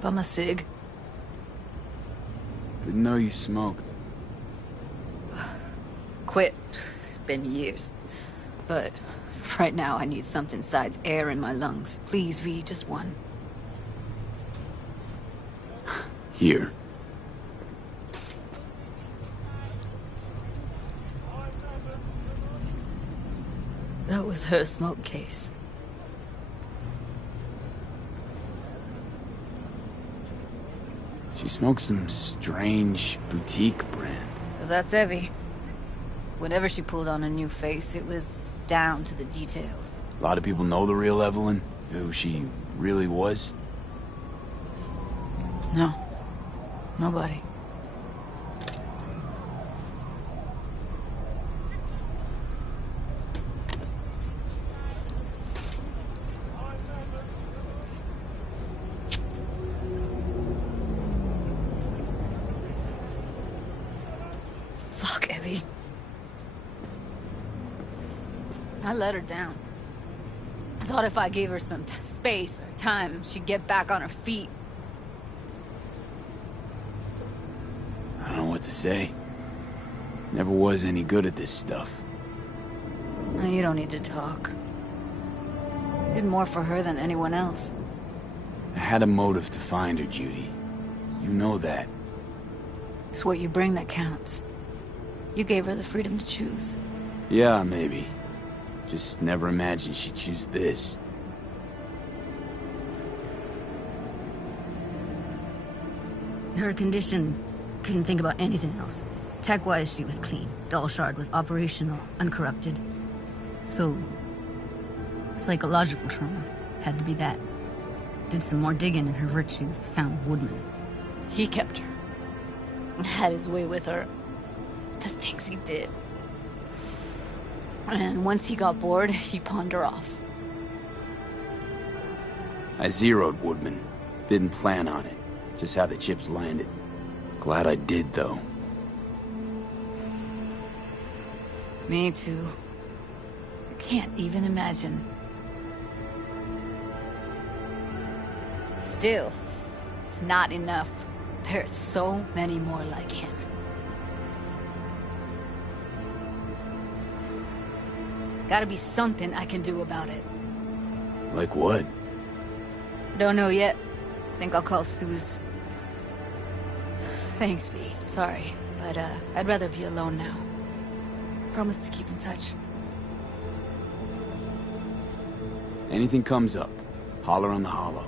Bum a cig. Didn't know you smoked. Quit. It's been years. But right now I need something besides air in my lungs. Please, V, just one. Here. That was her smoke case. She smokes some strange boutique brand. That's Evie. Whenever she pulled on a new face, it was down to the details. A lot of people know the real Evelyn, who she really was. No. Nobody. Fuck, Evie. I let her down. I thought if I gave her some space or time, she'd get back on her feet. I don't know what to say. Never was any good at this stuff. No, you don't need to talk. Did more for her than anyone else. I had a motive to find her, Judy. You know that. It's what you bring that counts. You gave her the freedom to choose. Yeah, maybe. Just never imagined she'd choose this. Her condition, couldn't think about anything else. Tech-wise, she was clean. Doll Shard was operational, uncorrupted. So, psychological trauma had to be that. Did some more digging in her virtues, found Woodman. He kept her. Had his way with her. The things he did. And once he got bored, he pawned her off. I zeroed Woodman. Didn't plan on it. Just how the chips landed. Glad I did, though. Me too. I can't even imagine. Still, it's not enough. There's so many more like him. Gotta be something I can do about it. Like what? Don't know yet. Think I'll call Suze. Thanks, V. Sorry, but I'd rather be alone now. Promise to keep in touch. Anything comes up, holler on the holo.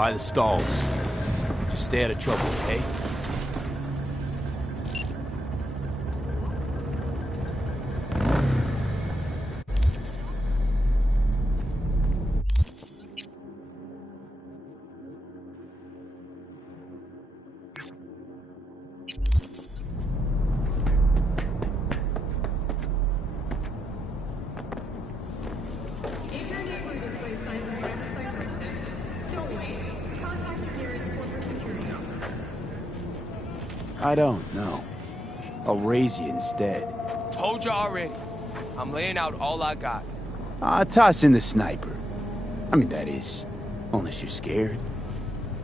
By the stalls. Just stay out of trouble, okay? I don't know. I'll raise you instead. Told you already. I'm laying out all I got. Toss in the sniper. I mean, that is, unless you're scared.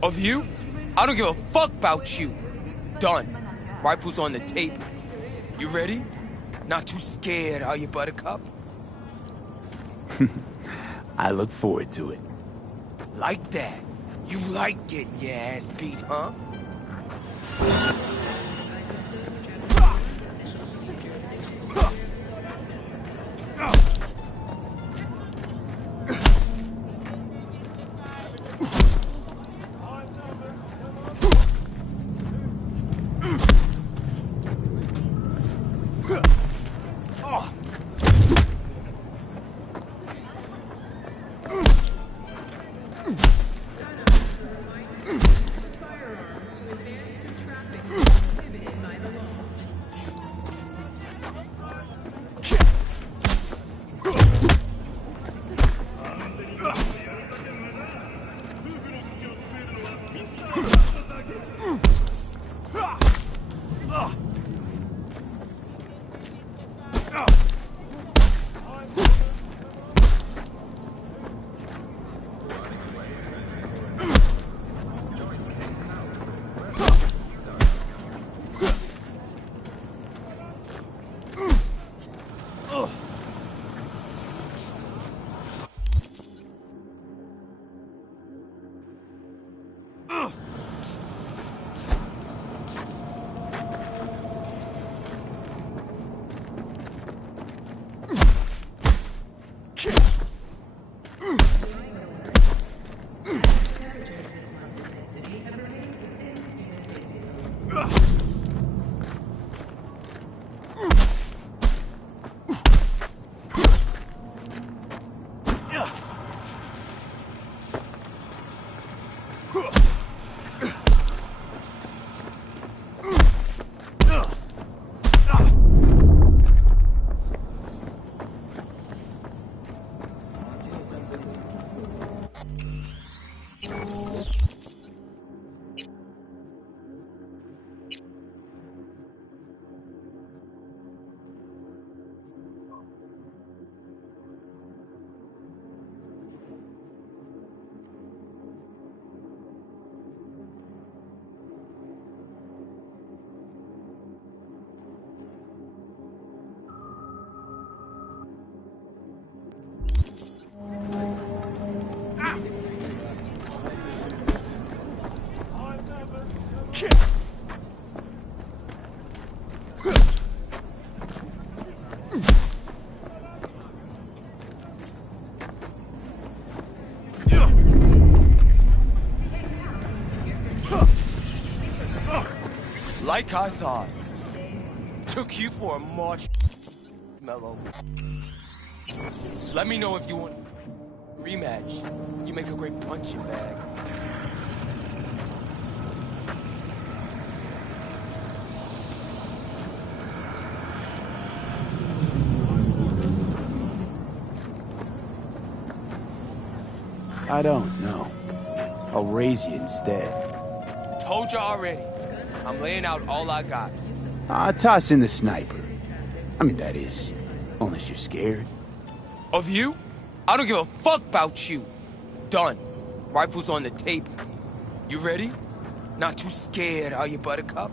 Of you? I don't give a fuck about you. Done. Rifle's on the table. You ready? Not too scared, are you, Buttercup? I look forward to it. Like that. You like getting your ass beat, huh? Like I thought. Took you for a marshmallow. Let me know if you want a rematch. You make a great punching bag. I don't know. I'll raise you instead. Told you already. I'm laying out all I got. Toss in the sniper. I mean, that is, unless you're scared. Of you? I don't give a fuck about you. Done. Rifle's on the table. You ready? Not too scared, are you, Buttercup?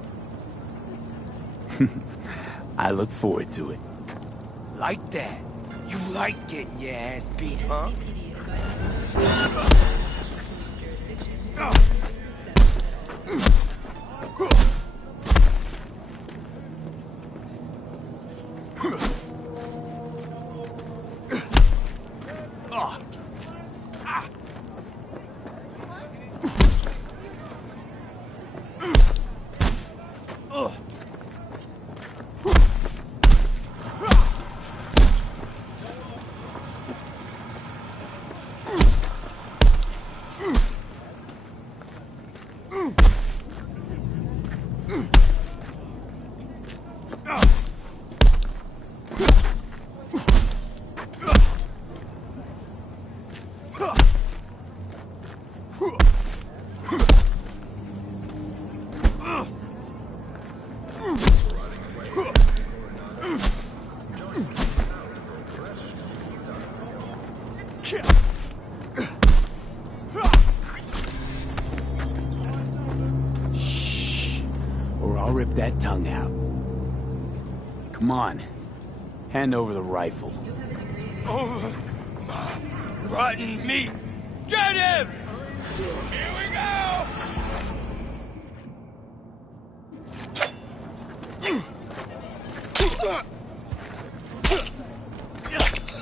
I look forward to it. Like that. You like getting your ass beat, huh? Keep that tongue out. Come on. Hand over the rifle. Over my rotten meat! Get him! Here we go!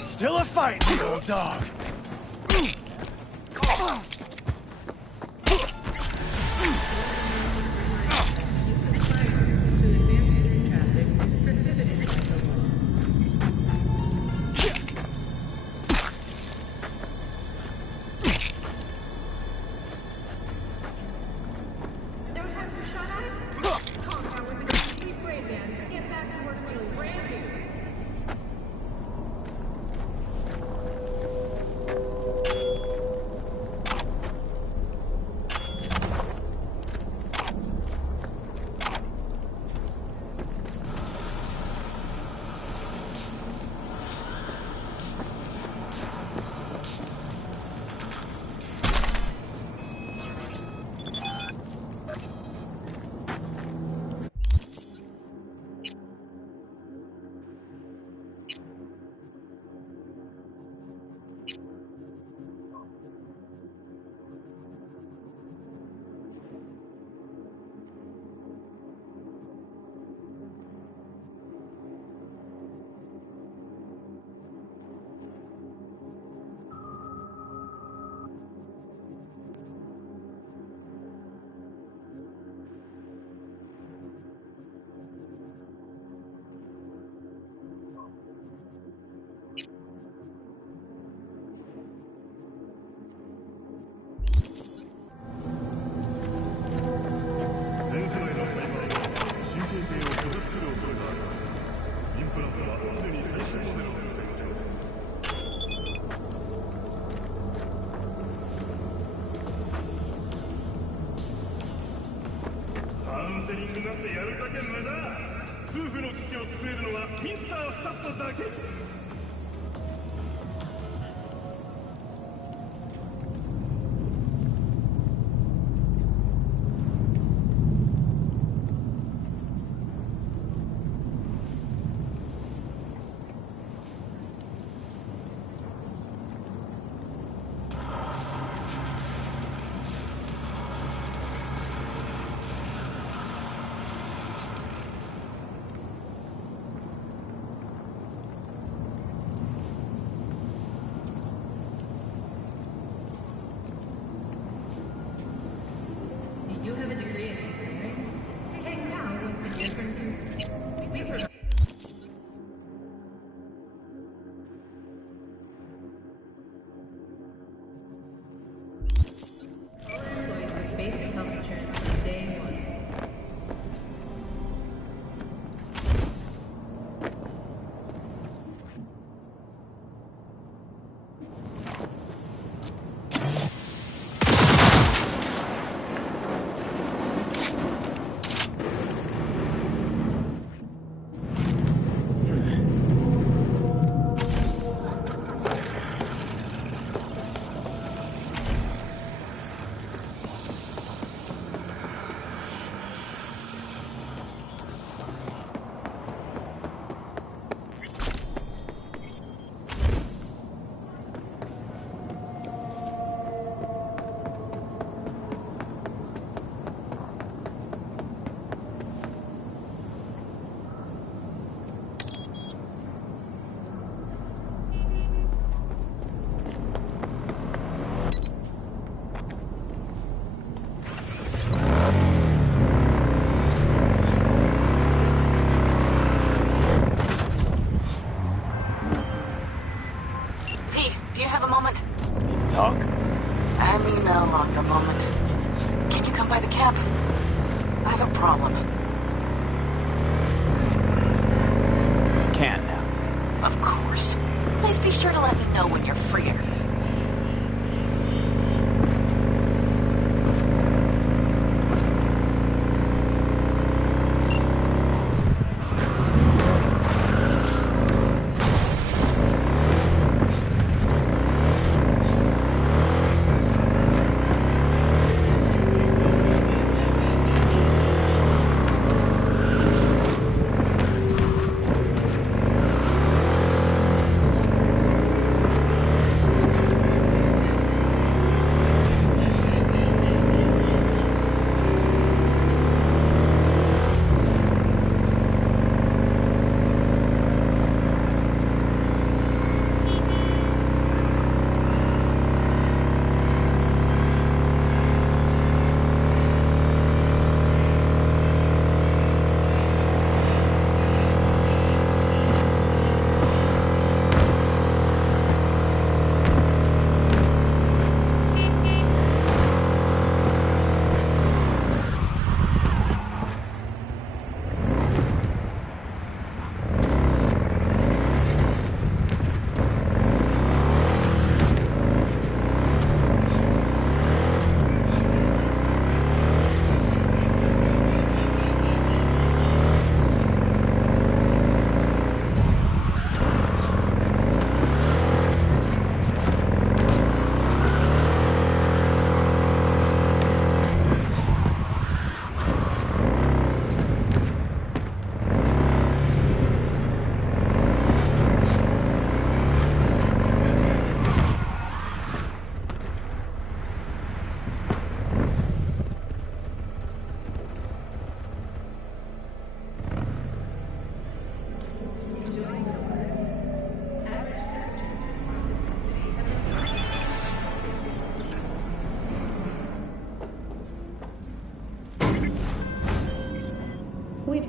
Still a fight, you old dog.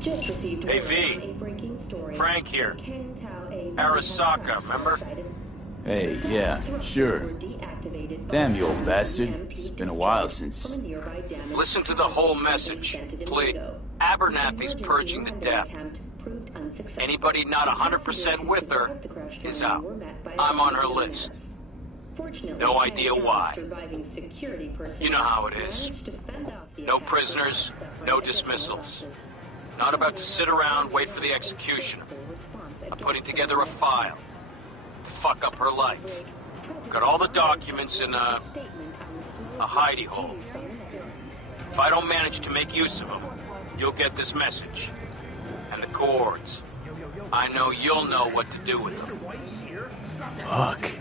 Just received Hey, word V. on a breaking story. Frank here. Ken Tao A. Arasaka, remember? Hey, yeah, sure. Damn you old bastard. It's been a while since... Listen to the whole message, please. Abernathy's purging the death. Anybody not 100% with her is out. I'm on her list. No idea why. You know how it is. No prisoners, no dismissals. Not about to sit around, wait for the executioner. I'm putting together a file to fuck up her life. Got all the documents in a hidey hole. If I don't manage to make use of them, you'll get this message. And the cords. I know you'll know what to do with them. Fuck.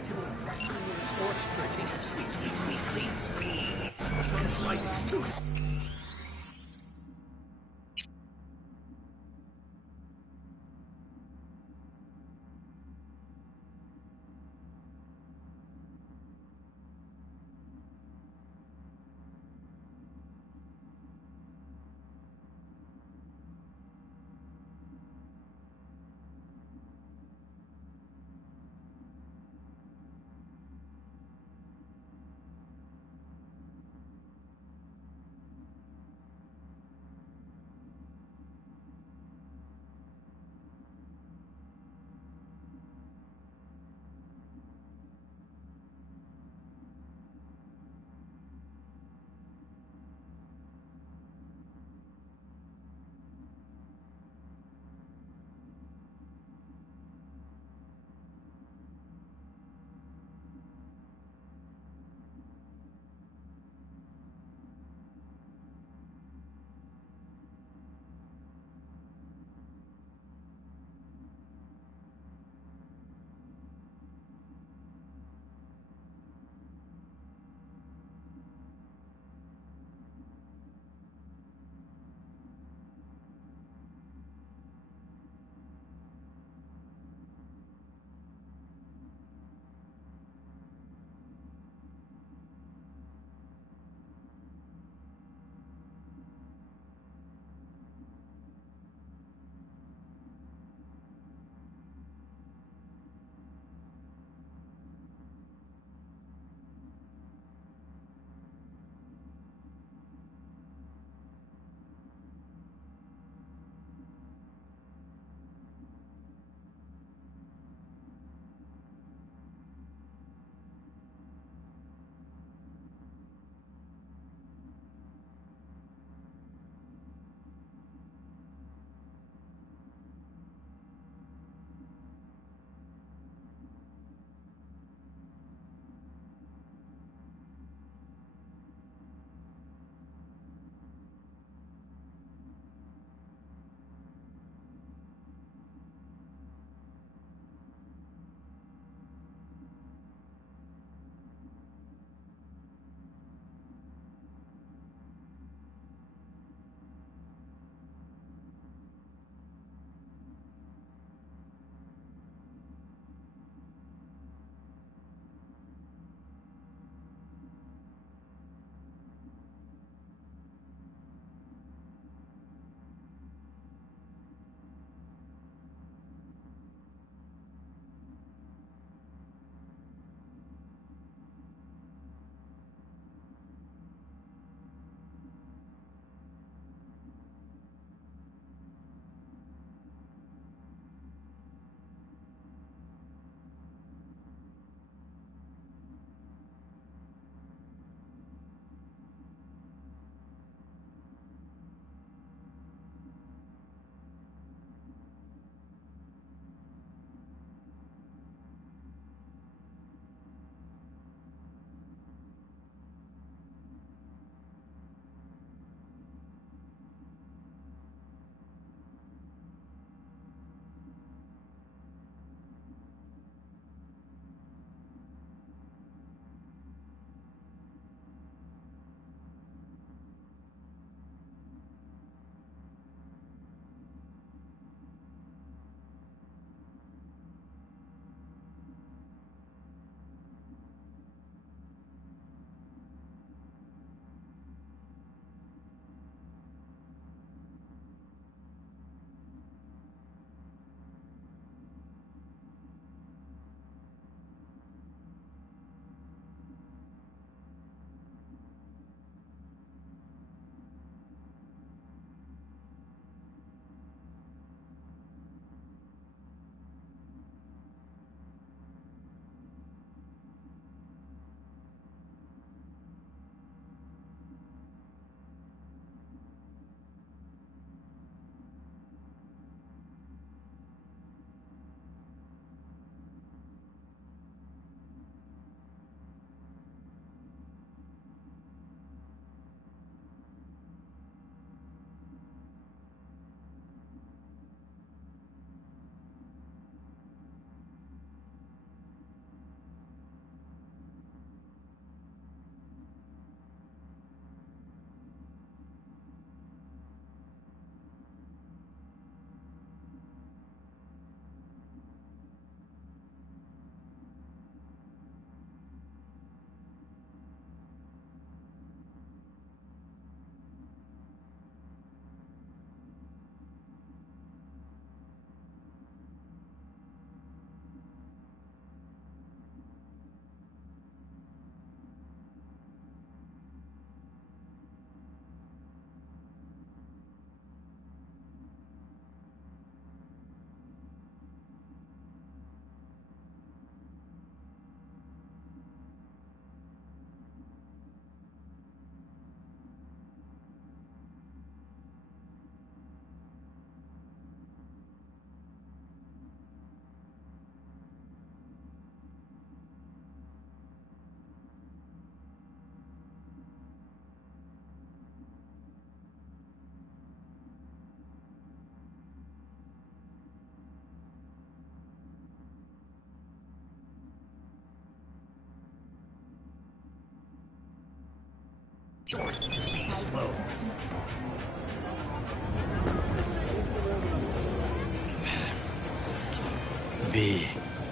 V,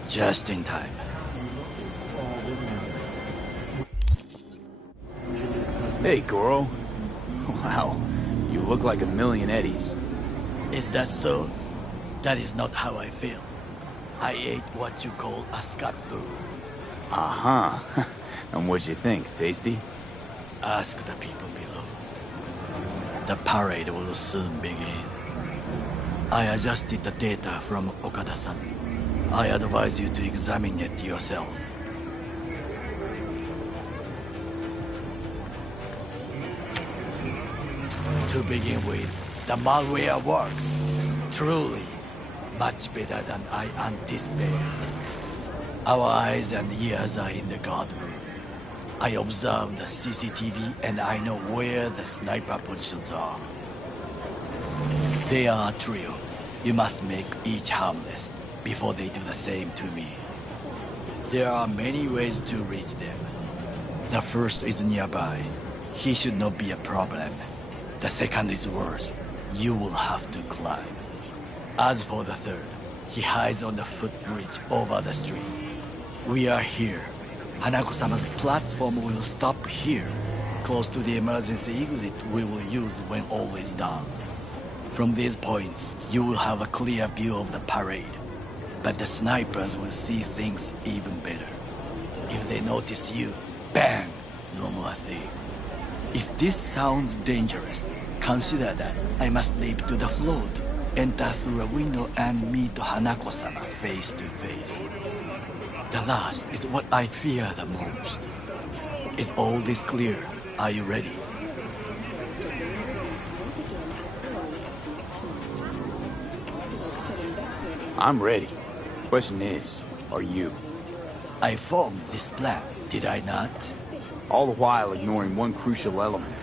just in time. Hey, Goro. Wow, you look like a million Eddies. Is that so? That is not how I feel. I ate what you call a scat food. Uh-huh. And what'd you think? Tasty? Ask the people below. The parade will soon begin. I adjusted the data from Okada-san. I advise you to examine it yourself. To begin with, the malware works. Truly, much better than I anticipated. Our eyes and ears are in the guard room. I observe the CCTV and I know where the sniper positions are. They are a trio. You must make each harmless before they do the same to me. There are many ways to reach them. The first is nearby. He should not be a problem. The second is worse. You will have to climb. As for the third, he hides on the footbridge over the street. We are here. Hanako-sama's platform will stop here, close to the emergency exit we will use when all is done. From these points, you will have a clear view of the parade. But the snipers will see things even better. If they notice you, bang! No more thing. If this sounds dangerous, consider that I must leap to the float, enter through a window and meet Hanako-sama face to face. The last is what I fear the most. Is all this clear? Are you ready? I'm ready. Question is, are you? I formed this plan, did I not? All the while ignoring one crucial element.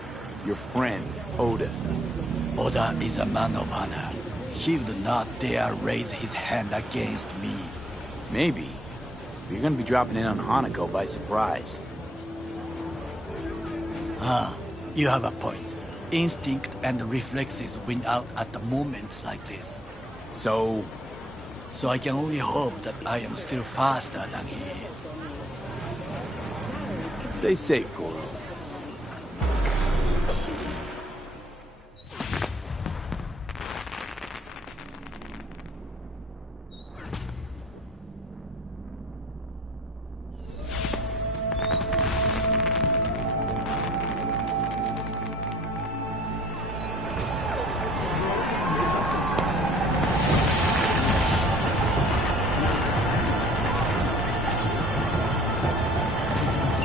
Your friend, Oda. Oda is a man of honor. He would not dare raise his hand against me. Maybe. But you're gonna be dropping in on Hanako by surprise. You have a point. Instinct and reflexes win out at the moments like this. So I can only hope that I am still faster than he is. stay safe, Goro.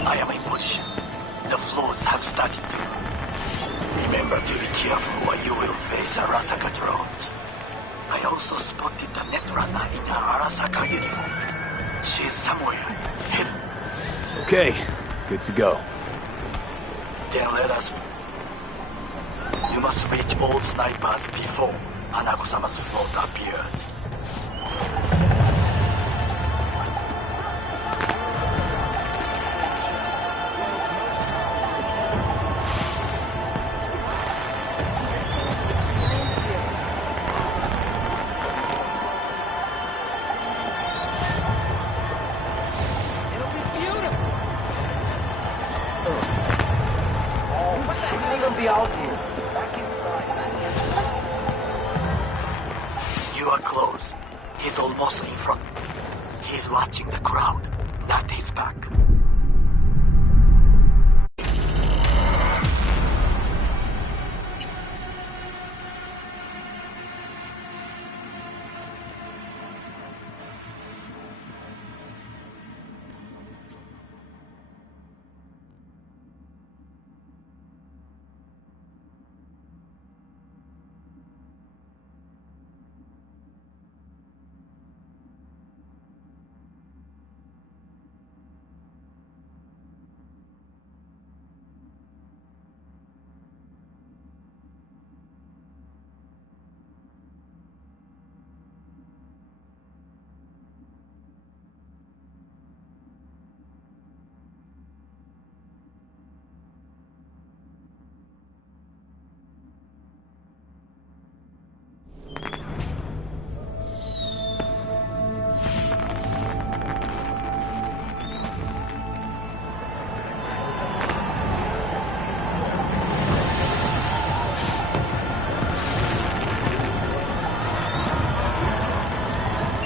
I am in position. The floats have started to move. Remember to be careful or you will face Arasaka drones. I also spotted the Netrunner in her Arasaka uniform. She is somewhere, hidden. Okay, good to go. Then let us... You must reach all snipers before Hanako-sama's float appears. You are close. He's almost in front. He's watching the crowd, not his back.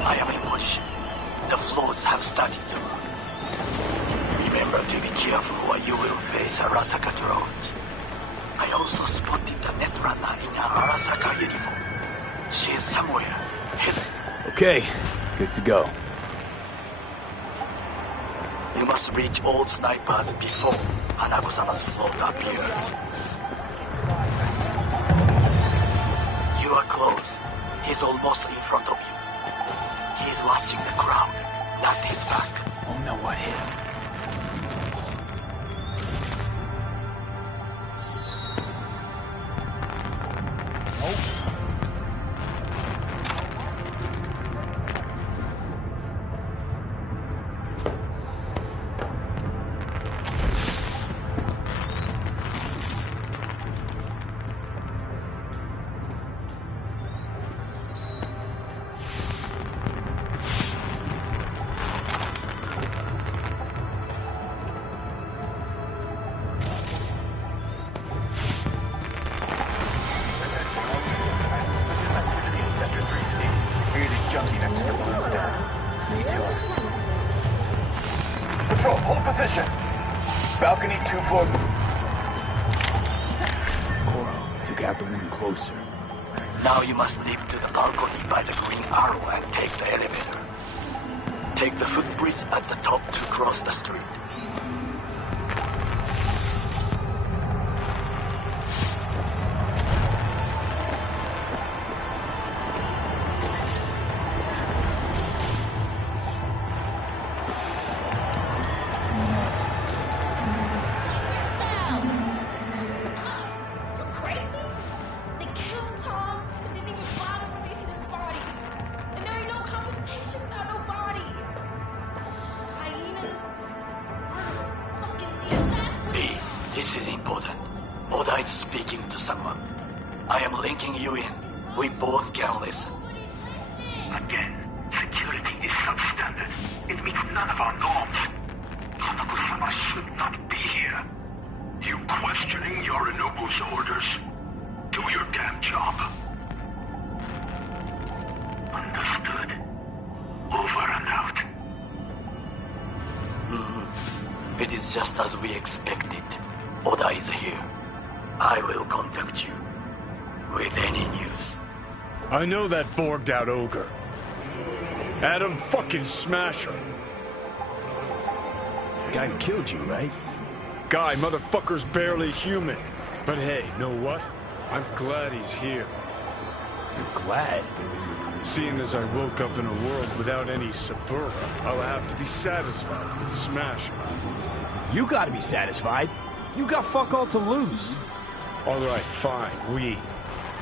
I am in position. The floats have started to move. Remember to be careful or you will face Arasaka drones. I also spotted the netrunner in an Arasaka uniform. She is somewhere hidden. Okay, good to go. You must reach all snipers before Hanako-sama's float appears. You are close. He's almost in front of you. He's watching the crowd, not his back. Oh no, what hit him? Patrol, hold position. Balcony 2-4. Corpo took out the one closer. Now you must leap to the balcony by the green arrow and take the elevator. Take the footbridge at the top to cross the street. This is important. Oda is speaking to someone. I am linking you in. We both can listen. Again, security is substandard. It meets none of our norms. Hanako-sama should not be here. You questioning Yorinobu's orders? Do your damn job. Understood. Over and out. It is just as we expected. Oda is here. I will contact you with any news. I know that borged out ogre. Adam fucking Smasher. Guy who killed you, right? Guy, motherfucker's barely human. But hey, know what? I'm glad he's here. You're glad? Seeing as I woke up in a world without any Sabura, I'll have to be satisfied with Smasher. You gotta be satisfied. You got fuck all to lose. All right, fine, we.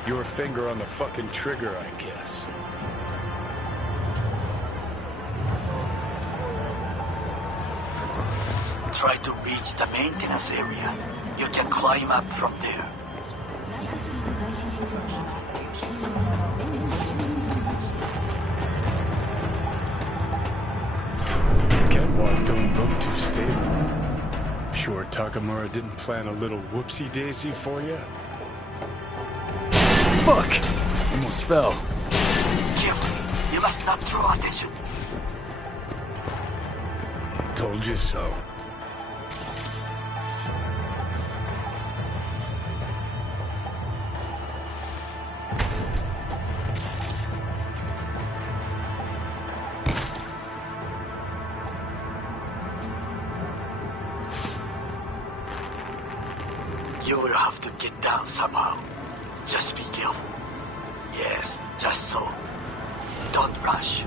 Your finger on the fucking trigger, I guess. Try to reach the maintenance area. You can climb up from there. Catwalk don't look too stable. Sure Takamura didn't plan a little whoopsie-daisy for you? Fuck! Almost fell. Careful. You must not draw attention. Told you so. You will have to get down somehow. Just be careful. Yes, just so. Don't rush.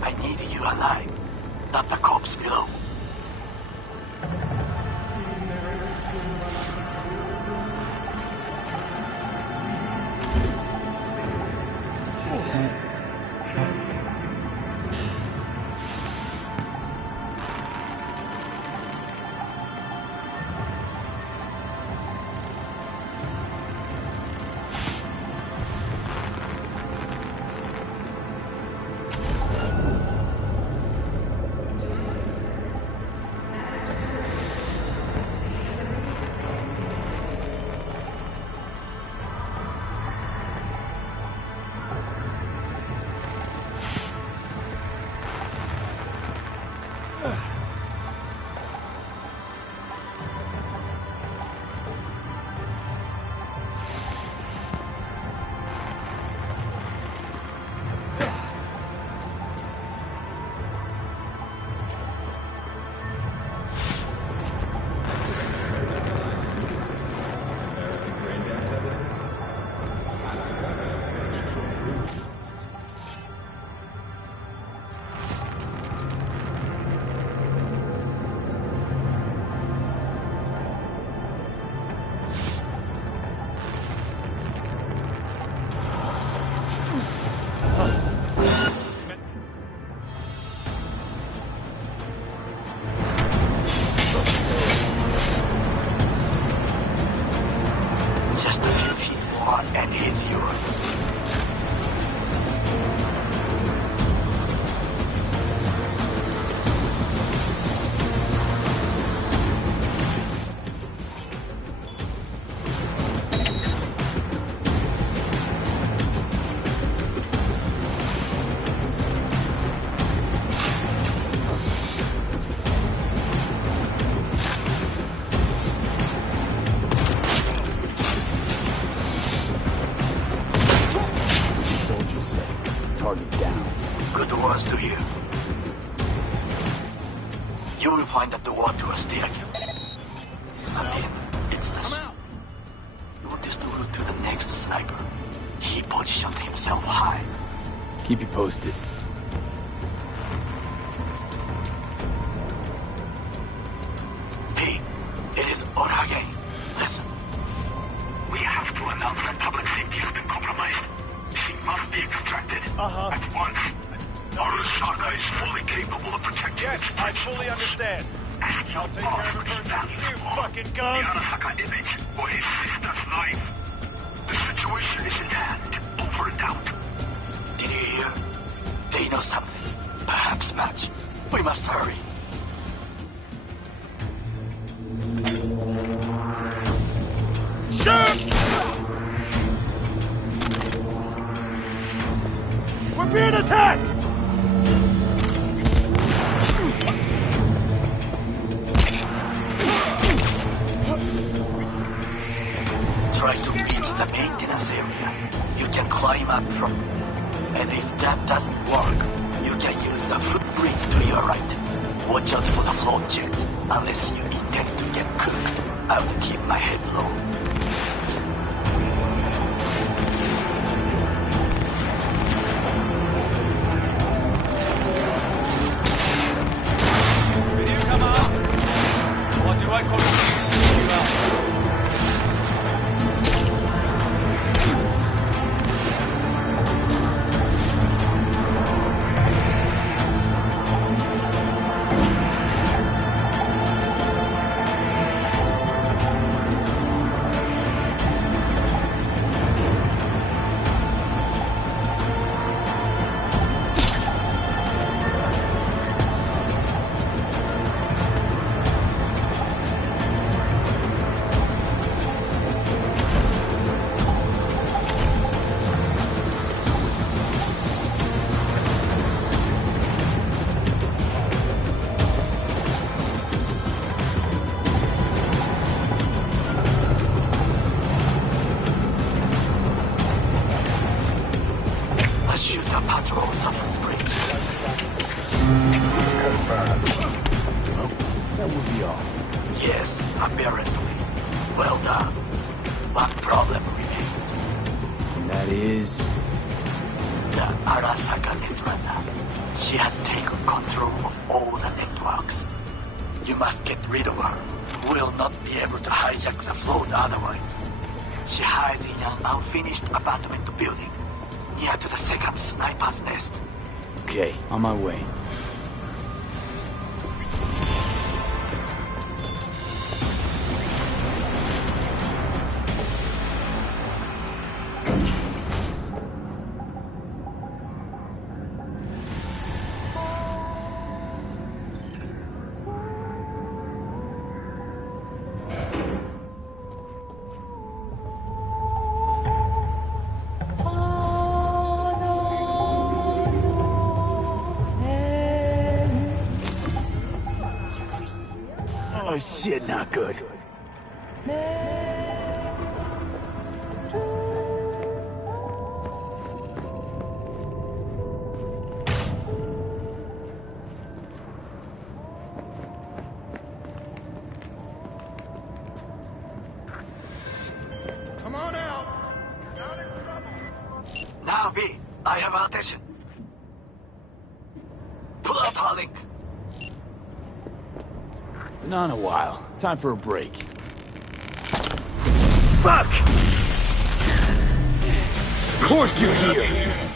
I need you alive, not the corpse below. Just a few feet more and he's yours. Target down. Good words to hear. You will find the door to a staircase. Again, it's the... Notice the route to the next sniper. He positioned himself high. Keep you posted. P, it is Ora again. Listen. We have to announce that public safety has been compromised. She must be extracted. At once. Arasaka is fully capable of protecting. Yes, I fully understand. I'll take care of it for you, fucking gun. The Arasaka image or his sister's life. The situation is in hand. Over and out. Did you hear? They know something. Perhaps much. We must hurry. Shoot! We're being attacked! Try to reach the maintenance area. You can climb up from... And if that doesn't work, you can use the footbridge to your right. Watch out for the float jets, unless you intend to get cooked. I will keep my head low. A shooter patrols the footbridge. Well, that would be all. Yes, apparently. Well done. One problem remains. And that is... The Arasaka Netrunner. She has taken control of all the networks. You must get rid of her. We will not be able to hijack the float otherwise. She hides in an unfinished abandoned building, near to the second sniper's nest. Okay, on my way. Oh shit, not good. Come on out. You're not in trouble. Now, B, I have attention. Pull up, Harling. Been on a while. Time for a break. Fuck! Of course you're here!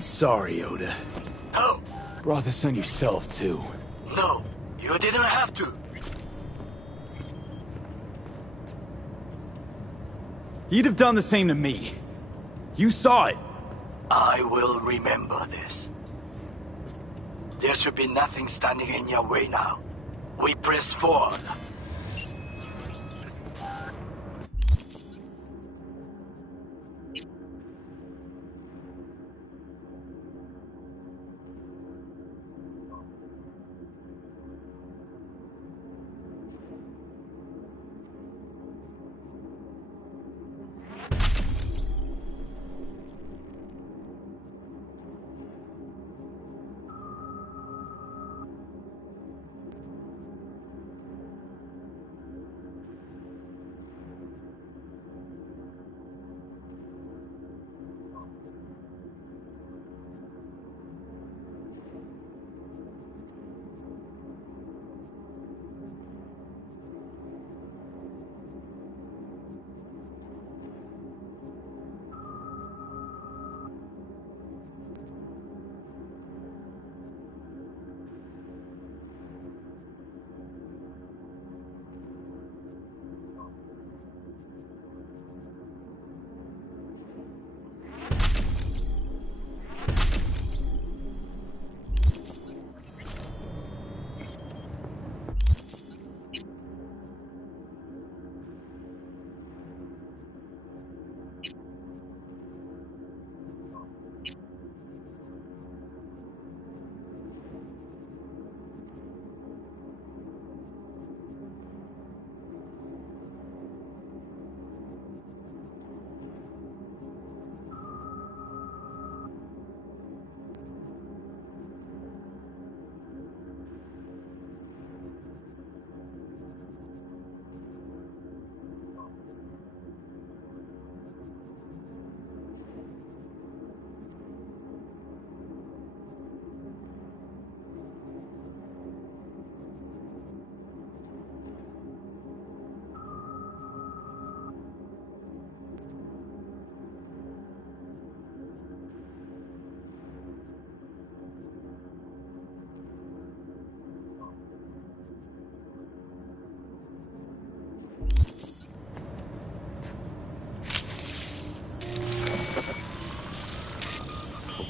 I'm sorry, Oda. No, Brought this on yourself, too. no, you didn't have to. You'd have done the same to me. You saw it. I will remember this. There should be nothing standing in your way now. We press forward.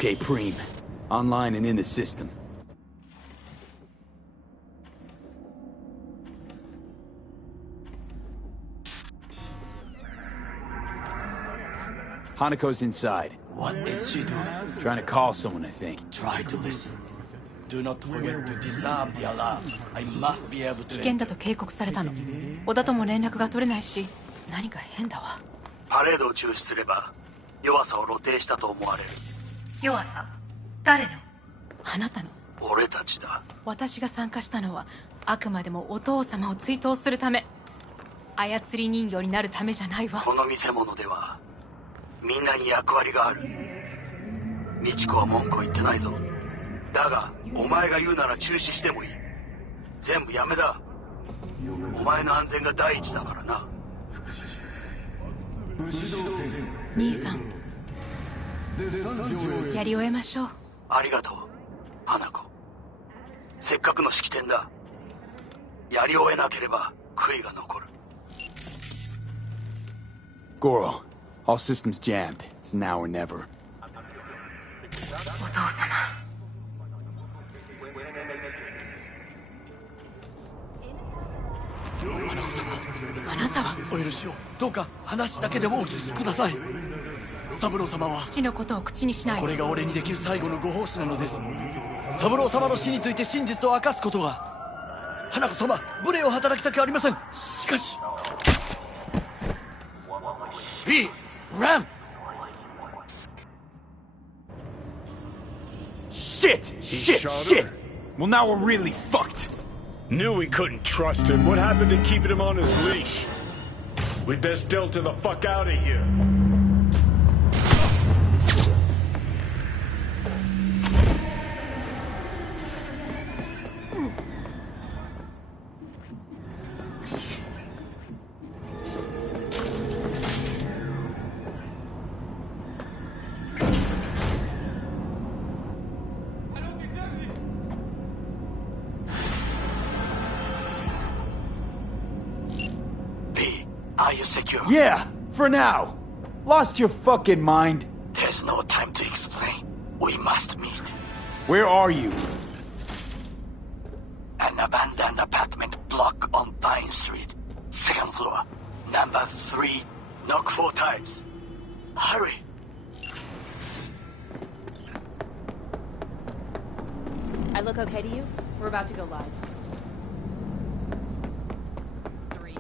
Okay, Preem. Online and in the system. Hanako's inside. What is she doing? Trying to call someone, I think. Try to listen. Do not forget to disarm the alarm. I must be able to... 危険だと警告されたの。小田とも連絡が取れないし、何か変だわ。パレードを中止すれば弱さを露呈したと思われる。弱さ？誰の？あなたの。俺たちだ。私が参加したのはあくまでもお父様を追悼するため。操り人形になるためじゃないわ。この見せ物ではみんなに役割がある。美智子は文句を言ってないぞ。だがお前が言うなら中止してもいい。全部やめだ。お前の安全が第一だからな。兄さん、やり終えましょう。ありがとう花子。せっかくの式典だ。やり終えなければ悔いが残る。 Goro, all systems jammed. It's now or never. お父様。花子様、あなたはお許しを。どうか話だけでもお聞きください。三郎様は父のことを口にしないで。これが俺にできる最後のご奉仕なのです。三郎様の死について真実を明かすことが。花子様、無礼を働きたくありません。しかし V! Run! Shit! Shit! Shit! Well, now we're really fucked. Knew we couldn't trust him. What happened to keeping him on his leash? We'd best delta the fuck out of here. Are you secure? Yeah, for now. Lost your fucking mind? There's no time to explain. We must meet. Where are you? An abandoned apartment block on Pine Street. Second floor. Number 3. Knock 4 times. Hurry. I look okay to you? We're about to go live. 3.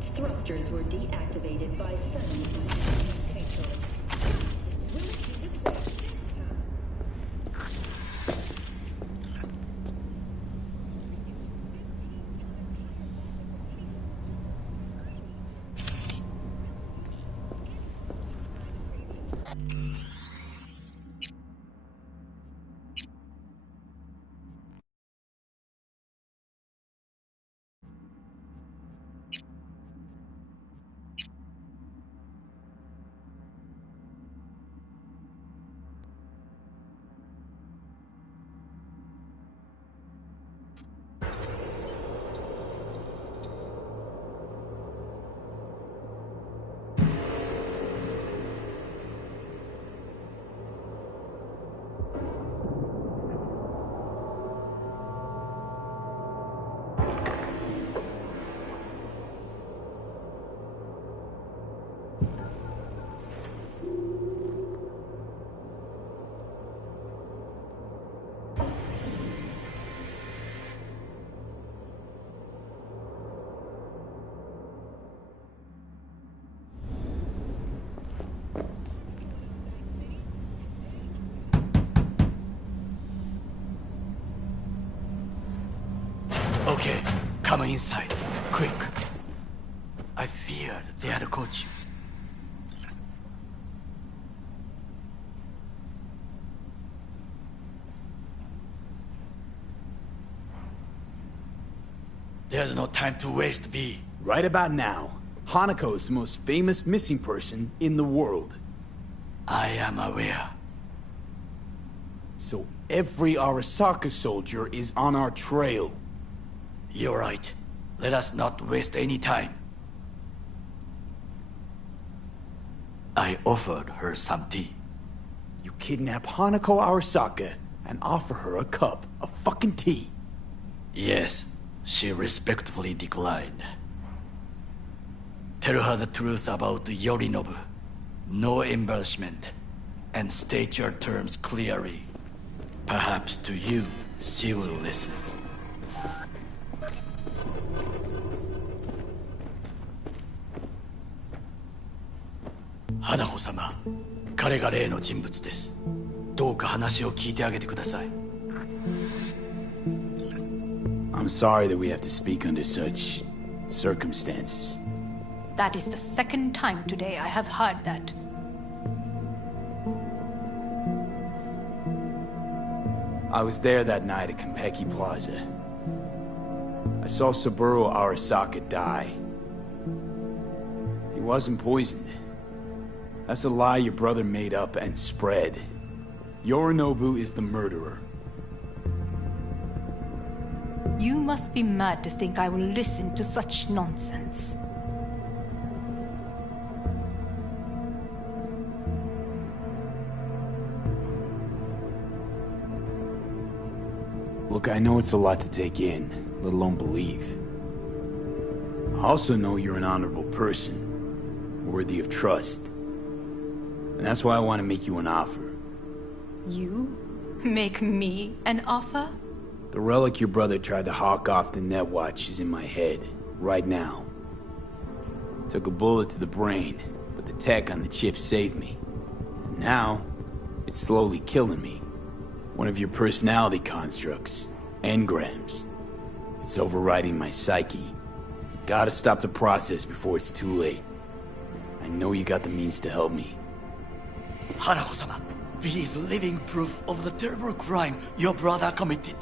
Thrusters were deactivated by Sunny. Will it be the same this time? Okay, come inside. Quick. I feared they had caught you. There's no time to waste, V. Right about now, Hanako is the most famous missing person in the world. I am aware. So every Arasaka soldier is on our trail. You're right. Let us not waste any time. I offered her some tea. You kidnap Hanako Arasaka and offer her a cup of fucking tea. Yes, she respectfully declined. Tell her the truth about Yorinobu. No embellishment. And state your terms clearly. Perhaps to you, she will listen. Hanako様、彼が例の人物です。どうか話を聞いてあげてください。I'm sorry that we have to speak under such circumstances. That is the second time today I have heard that. I was there that night at Konpeki Plaza. I saw Saburo Arasaka die. He wasn't poisoned. That's a lie your brother made up and spread. Yorinobu is the murderer. You must be mad to think I will listen to such nonsense. Look, I know it's a lot to take in, let alone believe. I also know you're an honorable person, worthy of trust. And that's why I want to make you an offer. You? Make me an offer? The relic your brother tried to hawk off the Netwatch is in my head, right now. Took a bullet to the brain, but the tech on the chip saved me. And now, it's slowly killing me. One of your personality constructs, engrams. It's overriding my psyche. Gotta stop the process before it's too late. I know you got the means to help me. Hanako-sama, V is living proof of the terrible crime your brother committed.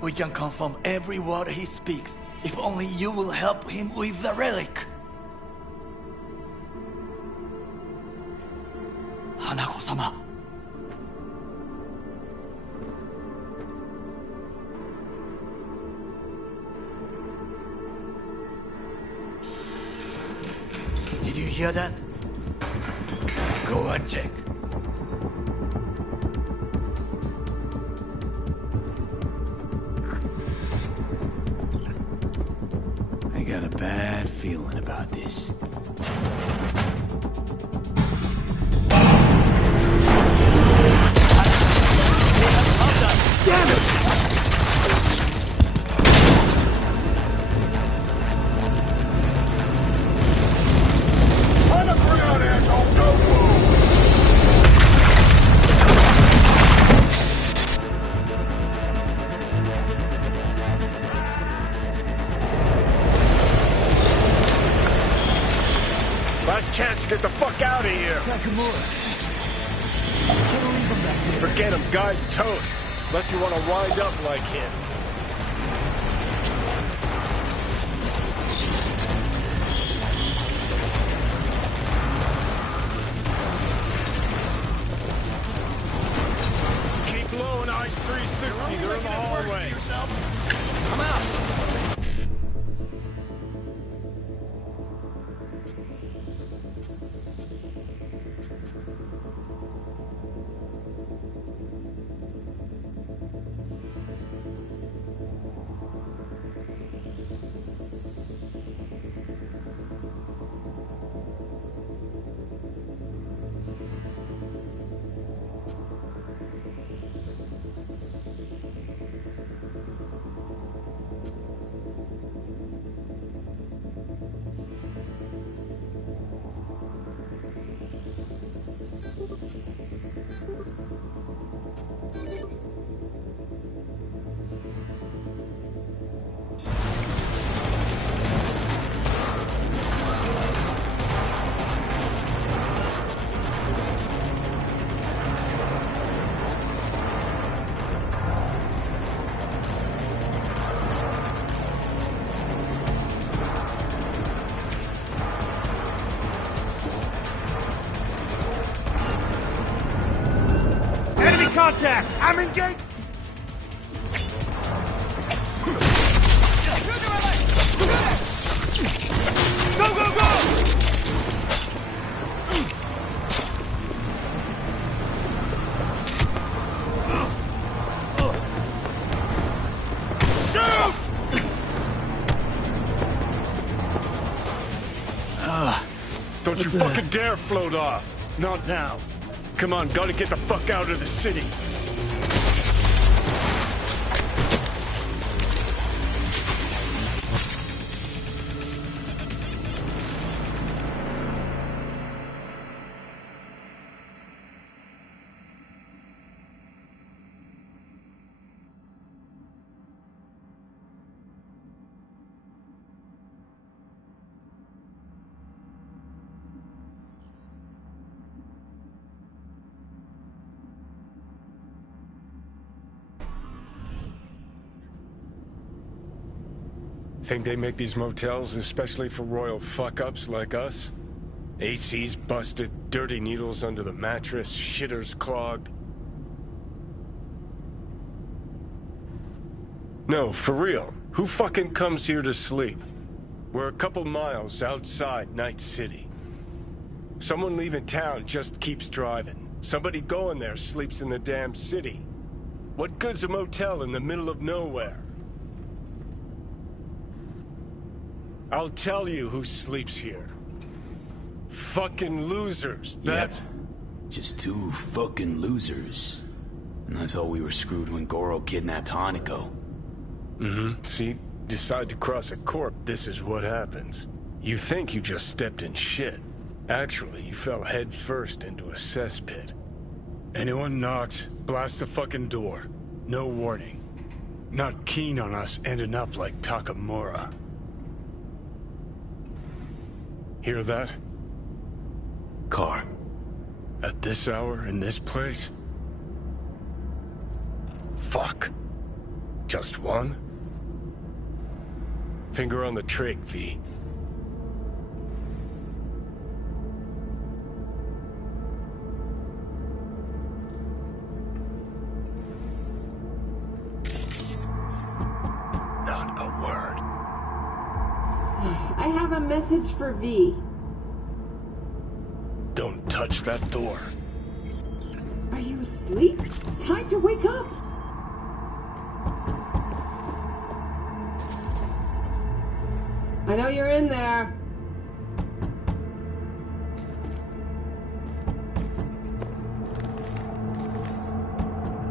We can confirm every word he speaks, if only you will help him with the relic. Hanako-sama. Did you hear that? Go and check. I got a bad feeling about this. Damn it! chance to get the fuck out of here. Forget him, guy's toast. Unless you want to wind up like him. Keep low and eyes 360. They're in the hallway. I'm out. Contact! I'm engaged! Go, go, go! Shoot! Don't you fucking dare float off. Not now. Come on, gotta get the fuck out of the city. Think they make these motels especially for royal fuck-ups like us? AC's busted, dirty needles under the mattress, shitters clogged. No, for real. Who fucking comes here to sleep? We're a couple miles outside Night City. Someone leaving town just keeps driving. Somebody going there sleeps in the damn city. What good's a motel in the middle of nowhere? I'll tell you who sleeps here. Fucking losers, that's... Yep. Just two fucking losers. And I thought we were screwed when Goro kidnapped Hanako. Mm-hmm. See, decide to cross a corp, this is what happens. You think you just stepped in shit. Actually, you fell head first into a cesspit. Anyone knocks, blast the fucking door. No warning. Not keen on us ending up like Takamura. Hear that? Car. At this hour, in this place? Fuck. Just one? Finger on the trig, V. Not a word. I have a message for V. Don't touch that door. Are you asleep? Time to wake up! I know you're in there.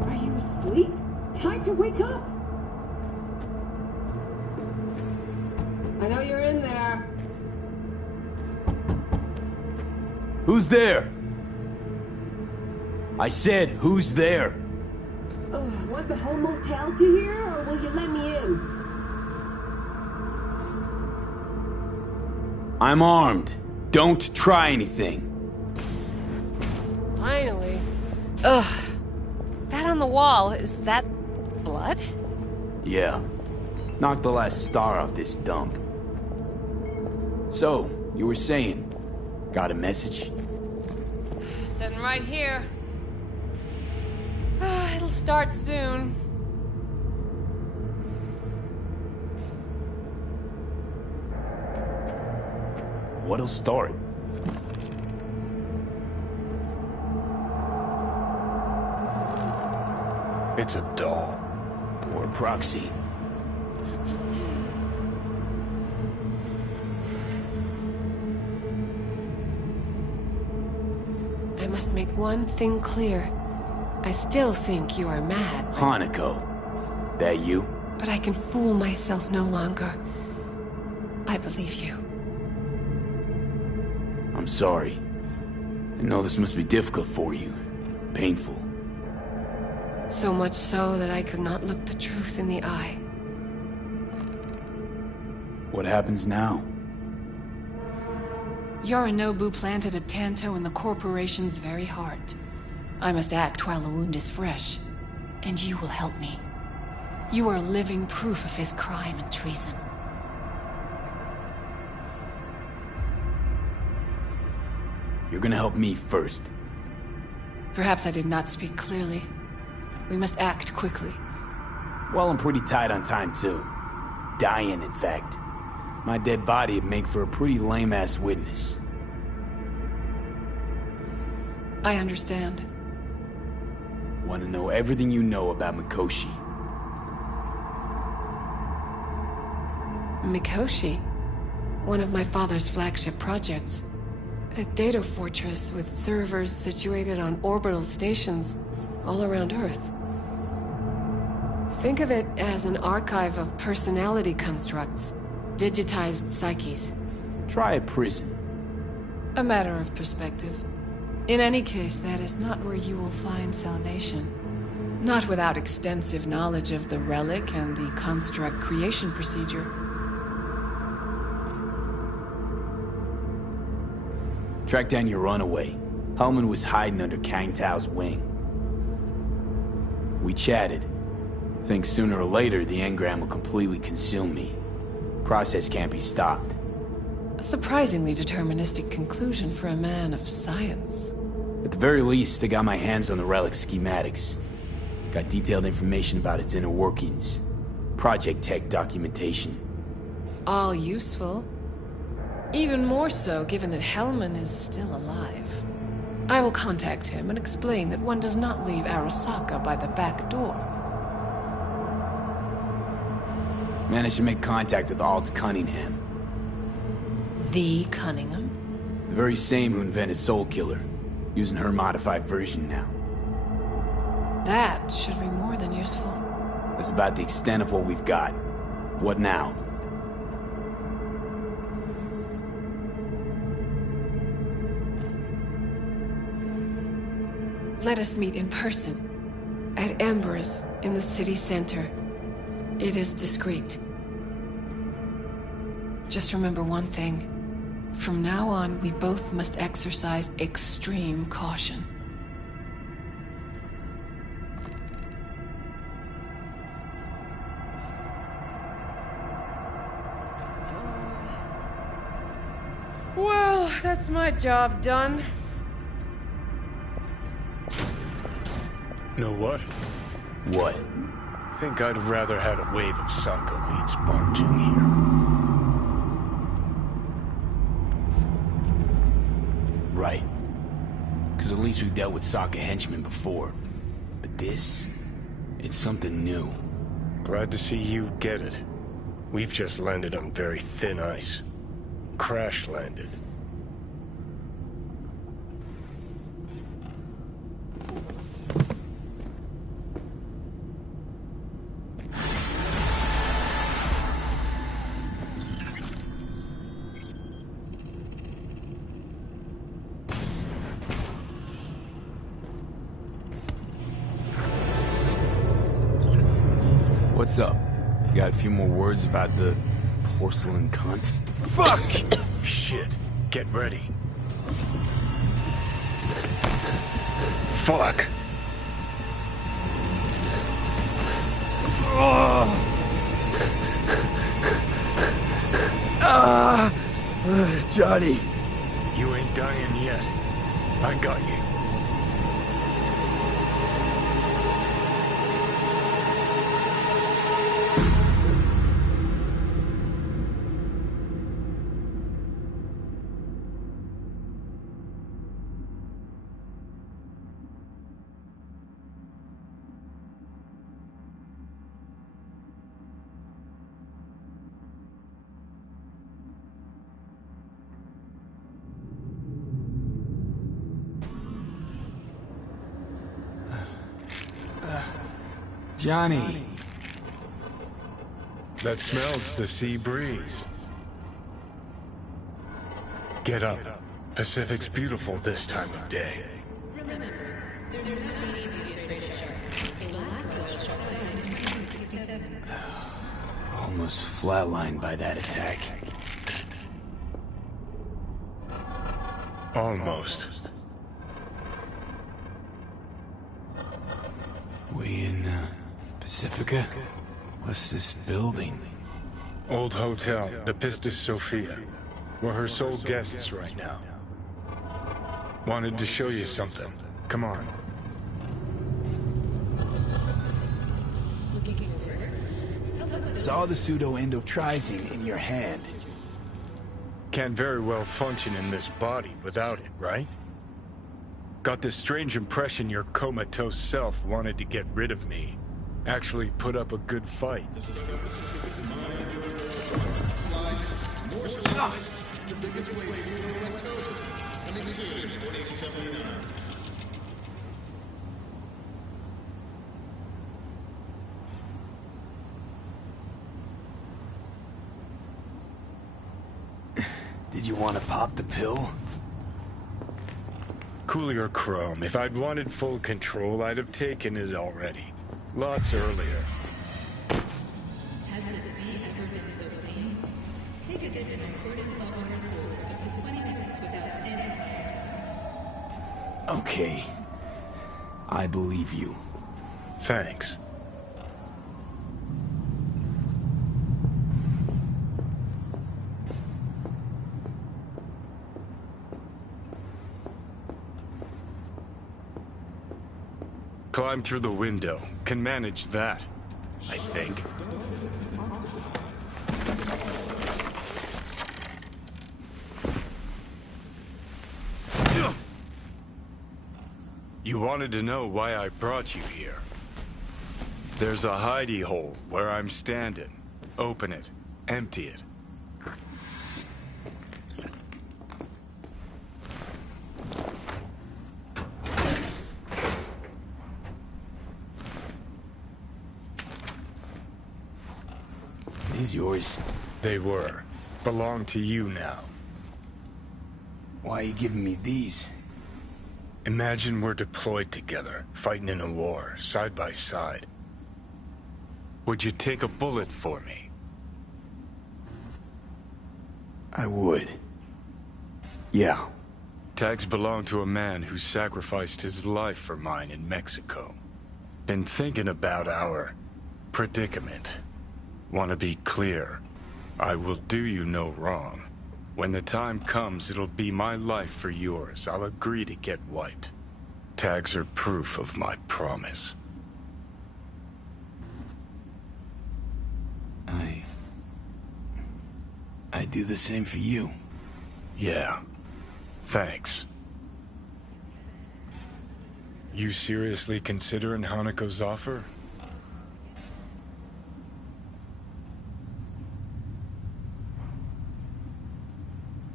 Are you asleep? Time to wake up! I know you're in there. Who's there? I said, who's there? Want the whole motel to hear, or will you let me in? I'm armed. Don't try anything. Finally. Ugh. That on the wall, is that blood? Yeah. Knocked the last star off this dump. So, you were saying, got a message? Sitting right here. It'll start soon. What'll start? It's a doll. Or a proxy. I must make one thing clear. I still think you are mad. Hanako. That you? But I can fool myself no longer. I believe you. I'm sorry. I know this must be difficult for you. Painful. So much so that I could not look the truth in the eye. What happens now? Yorinobu planted a Tanto in the corporation's very heart. I must act while the wound is fresh. And you will help me. You are living proof of his crime and treason. You're gonna help me first. Perhaps I did not speak clearly. We must act quickly. Well, I'm pretty tight on time, too. Dying, in fact. My dead body would make for a pretty lame-ass witness. I understand. Want to know everything you know about Mikoshi. Mikoshi? One of my father's flagship projects. A data fortress with servers situated on orbital stations all around Earth. Think of it as an archive of personality constructs, digitized psyches. Try a prison. A matter of perspective. In any case, that is not where you will find salvation. Not without extensive knowledge of the relic and the construct creation procedure. Track down your runaway. Hellman was hiding under Kang Tao's wing. We chatted. Think sooner or later the engram will completely consume me. Process can't be stopped. A surprisingly deterministic conclusion for a man of science. At the very least, I got my hands on the relic schematics. Got detailed information about its inner workings. Project tech documentation. All useful. Even more so given that Hellman is still alive. I will contact him and explain that one does not leave Arasaka by the back door. Managed to make contact with Alt Cunningham. The Cunningham? The very same who invented Soul Killer. Using her modified version now. That should be more than useful. That's about the extent of what we've got. What now? Let us meet in person. At Embers, in the city center. It is discreet. Just remember one thing. From now on, we both must exercise extreme caution. Well, that's my job done. Know what? What? Think I'd rather had a wave of Saka leads barge in here. Right. Because at least we've dealt with Sokka henchmen before. But this... it's something new. Glad to see you get it. We've just landed on very thin ice. Crash landed. What's up? You got a few more words about the porcelain cunt? Fuck! Shit. Get ready. Fuck! Johnny. You ain't dying yet. I got you. Johnny. That smells the sea breeze. Get up. Pacific's beautiful this time of day. Almost flatlined by that attack. Almost. We in, Pacifica? What's this building? Old hotel, the Pistis Sophia. We're her sole guests right now. Wanted to show you something. Come on. Saw the pseudo-endotrizine in your hand. Can't very well function in this body without it, right? Got this strange impression your comatose self wanted to get rid of me. Actually put up a good fight. Did you want to pop the pill? Coolier Chrome, if I'd wanted full control, I'd have taken it already. Lots earlier. Has the sea ever been so clean? Take a dip in a recorded saltwater pool up to 20 minutes without any sound. Okay. I believe you. Thanks. Climb through the window. Can manage that, I think. You wanted to know why I brought you here. There's a hidey hole where I'm standing. Open it. Empty it. These yours? They were. Belong to you now. Why are you giving me these? Imagine we're deployed together, fighting in a war, side by side. Would you take a bullet for me? I would. Yeah. Tags belong to a man who sacrificed his life for mine in Mexico. Been thinking about our predicament. Want to be clear. I will do you no wrong. When the time comes, it'll be my life for yours. I'll agree to get wiped. Tags are proof of my promise. I do the same for you. Yeah. Thanks. You seriously considering Hanako's offer?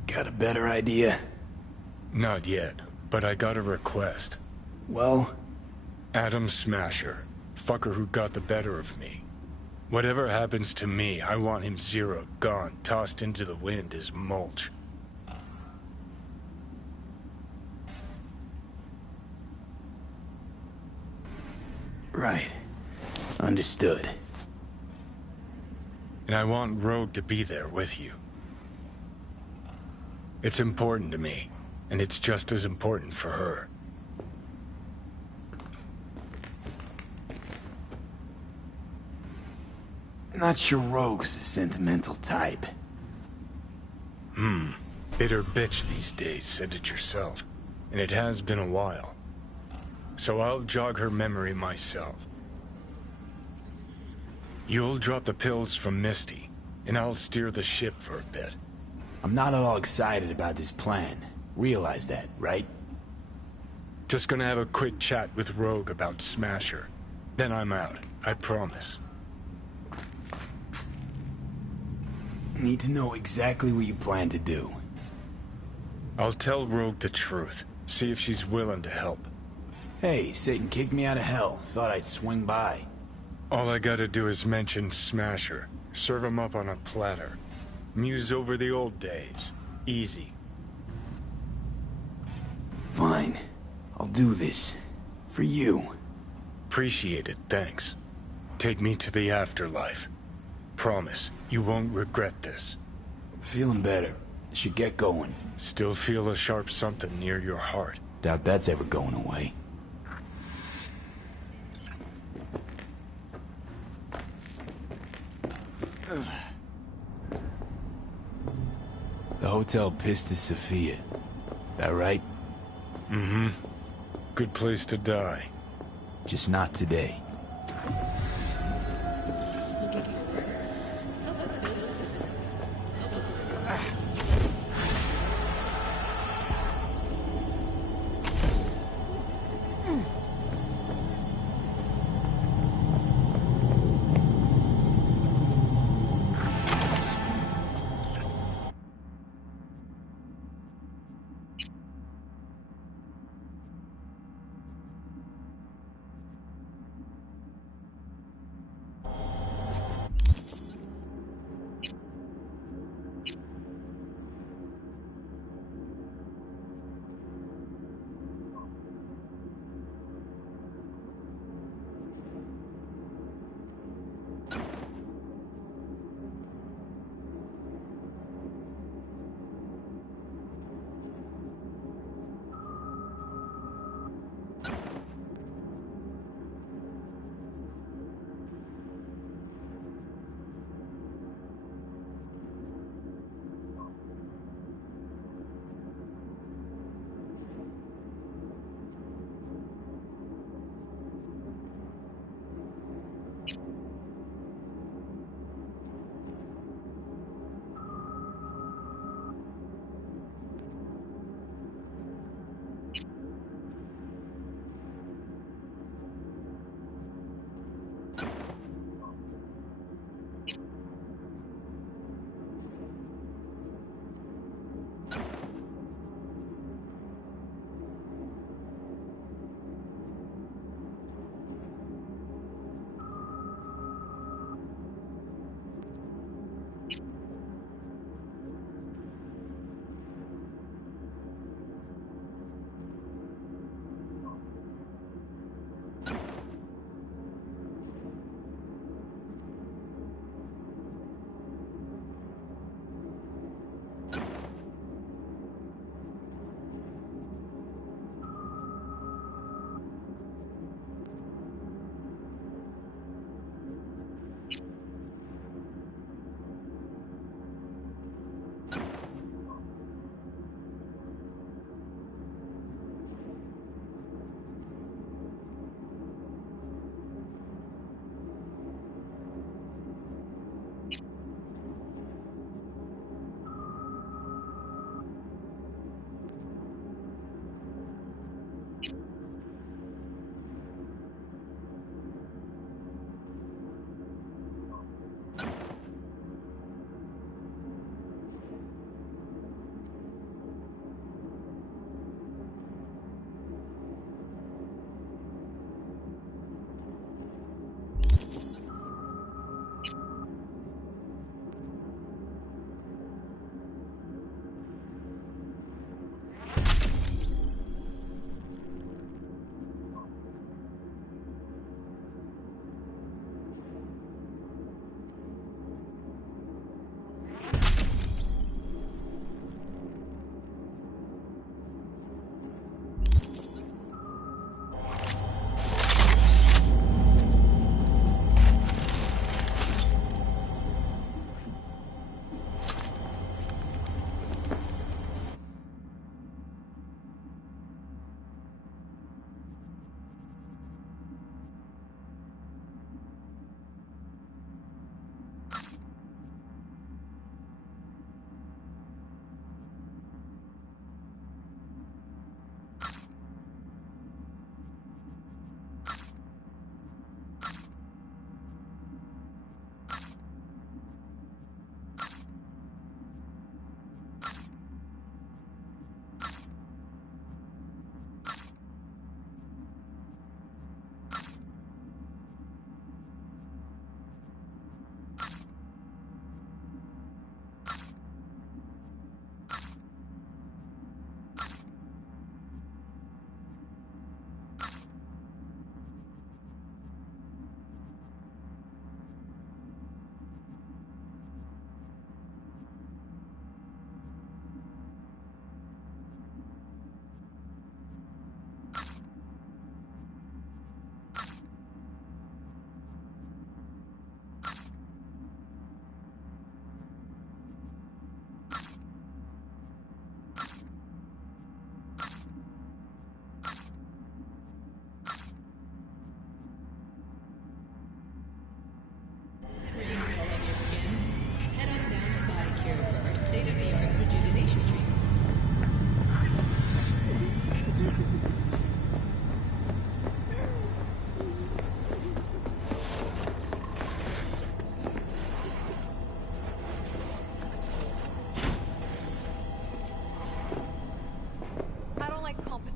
Got a better idea? Not yet, but I got a request. Well? Adam Smasher. Fucker who got the better of me. Whatever happens to me, I want him zeroed, gone, tossed into the wind as mulch. Right. Understood. And I want Rogue to be there with you. It's important to me, and it's just as important for her. Not sure Rogue's a sentimental type. Bitter bitch these days, said it yourself. And it has been a while. So I'll jog her memory myself. You'll drop the pills from Misty, and I'll steer the ship for a bit. I'm not at all excited about this plan. Realize that, right? Just gonna have a quick chat with Rogue about Smasher. Then I'm out, I promise. Need to know exactly what you plan to do. I'll tell Rogue the truth. See if she's willing to help. Hey, Satan kicked me out of hell. Thought I'd swing by. All I gotta do is mention Smasher. Serve him up on a platter. Muse over the old days. Easy. Fine. I'll do this. For you. Appreciate it, thanks. Take me to the afterlife. Promise, you won't regret this. Feeling better. Should get going. Still feel a sharp something near your heart. Doubt that's ever going away. The Hotel Pistis Sophia. That right? Mm-hmm. Good place to die. Just not today.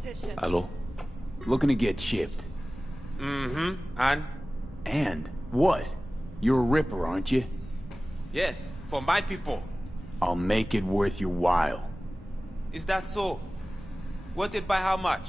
position. Hello? Looking to get chipped. Mm-hmm. And? And? What? You're a ripper, aren't you? Yes, for my people. I'll make it worth your while. Is that so? Worth it by how much?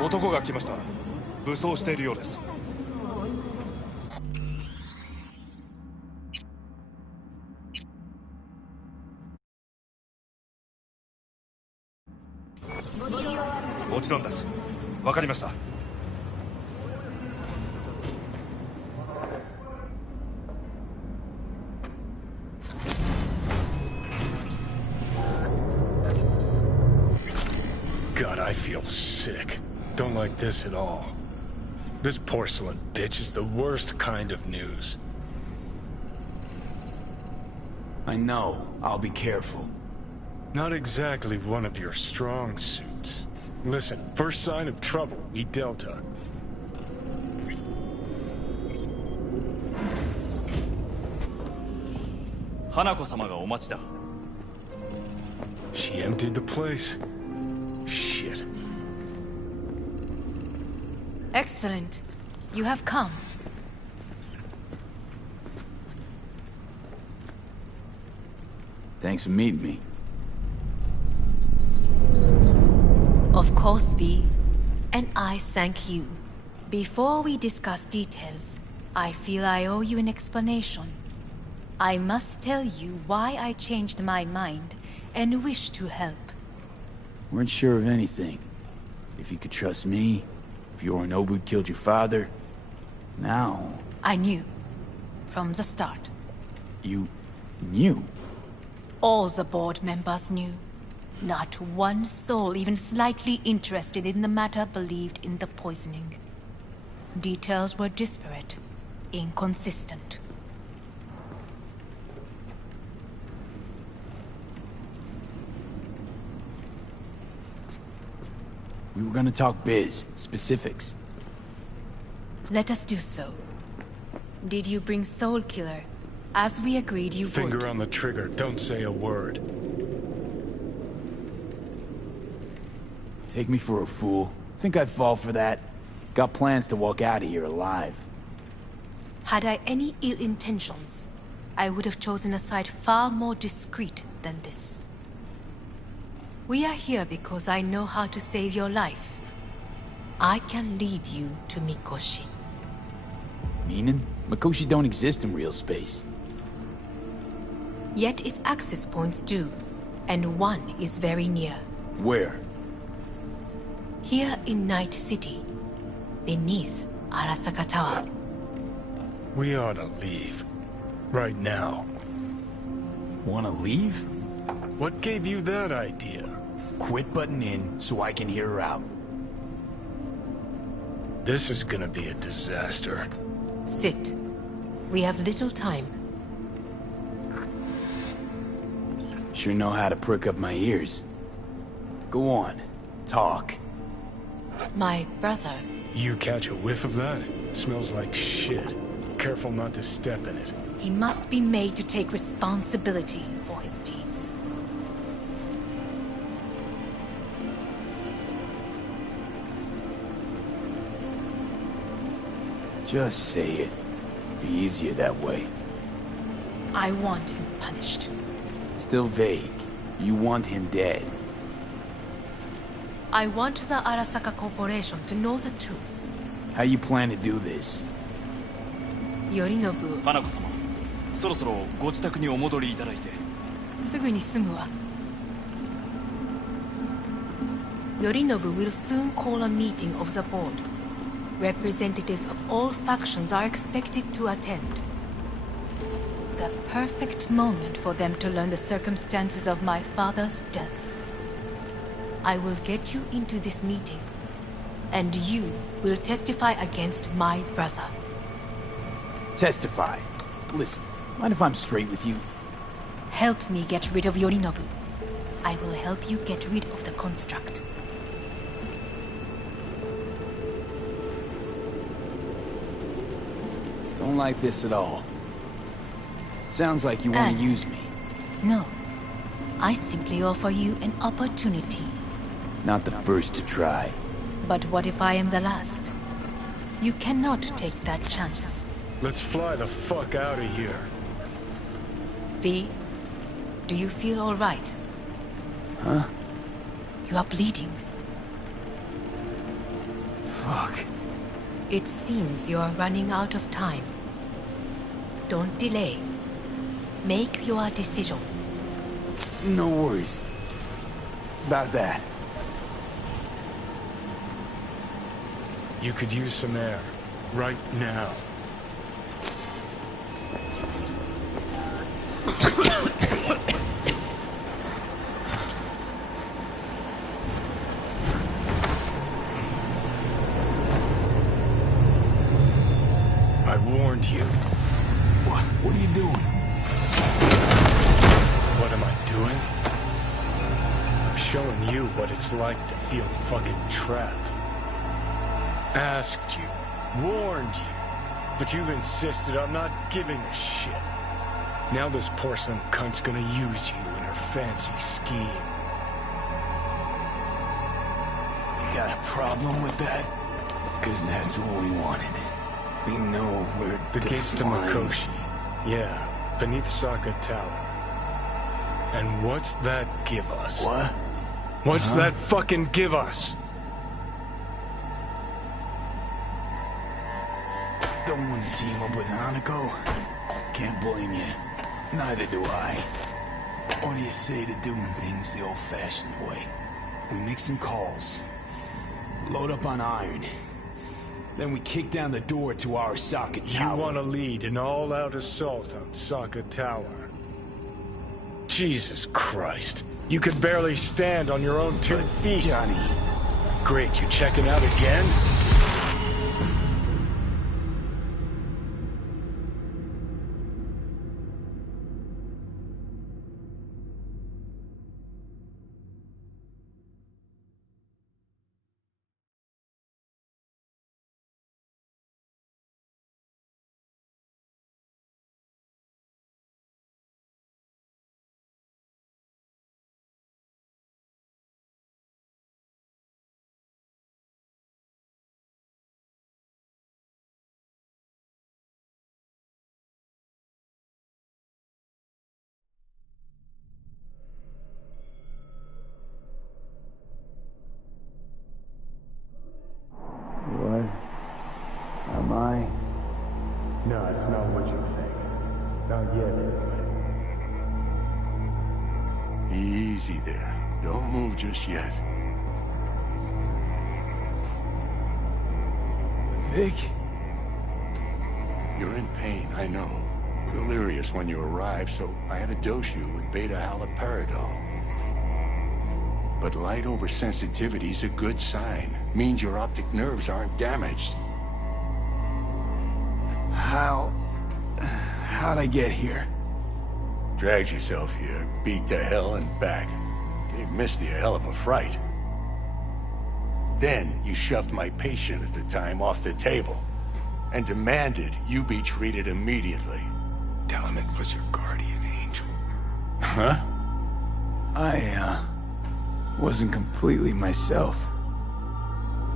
男が来ました。武装しているようです。もちろんです。わかりました。God, I feel sick. Don't like this at all. This porcelain bitch is the worst kind of news. I know. I'll be careful. Not exactly one of your strong suits. Listen, first sign of trouble, we Delta. Hanako-samaがお待ちだ。She emptied the place. Shit. Excellent. You have come. Thanks for meeting me. Of course, V. And I thank you. Before we discuss details, I feel I owe you an explanation. I must tell you why I changed my mind and wish to help. Weren't sure of anything. If you could trust me, if Yorinobu killed your father. Now... I knew. From the start. You... knew? All the board members knew. Not one soul even slightly interested in the matter believed in the poisoning. Details were disparate, inconsistent. We were gonna talk biz, specifics. Let us do so. Did you bring Soul Killer? As we agreed you would. Finger on the trigger, don't say a word. Take me for a fool. Think I'd fall for that? Got plans to walk out of here alive. Had I any ill intentions, I would have chosen a side far more discreet than this. We are here because I know how to save your life. I can lead you to Mikoshi. Meaning? Mikoshi don't exist in real space. Yet its access points do, and one is very near. Where? Here in Night City, beneath Arasaka Tower. We ought to leave. Right now. Wanna leave? What gave you that idea? Quit butting in so I can hear her out. This is gonna be a disaster. Sit. We have little time. Sure know how to prick up my ears. Go on. Talk. My brother... You catch a whiff of that? Smells like shit. Careful not to step in it. He must be made to take responsibility for his deeds. Just say it. Be easier that way. I want him punished. Still vague. You want him dead. I want the Arasaka Corporation to know the truth. How you plan to do this? Yorinobu. 花子様、そろそろご自宅にお戻りいただいて。すぐに済むわ。Yorinobu will soon call a meeting of the board. Representatives of all factions are expected to attend. The perfect moment for them to learn the circumstances of my father's death. I will get you into this meeting, and you will testify against my brother. Testify? Listen, mind if I'm straight with you? Help me get rid of Yorinobu. I will help you get rid of the construct. Don't like this at all. Sounds like you want to use me. No. I simply offer you an opportunity. Not the first to try. But what if I am the last? You cannot take that chance. Let's fly the fuck out of here. V, do you feel all right? Huh? You are bleeding. Fuck. It seems you are running out of time. Don't delay. Make your decision. No worries about that. You could use some air. Right now. I warned you. What are you doing? What am I doing? I'm showing you what it's like to feel fucking trapped. Asked you, warned you, but you've insisted on not giving a shit. Now this porcelain cunt's gonna use you in her fancy scheme. You got a problem with that? Because that's what we wanted. We know we're the gates to Mikoshi. Yeah, beneath Saka Tower. And what's that give us? What? What's that fucking give us? Don't want to team up with Hanako? Can't blame you. Neither do I. What do you say to doing things the old-fashioned way? We make some calls, load up on iron, then we kick down the door to our Saka Tower. You want to lead an all-out assault on Saka Tower? Jesus Christ. You could barely stand on your own 2 feet. Johnny. Great, you checking out again? What? Am I? No, it's not what you think. Not yet, anyway. Easy there. Don't move just yet. Vic? You're in pain, I know. Delirious when you arrived, so I had to dose you with beta-haloperidol. But light oversensitivity's a good sign. Means your optic nerves aren't damaged. How'd I get here? Dragged yourself here, beat to hell and back. Gave Misty a hell of a fright. Then you shoved my patient at the time off the table and demanded you be treated immediately. Tell him it was your guardian angel. Huh? I wasn't completely myself.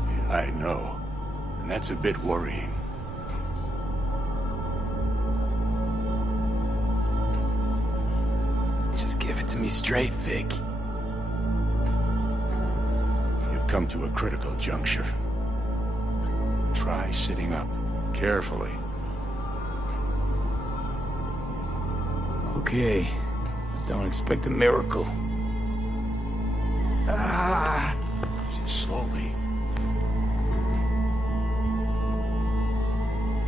Yeah, I know. And that's a bit worrying. Just give it to me straight, Vic. You've come to a critical juncture. Try sitting up, carefully. Okay. Don't expect a miracle. Just slowly.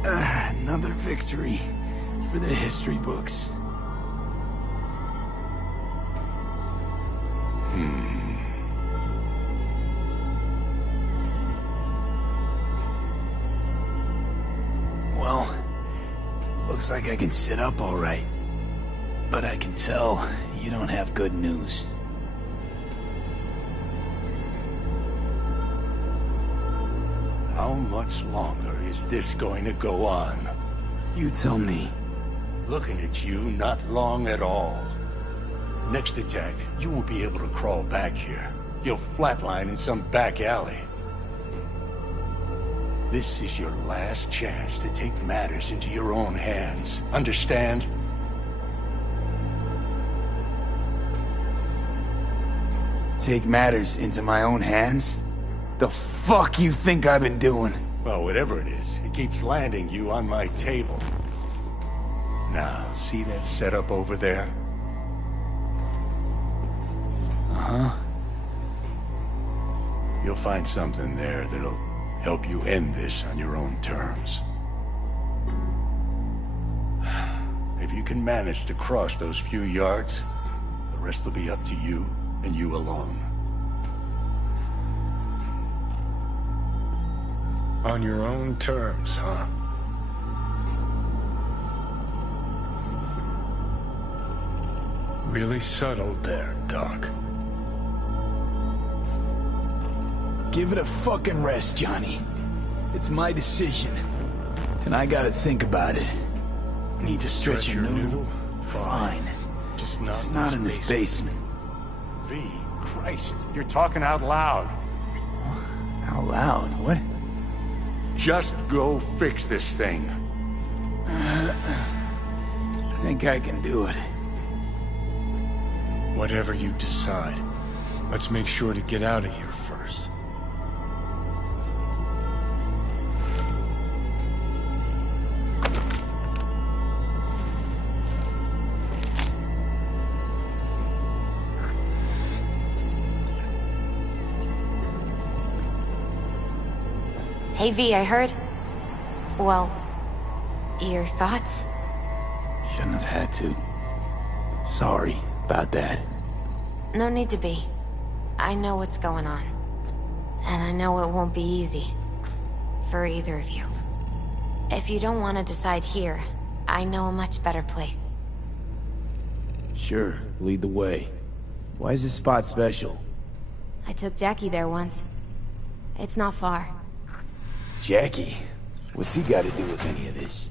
Another victory for the history books. Well, looks like I can sit up all right. But I can tell you don't have good news. How much longer is this going to go on? You tell me. Looking at you, not long at all. Next attack, you won't be able to crawl back here. You'll flatline in some back alley. This is your last chance to take matters into your own hands. Understand? Take matters into my own hands? The fuck you think I've been doing? Well, whatever it is, it keeps landing you on my table. Now, see that setup over there? Uh-huh. You'll find something there that'll help you end this on your own terms. If you can manage to cross those few yards, the rest will be up to you and you alone. On your own terms, huh? Really subtle there, Doc. Give it a fucking rest, Johnny. It's my decision. And I gotta think about it. Need to stretch your noodle? Fine. Just It's not in this basement. V, Christ, you're talking out loud. Out loud? What? Just go fix this thing. I think I can do it. Whatever you decide, let's make sure to get out of here first. Hey V, I heard... Well, your thoughts? Shouldn't have had to. Sorry about that. No need to be. I know what's going on. And I know it won't be easy. For either of you. If you don't want to decide here, I know a much better place. Sure, lead the way. Why is this spot special? I took Jackie there once. It's not far. Jackie? What's he got to do with any of this?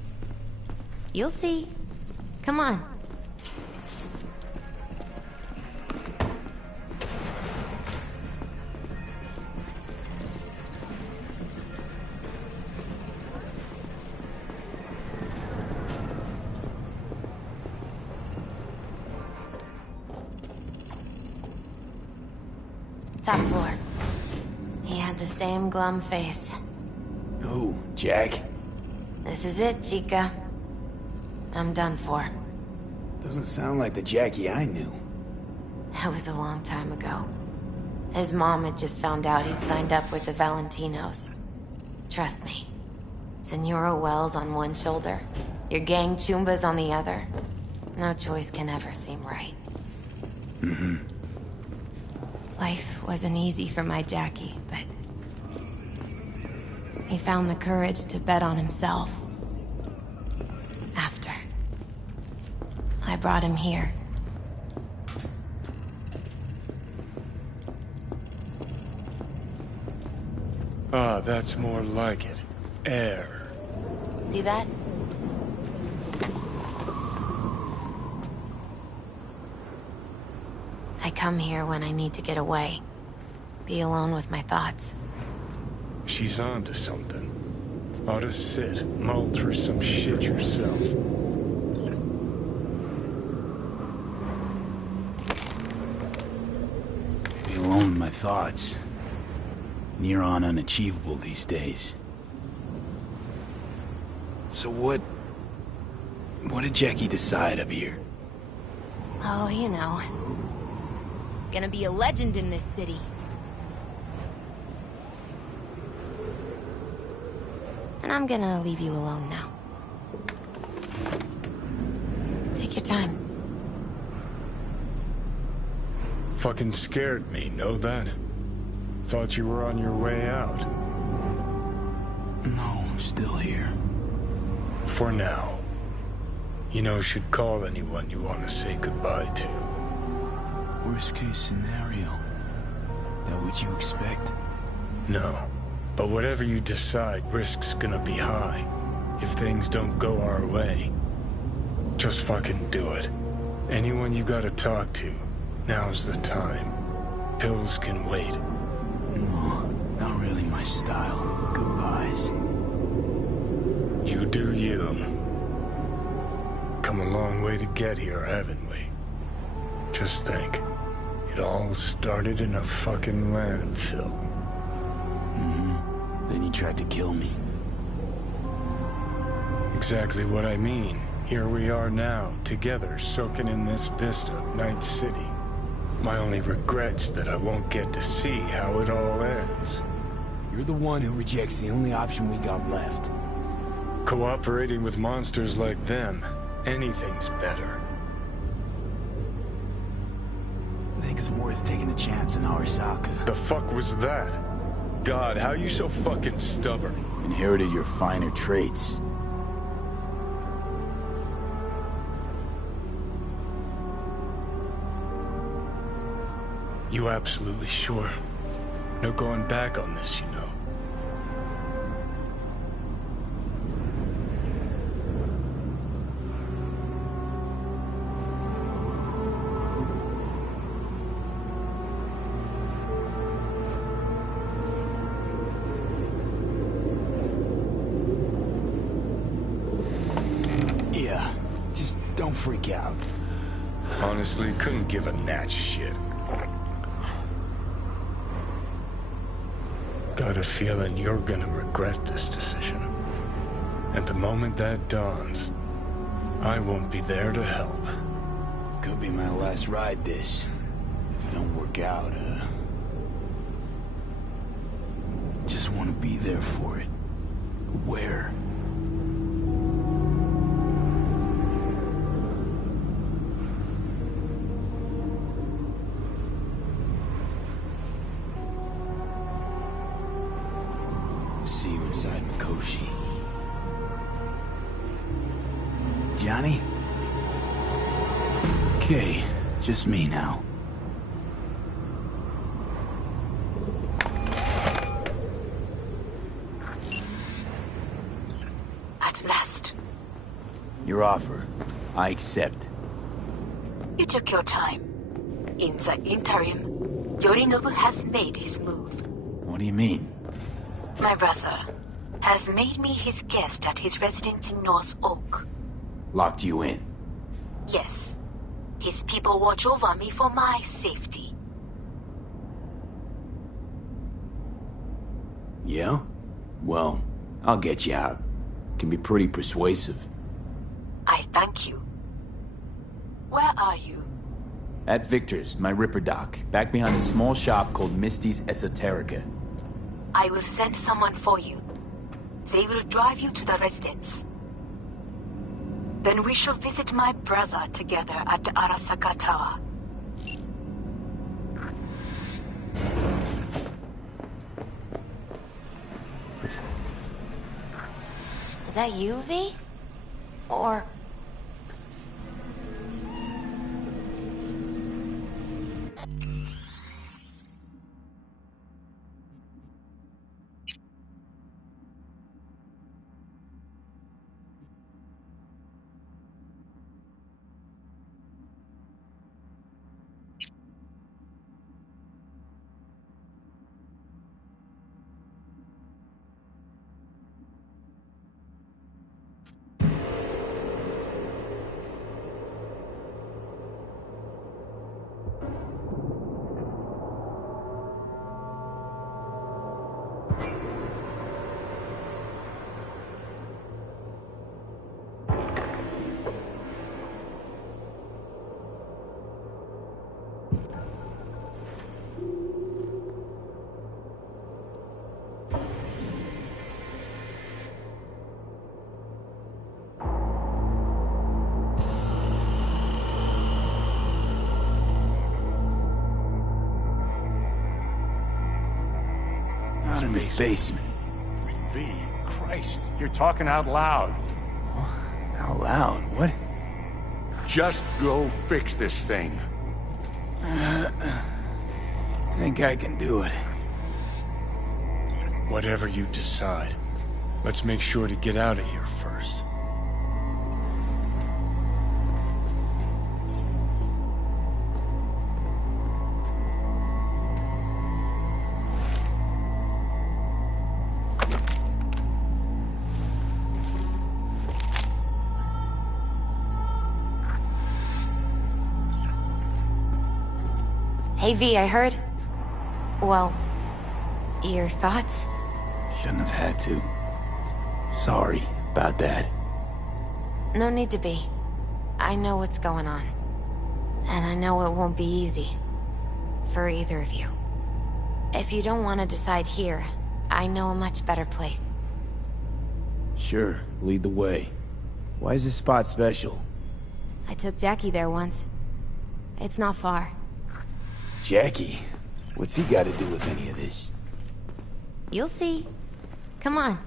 You'll see. Come on. Top floor. He had the same glum face. Who? Jack? This is it, Chica. I'm done for. Doesn't sound like the Jackie I knew. That was a long time ago. His mom had just found out he'd signed up with the Valentinos. Trust me. Senora Wells on one shoulder, your gang Chumbas on the other. No choice can ever seem right. Mm-hmm. Life wasn't easy for my Jackie, but... he found the courage to bet on himself. After. I brought him here. Ah, that's more like it. Air. See that? I come here when I need to get away. Be alone with my thoughts. She's onto something. Ought to sit, mull through some shit yourself. Be alone with my thoughts. Near on unachievable these days. So what did Jackie decide up here? Oh, you know. Gonna be a legend in this city. And I'm gonna leave you alone now. Take your time. Fucking scared me, know that? Thought you were on your way out. No, I'm still here. For now. You know, should call anyone you want to say goodbye to. Worst case scenario. That what you expect? No. But whatever you decide, risk's gonna be high. If things don't go our way. Just fucking do it. Anyone you gotta talk to, now's the time. Pills can wait. No, not really my style. Goodbyes. You do you. Come a long way to get here, haven't we? Just think. It all started in a fucking landfill. tried to kill me. Exactly what I mean. Here we are now, together, soaking in this vista of Night City. My only regret's that I won't get to see how it all ends. You're the one who rejects the only option we got left. Cooperating with monsters like them, anything's better. I think it's worth taking a chance on Arasaka. The fuck was that? God, how you so fucking stubborn? Inherited your finer traits. You absolutely sure? No going back on this, you know. Yeah, just don't freak out. Honestly, couldn't give a gnat's shit. Got a feeling you're gonna regret this decision. And the moment that dawns, I won't be there to help. Could be my last ride this. If it don't work out, just want to be there for it. Where? See you inside Mikoshi. Johnny? Okay, just me now. At last. Your offer. I accept. You took your time. In the interim, Yorinobu has made his move. What do you mean? My brother has made me his guest at his residence in North Oak. Locked you in? Yes. His people watch over me for my safety. Yeah? Well, I'll get you out. Can be pretty persuasive. I thank you. Where are you? At Victor's, my Ripper dock, back behind a small shop called Misty's Esoterica. I will send someone for you. They will drive you to the residence. Then we shall visit my brother together at the Arasaka Tower. Is that you, V? Or... Not in this basement. V, Christ, you're talking out loud. Out loud? What? Just go fix this thing. Think I can do it. Whatever you decide, let's make sure to get out of here first. Hey, V, I heard... Well, your thoughts? Shouldn't have had to. Sorry about that. No need to be. I know what's going on. And I know it won't be easy. For either of you. If you don't want to decide here, I know a much better place. Sure, lead the way. Why is this spot special? I took Jackie there once. It's not far. Jackie? What's he got to do with any of this? You'll see. Come on.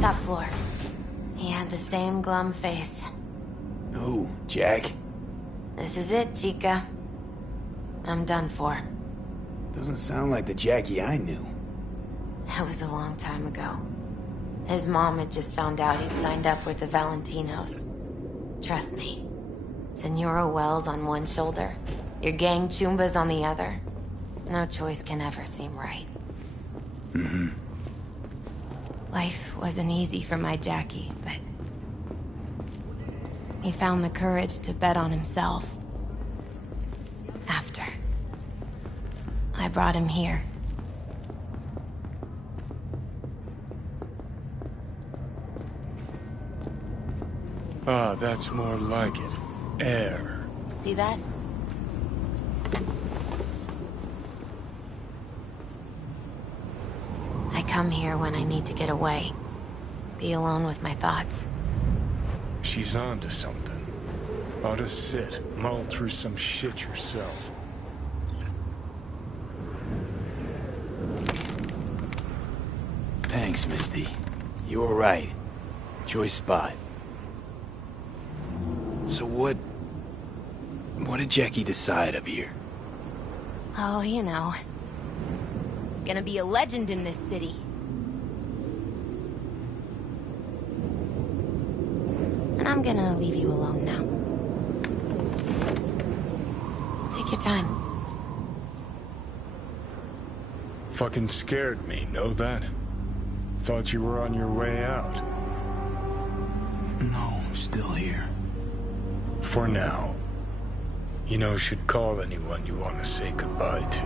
Top floor. He had the same glum face. Who? Jack? This is it, Chica. I'm done for. Doesn't sound like the Jackie I knew. That was a long time ago. His mom had just found out he'd signed up with the Valentinos. Trust me. Senora Wells on one shoulder, your gang Chumbas on the other. No choice can ever seem right. Mm-hmm. Life wasn't easy for my Jackie, but... he found the courage to bet on himself. After. I brought him here. Ah, that's more like it. Air. See that? I come here when I need to get away. Be alone with my thoughts. She's onto something. Ought to sit, mull through some shit yourself. Thanks, Misty. You were right. Choice spot. So what did Jackie decide up here? Oh, you know. Gonna be a legend in this city. And I'm gonna leave you alone now. Take your time. Fucking scared me, know that? Thought you were on your way out. No, still here. For now. You know, should call anyone you want to say goodbye to.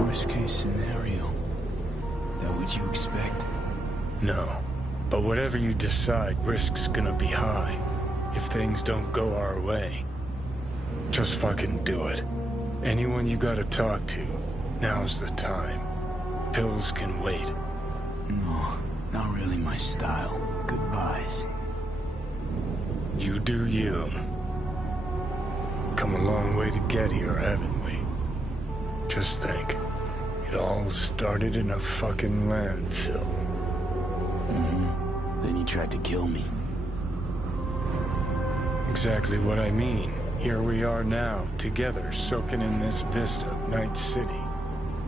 Worst case scenario. That what you expect? No. But whatever you decide, risk's gonna be high. If things don't go our way. Just fucking do it. Anyone you gotta talk to, now's the time. Pills can wait. No, not really my style. Goodbyes. You do you. Come a long way to get here, haven't we? Just think. It all started in a fucking landfill. Mm-hmm. Then you tried to kill me. Exactly what I mean. Here we are now, together, soaking in this vista of Night City.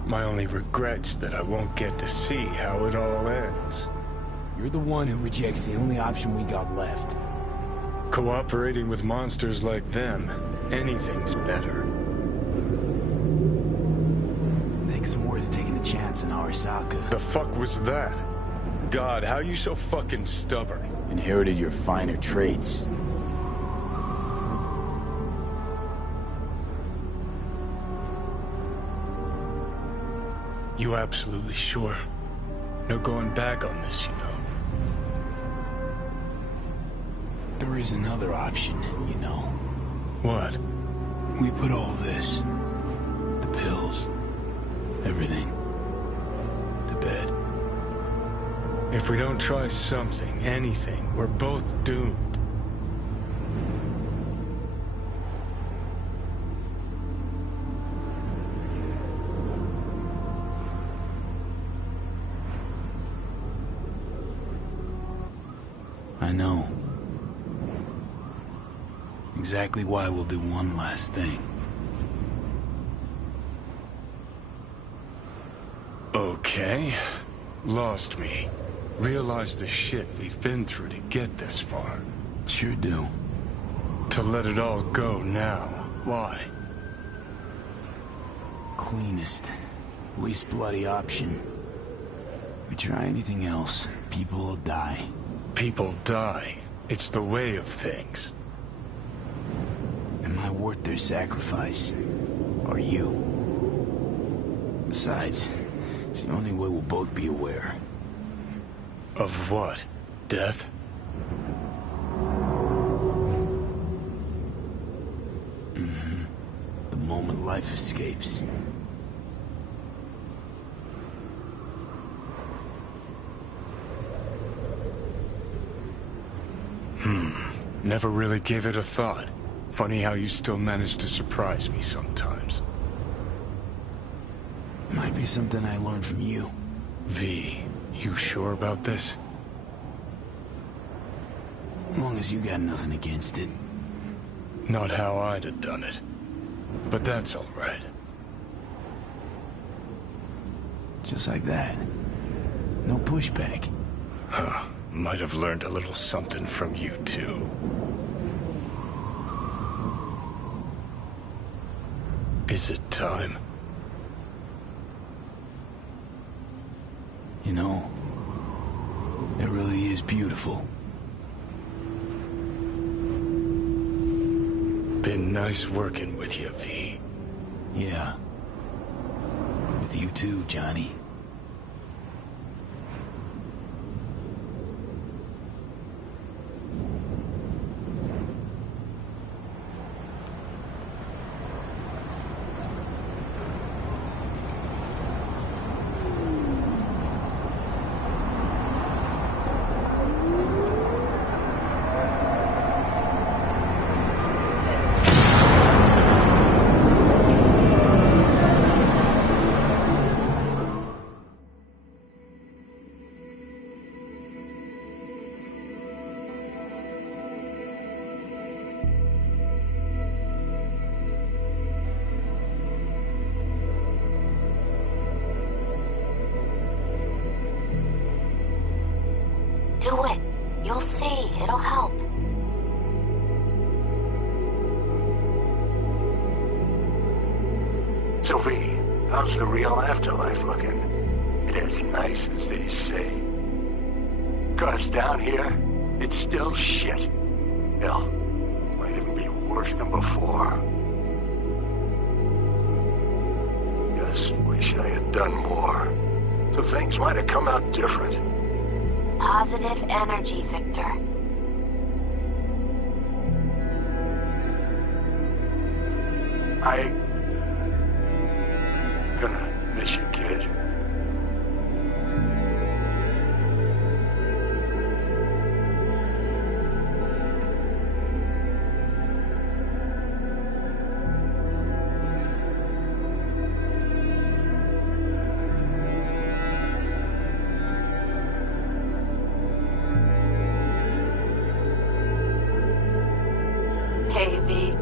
My only regret's that I won't get to see how it all ends. You're the one who rejects the only option we got left. Cooperating with monsters like them, anything's better. Think it's worth taking a chance in Arasaka. The fuck was that? God, how you so fucking stubborn? Inherited your finer traits. You absolutely sure? No going back on this, you know. There is another option, you know. What? We put all this, the pills, everything, to bed. If we don't try something, anything, we're both doomed. I know. Exactly why we'll do one last thing. Okay. Lost me. Realized the shit we've been through to get this far. Sure do. To let it all go now. Why? cleanest, least bloody option. If we try anything else, people will die. People die. It's the way of things. Am I worth their sacrifice? Are you? Besides, it's the only way we'll both be aware. Of what? Death? Mm-hmm. The moment life escapes. Never really gave it a thought. Funny how you still manage to surprise me sometimes. Might be something I learned from you. V, you sure about this? As long as you got nothing against it. Not how I'd have done it. But that's all right. Just like that. No pushback. Huh. Might have learned a little something from you, too. Is it time? You know, it really is beautiful. Been nice working with you, V. Yeah. With you too, Johnny. Do it. You'll see. It'll help. So V, how's the real afterlife looking? It as nice as they say? 'Cause down here, it's still shit. Hell, might even be worse than before. Just wish I had done more. So things might have come out different. Positive energy, Victor. Gonna miss you, kid. Hey, V.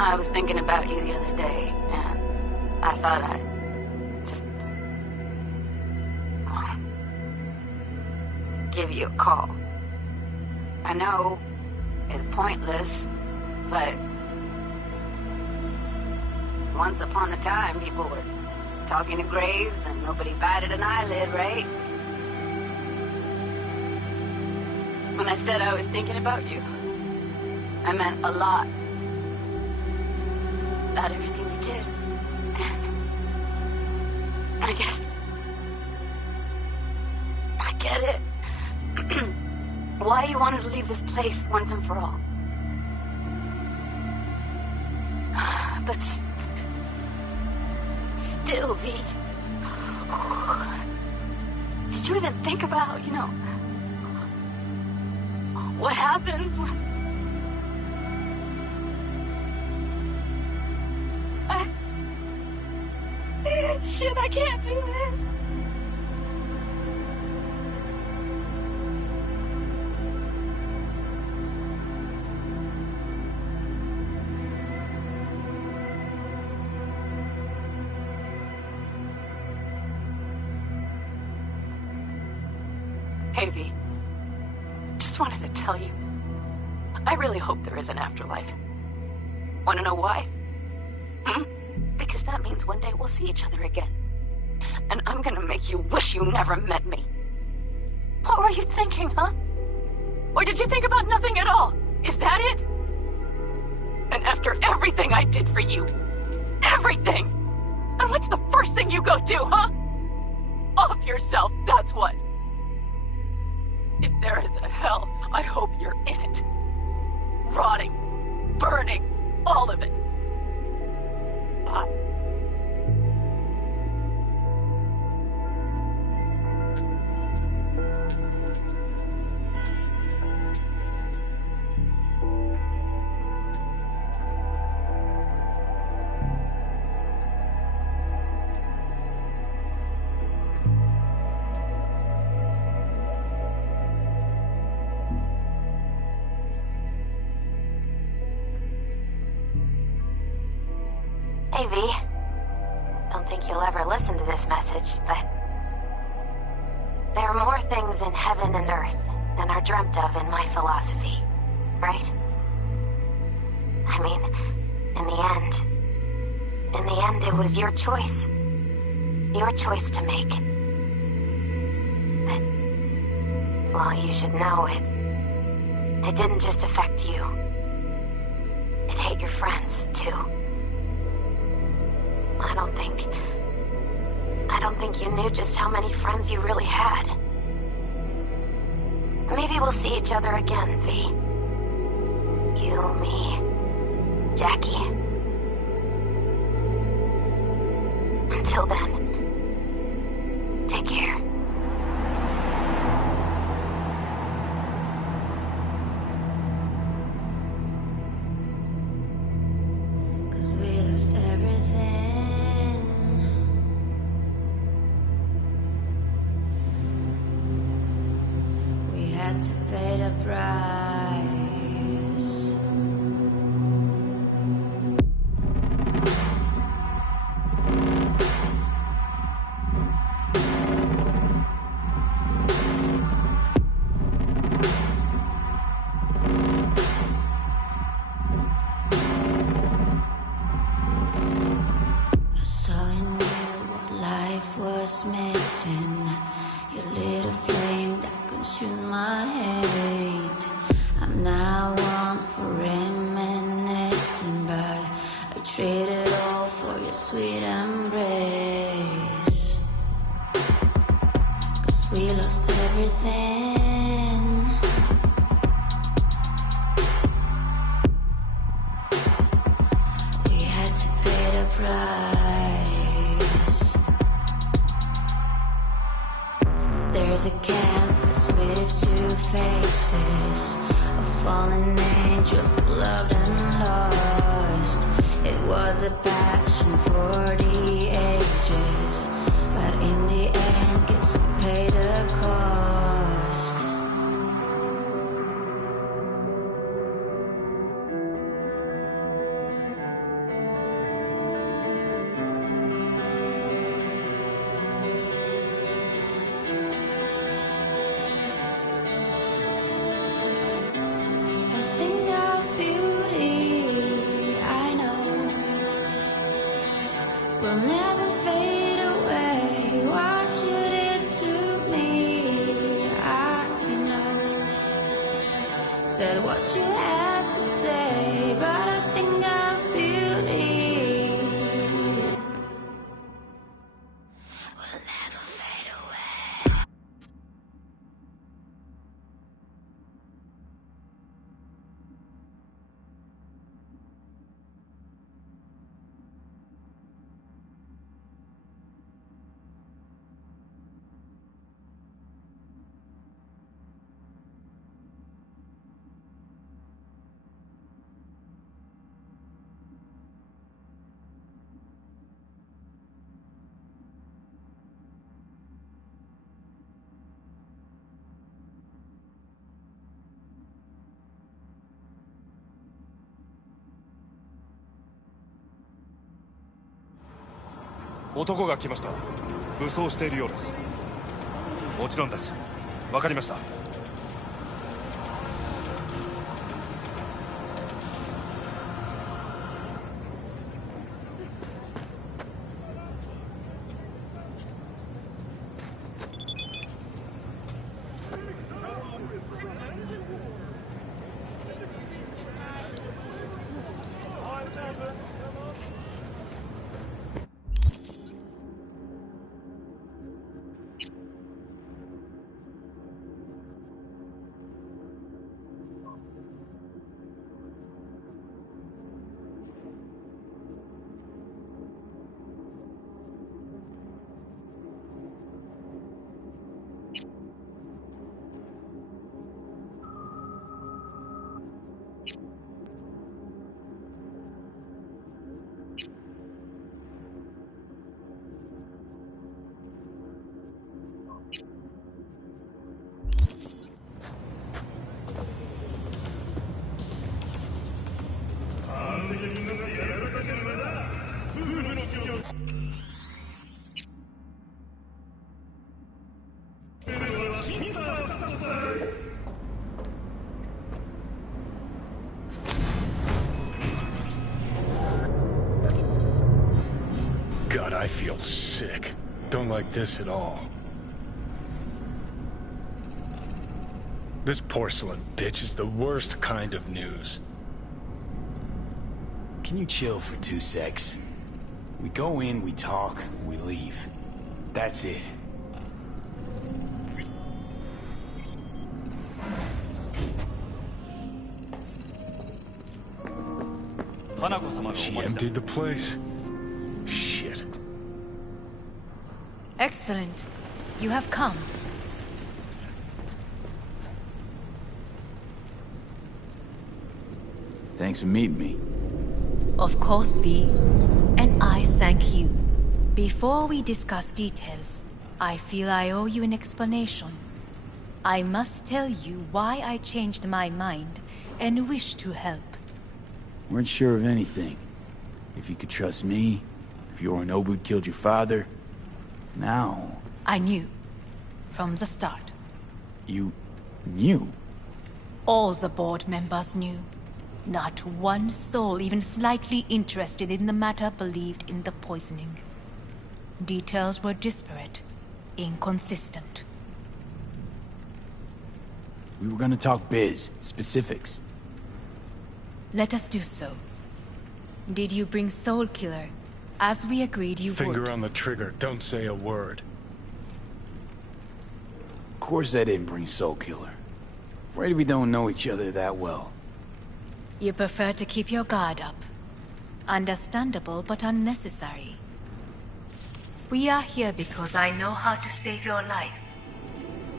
I was thinking about you the other day, and I thought I'd just give you a call. I know it's pointless, but once upon a time, people were talking to graves and nobody batted an eyelid, right? When I said I was thinking about you, I meant a lot. About everything you did. And I guess I get it. Why you wanted to leave this place once and for all. But still, V. Did you even think about, what happens when... Shit, I can't do this. Hey, V. Just wanted to tell you, I really hope there is an afterlife. Wanna know why? Because that means one day we'll see each other again. And I'm gonna make you wish you never met me. What were you thinking, huh? Or did you think about nothing at all? Is that it? And after everything I did for you, everything! And what's the first thing you go do, huh? Off yourself, that's what. If there is a hell, I hope you're in it. Rotting, burning, all of it. Bye. Hey, V. Don't think you'll ever listen to this message, but there are more things in heaven and earth than are dreamt of in my philosophy, right? I mean, in the end, it was your choice. Your choice to make. But, well, you should know it didn't just affect you. It hit your friends, too. I don't think you knew just how many friends you really had. Maybe we'll see each other again, V. You, me, Jackie. Until then, take care. Cause we lost everything. Had to pay the price. I saw in you what life was missing. You lit a flame that consume my hate. I'm now one for reminiscing, but I traded all for your sweet embrace. Cause we lost everything. We had to pay the price. There's a canvas with two faces of fallen angels who loved and lost. It was a passion for the ages, but in the end, guess we paid the cost. Will never fade away. What you did to me, I know. Said what you had to say, but I think of beauty will never fade away.男が来ました。武装しているようです。もちろんです。わかりました。God, I feel sick. Don't like this at all. This porcelain bitch is the worst kind of news. Can you chill for 2 secs? We go in, we talk, we leave. That's it. She emptied the place. Shit. Excellent. You have come. Thanks for meeting me. Of course, V. And I thank you. Before we discuss details, I feel I owe you an explanation. I must tell you why I changed my mind and wish to help. Weren't sure of anything. If you could trust me, if Yorinobu killed your father. Now... I knew. From the start. You... knew? All the board members knew. Not one soul even slightly interested in the matter believed in the poisoning. Details were disparate, inconsistent. We were gonna talk biz, specifics. Let us do so. Did you bring Soul Killer, as we agreed you would? Finger on the trigger, don't say a word. Of course I didn't bring Soul Killer. Afraid we don't know each other that well. You prefer to keep your guard up. Understandable, but unnecessary. We are here because I know how to save your life.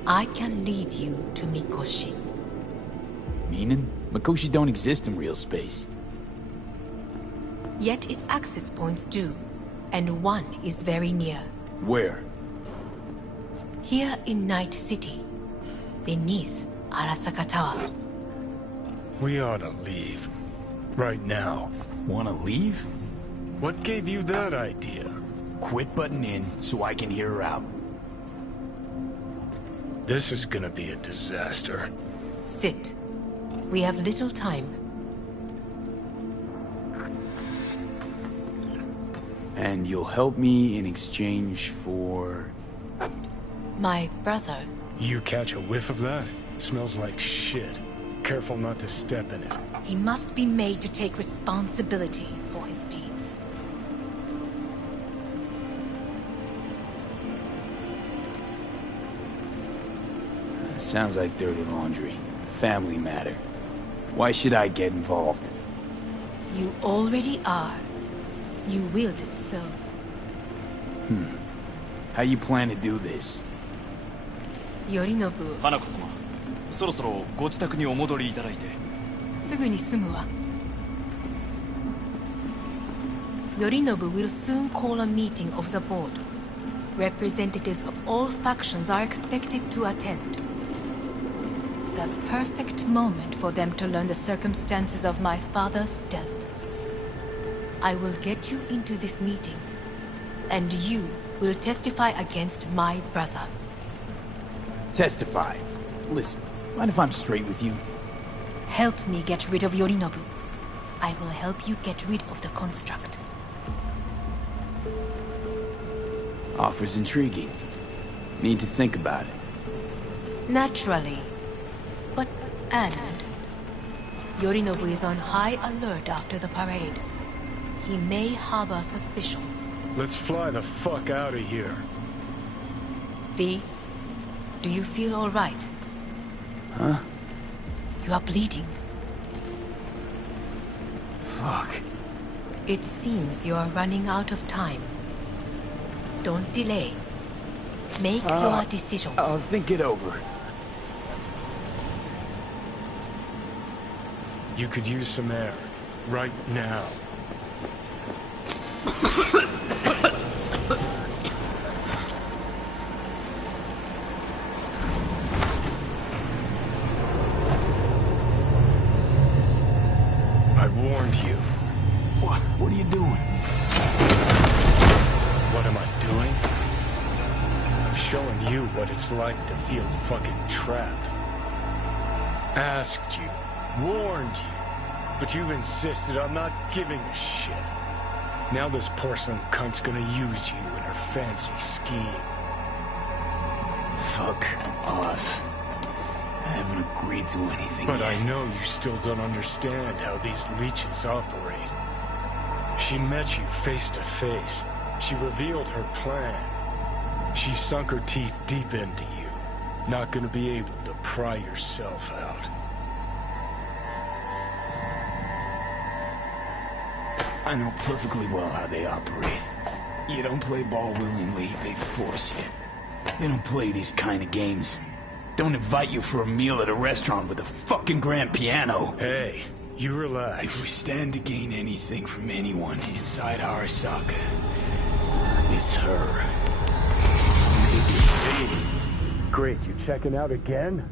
I can lead you to Mikoshi. Meaning? Mikoshi don't exist in real space. Yet its access points do, and one is very near. Where? Here in Night City, beneath Arasaka Tower. We ought to leave. Right now. Wanna leave? What gave you that idea? Quit butting in so I can hear her out. This is gonna be a disaster. Sit. We have little time. And you'll help me in exchange for... My brother. You catch a whiff of that? Smells like shit. Careful not to step in it. He must be made to take responsibility for his deeds. Sounds like dirty laundry. Family matter. Why should I get involved? You already are. You willed it so. How you plan to do this? Yorinobu. 花子様、そろそろご自宅にお戻りいただいて。すぐに済むわ。Yorinobu will soon call a meeting of the board. Representatives of all factions are expected to attend. The perfect moment for them to learn the circumstances of my father's death. I will get you into this meeting, and you will testify against my brother. Testify? Listen, mind if I'm straight with you? Help me get rid of Yorinobu. I will help you get rid of the construct. Offer's intriguing. Need to think about it. Naturally. But, and... Yorinobu is on high alert after the parade. He may harbor suspicions. Let's fly the fuck out of here. V, do you feel all right? Huh? You are bleeding. Fuck. It seems you are running out of time. Don't delay. Make your decision. I'll think it over. You could use some air. Right now. I warned you. What are you doing? What am I doing? I'm showing you what it's like to feel fucking trapped. Asked you, warned you, but you've insisted on not giving a shit. Now this porcelain cunt's gonna use you in her fancy scheme. Fuck off. I haven't agreed to anything But yet. I know you still don't understand how these leeches operate. She met you face to face. She revealed her plan. She sunk her teeth deep into you. Not gonna be able to pry yourself out. I know perfectly well how they operate. You don't play ball willingly, they force you. They don't play these kind of games. Don't invite you for a meal at a restaurant with a fucking grand piano. Hey, you relax. If we stand to gain anything from anyone inside Arasaka, it's her. Maybe me. Great, you checking out again?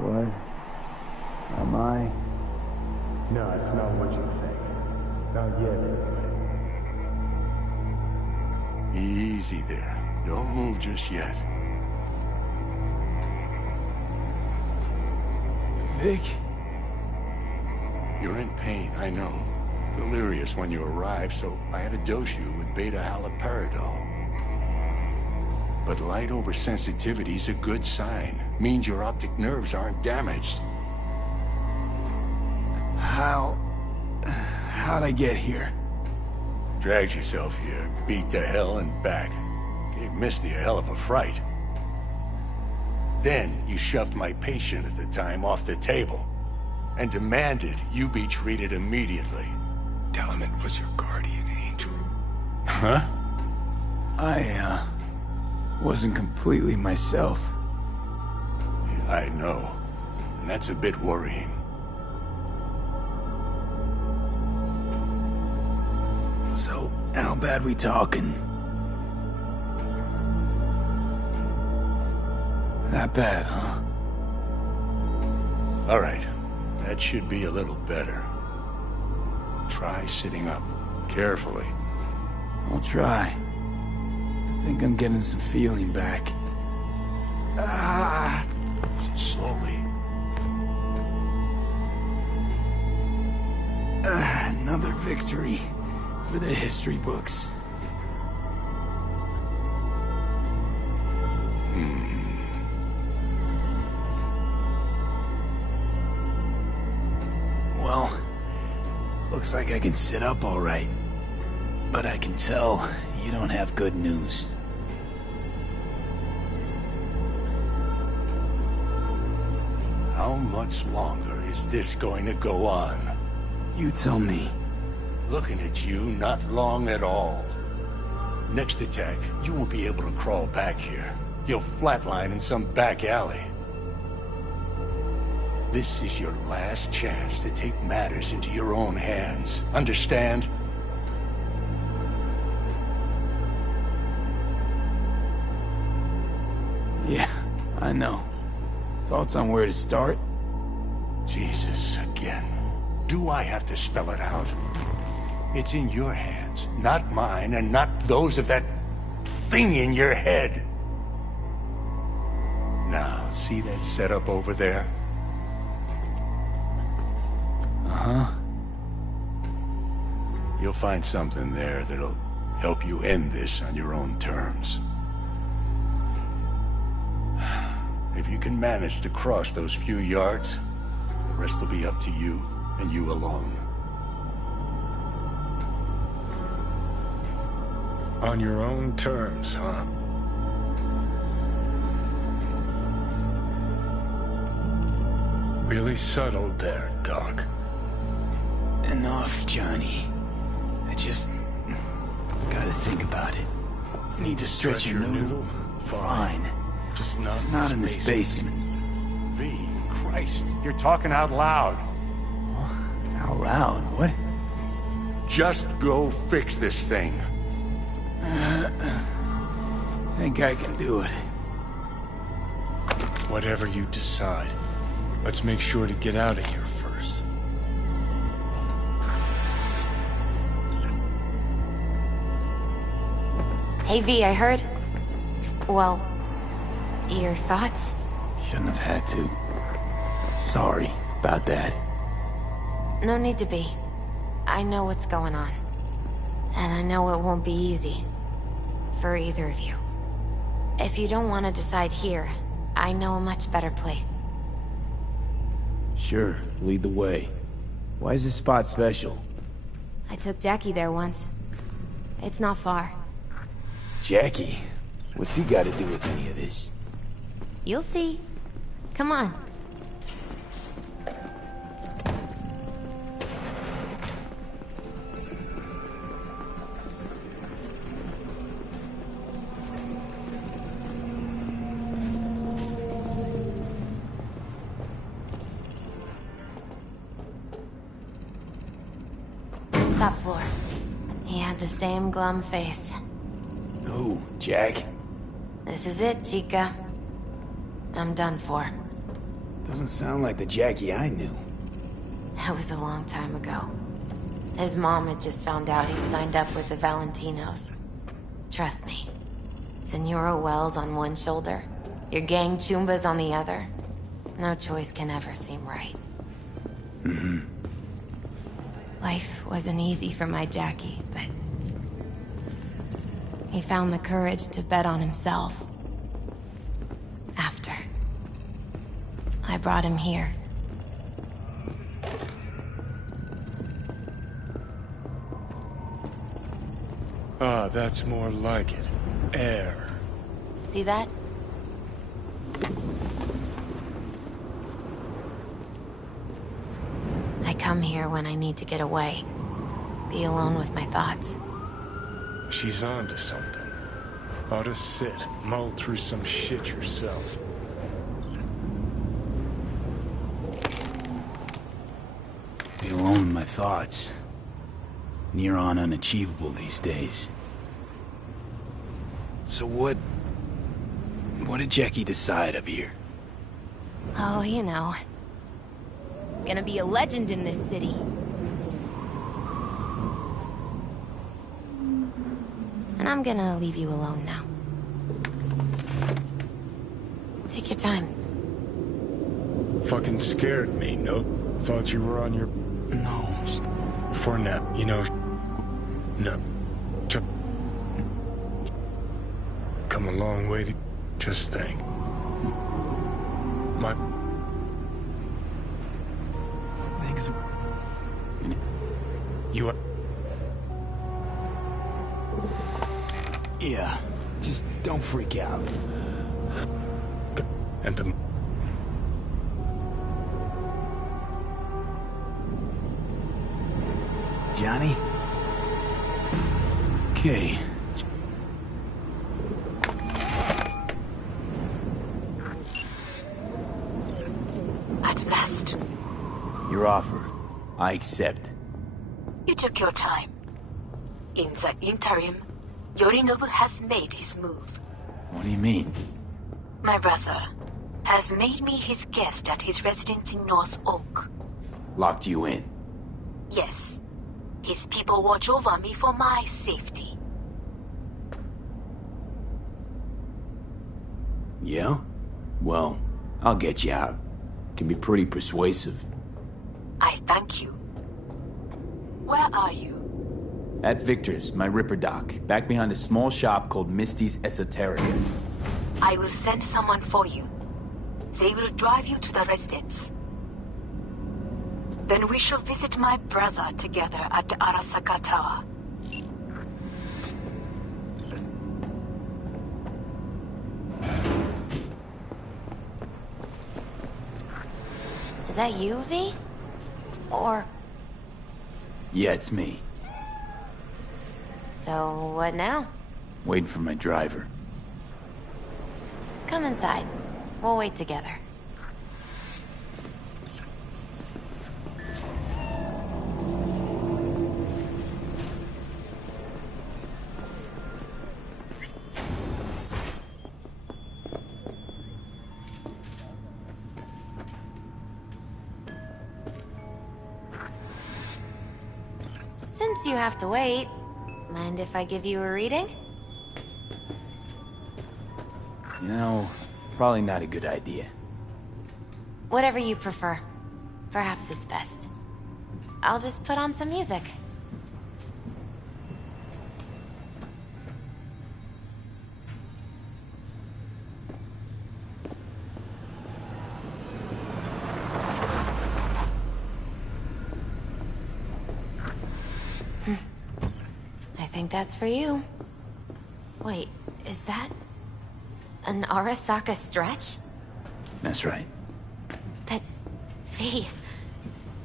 What? Am I? No, it's not what you think. Not yet, anyway. Easy there. Don't move just yet. Vic? You're in pain, I know. Delirious when you arrived, so I had to dose you with beta-haloperidol. But light oversensitivity's a good sign. Means your optic nerves aren't damaged. How'd I get here? Dragged yourself here, beat to hell and back. Gave Misty a hell of a fright. Then you shoved my patient at the time off the table and demanded you be treated immediately. Tell him it was your guardian angel. Huh? I wasn't completely myself. Yeah, I know. And that's a bit worrying. So, how bad we talking? That bad, huh? All right. That should be a little better. Try sitting up. Carefully. I'll try. I think I'm getting some feeling back. Slowly. Another victory for the history books. Well, looks like I can sit up all right. But I can tell you don't have good news. How much longer is this going to go on? You tell me. Looking at you, not long at all. Next attack, you won't be able to crawl back here. You'll flatline in some back alley. This is your last chance to take matters into your own hands. Understand? Yeah, I know. Thoughts on where to start? Jesus, again. Do I have to spell it out? It's in your hands, not mine, and not those of that thing in your head. Now, see that setup over there? Uh-huh. You'll find something there that'll help you end this on your own terms. If you can manage to cross those few yards, the rest will be up to you, and you alone. On your own terms, huh? Really subtle there, Doc. Enough, Johnny. I just gotta think about it. Need to stretch your noodle? Fine. Just not in this basement. V, Christ, you're talking out loud. Out loud? What? Just go fix this thing. Think I can do it. Whatever you decide. Let's make sure to get out of here first. Hey V, I heard... Well, your thoughts? Shouldn't have had to. Sorry about that. No need to be. I know what's going on. And I know it won't be easy. For either of you. If you don't want to decide here, I know a much better place. Sure, lead the way. Why is this spot special? I took Jackie there once. It's not far. Jackie? What's he got to do with any of this? You'll see. Come on. Top floor. He had the same glum face. Who, Jack? This is it, Chica. I'm done for. Doesn't sound like the Jackie I knew. That was a long time ago. His mom had just found out he'd signed up with the Valentinos. Trust me. Senora Wells on one shoulder, your gang Chumbas on the other. No choice can ever seem right. Mm-hmm. Life wasn't easy for my Jackie, but... he found the courage to bet on himself. After. I brought him here. Ah, that's more like it. Air. See that? I come here when I need to get away. Be alone with my thoughts. She's onto something. Ought to sit, mull through some shit yourself. Be alone with my thoughts. Near on unachievable these days. So what did Jackie decide up here? Oh, you know. Gonna be a legend in this city. And I'm gonna leave you alone now. Take your time. Fucking scared me, nope. Thought you were on your... No. For now, you know... No. Just... Come a long way to... Just think. My... Thanks. You are... Yeah, just don't freak out. And the... Johnny? Okay. At last. Your offer. I accept. You took your time. In the interim, Yorinobu has made his move. What do you mean? My brother has made me his guest at his residence in North Oak. Locked you in? Yes. His people watch over me for my safety. Yeah? Well, I'll get you out. Can be pretty persuasive. I thank you. Where are you? At Victor's, my Ripper Doc, back behind a small shop called Misty's Esoterica. I will send someone for you. They will drive you to the residence. Then we shall visit my brother together at the Arasaka Tower. Is that you, V? Or... Yeah, it's me. So, what now? Waiting for my driver. Come inside. We'll wait together. Since you have to wait, mind if I give you a reading? You know, probably not a good idea. Whatever you prefer. Perhaps it's best. I'll just put on some music. I think that's for you. Wait, is that an Arasaka stretch? That's right. But, V,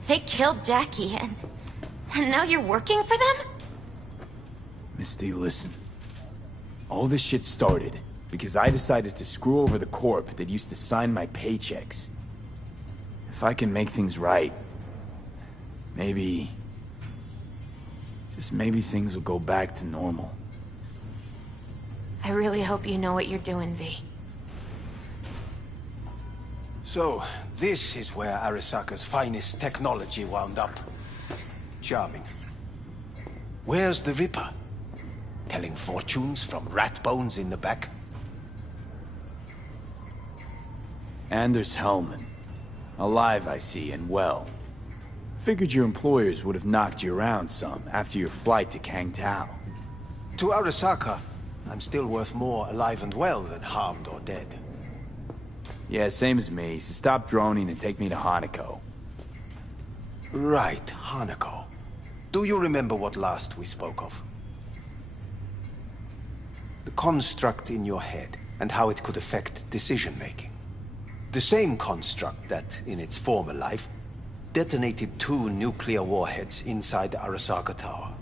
they killed Jackie and now you're working for them? Misty, listen. All this shit started because I decided to screw over the Corp that used to sign my paychecks. If I can make things right, maybe... just maybe things will go back to normal. I really hope you know what you're doing, V. So, this is where Arasaka's finest technology wound up. Charming. Where's the Ripper? Telling fortunes from rat bones in the back? Anders Hellman. Alive, I see, and well. Figured your employers would have knocked you around some after your flight to Kangtao. To Arasaka, I'm still worth more alive and well than harmed or dead. Yeah, same as me, so stop droning and take me to Hanako. Right, Hanako. Do you remember what last we spoke of? The construct in your head, and how it could affect decision-making. The same construct that, in its former life, detonated 2 nuclear warheads inside the Arasaka Tower.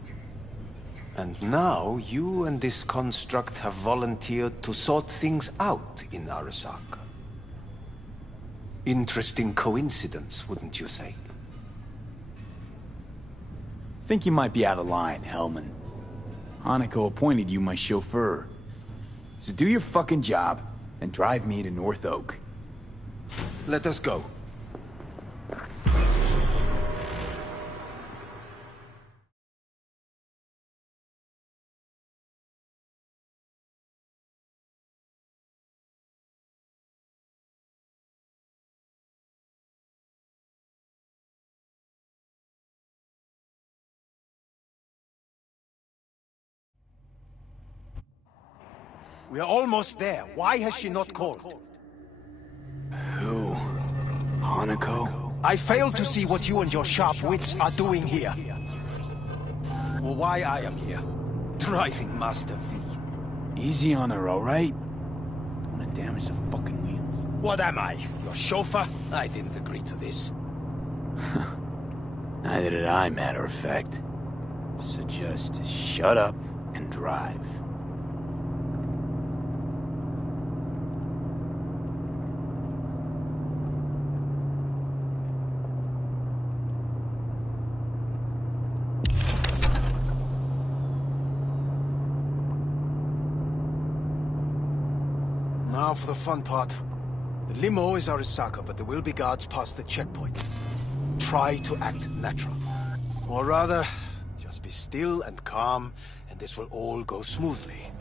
And now, you and this construct have volunteered to sort things out in Arasaka. Interesting coincidence, wouldn't you say? Think you might be out of line, Hellman. Hanako appointed you my chauffeur. So do your fucking job, and drive me to North Oak. Let us go. We are almost there. Why has she not called? Who? Hanako? I fail to see what you and your sharp wits are doing here. Or why I am here. Driving Master V. Easy on her, alright? Don't want to damage the fucking wheels. What am I? Your chauffeur? I didn't agree to this. Neither did I, matter of fact. So just shut up and drive. Now for the fun part. The limo is Arasaka, but there will be guards past the checkpoint. Try to act natural. Or rather, just be still and calm, and this will all go smoothly.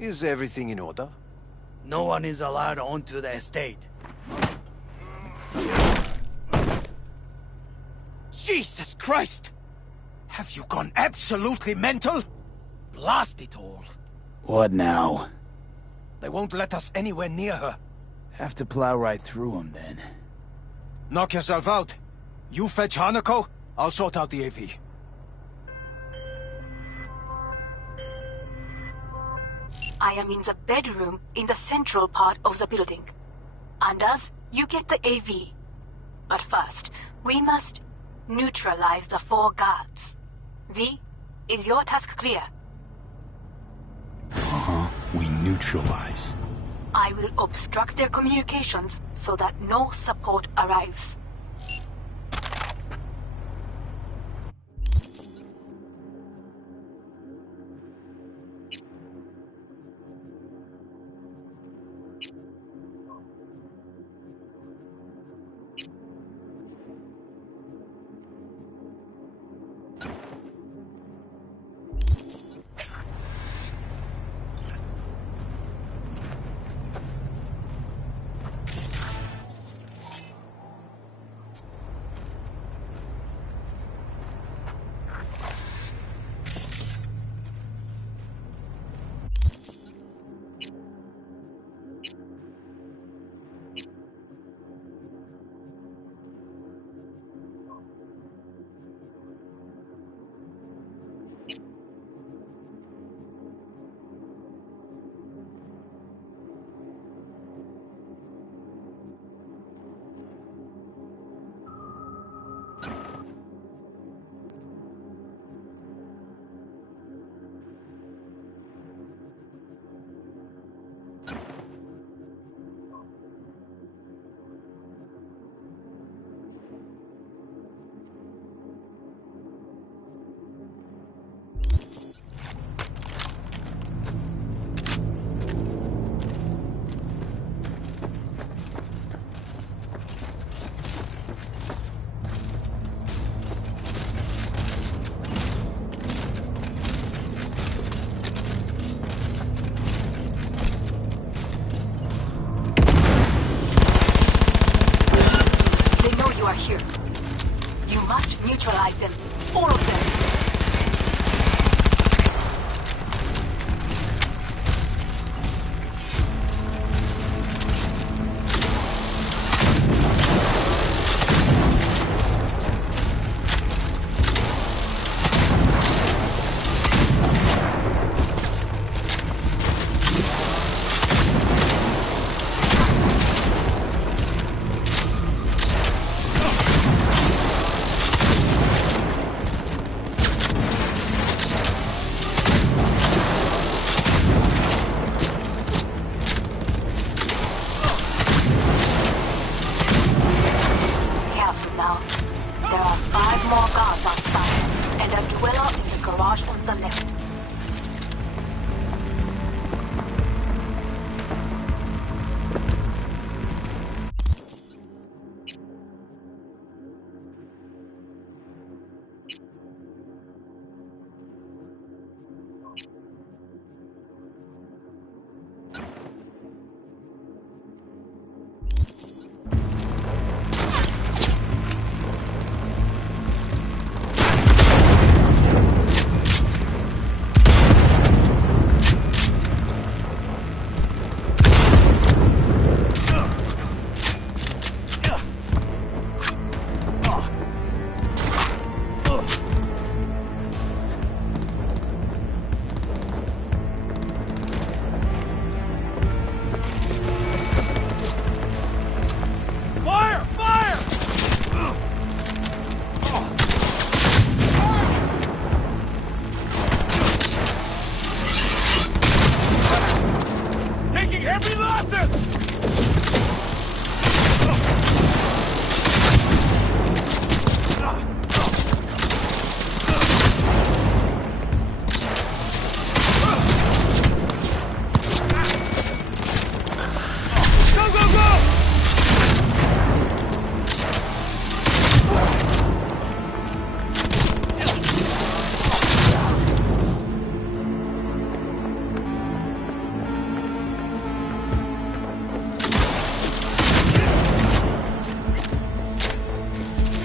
Is everything in order? No one is allowed onto the estate. Jesus Christ! Have you gone absolutely mental? Blast it all. What now? They won't let us anywhere near her. Have to plow right through them, then. Knock yourself out. You fetch Hanako, I'll sort out the AV. I am in the bedroom in the central part of the building. Anders, you get the AV. But first, we must neutralize the 4 guards. V, is your task clear? We neutralize. I will obstruct their communications so that no support arrives. Here. You must neutralize them. All of them.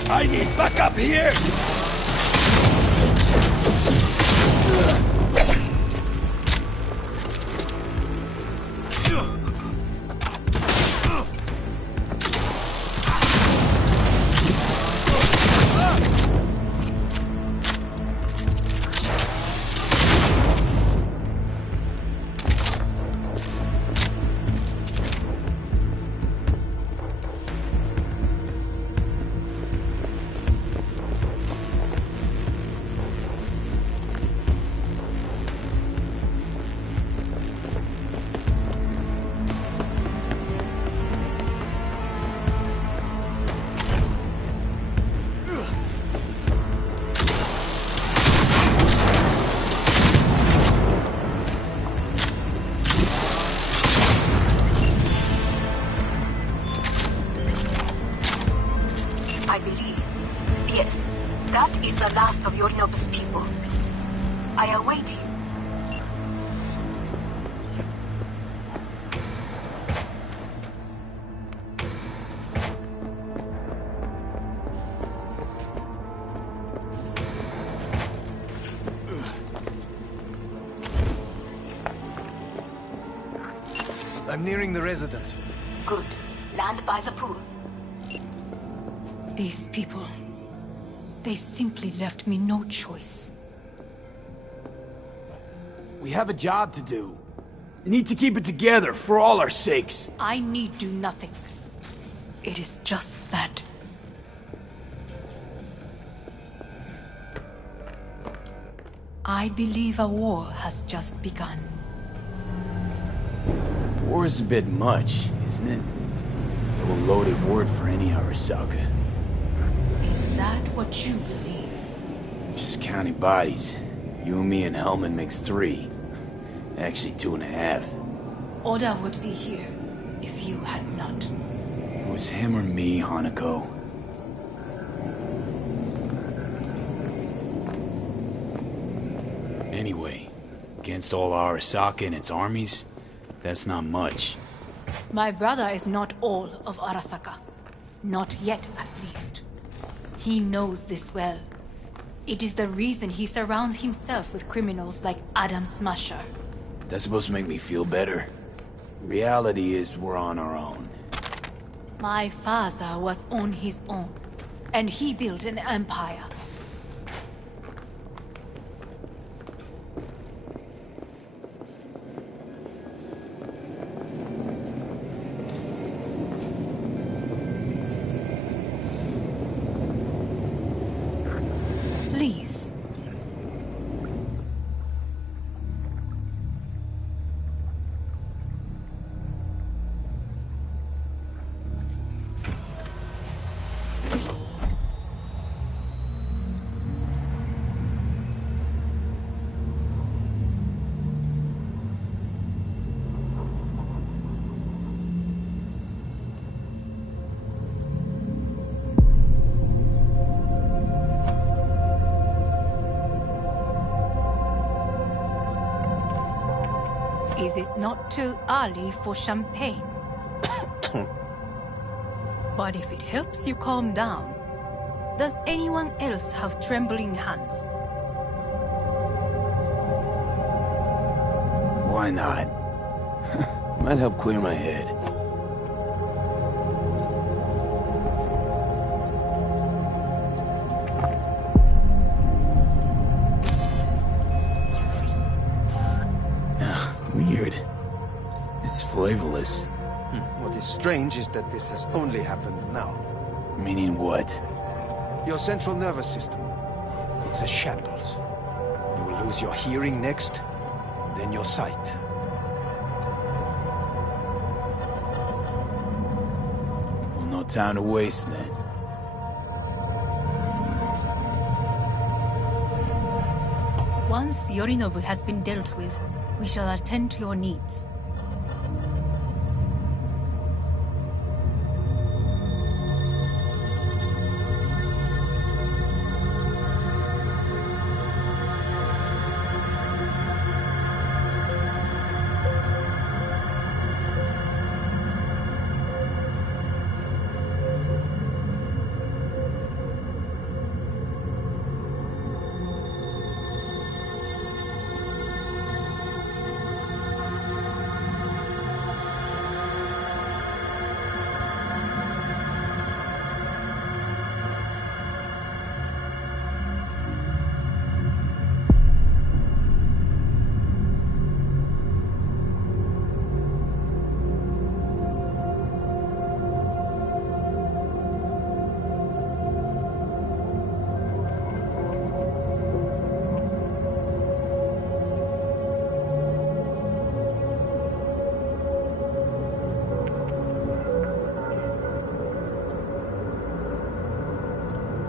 I need backup here! people. I await you. I'm nearing the residence. Good. Land by the pool. These people... they simply left me no choice. We have a job to do. Need to keep it together for all our sakes. I need do nothing. It is just that. I believe a war has just begun. War is a bit much, isn't it? A loaded word for any Arasaka. Is that what you believe? Just counting bodies. You and me and Hellman makes 3. Actually 2.5. Oda would be here if you had not. It was him or me, Hanako. Anyway, against all Arasaka and its armies, that's not much. My brother is not all of Arasaka. Not yet, at least. He knows this well. It is the reason he surrounds himself with criminals like Adam Smasher. That's supposed to make me feel better. Reality is we're on our own. My father was on his own, and he built an empire. Please. Is it not too early for champagne? But if it helps you calm down, does anyone else have trembling hands? Why not? Might help clear my head. Weird. It's flavorless. What is strange is that this has only happened now. Meaning what? Your central nervous system. It's a shambles. You will lose your hearing next, then your sight. Well, no time to waste then. Once Yorinobu has been dealt with, we shall attend to your needs.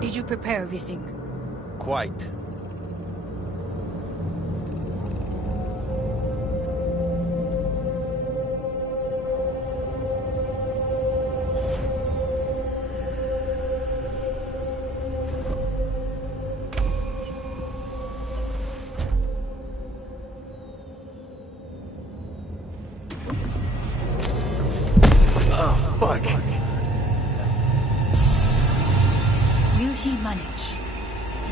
Did you prepare everything? Quite. Fuck. Will he manage?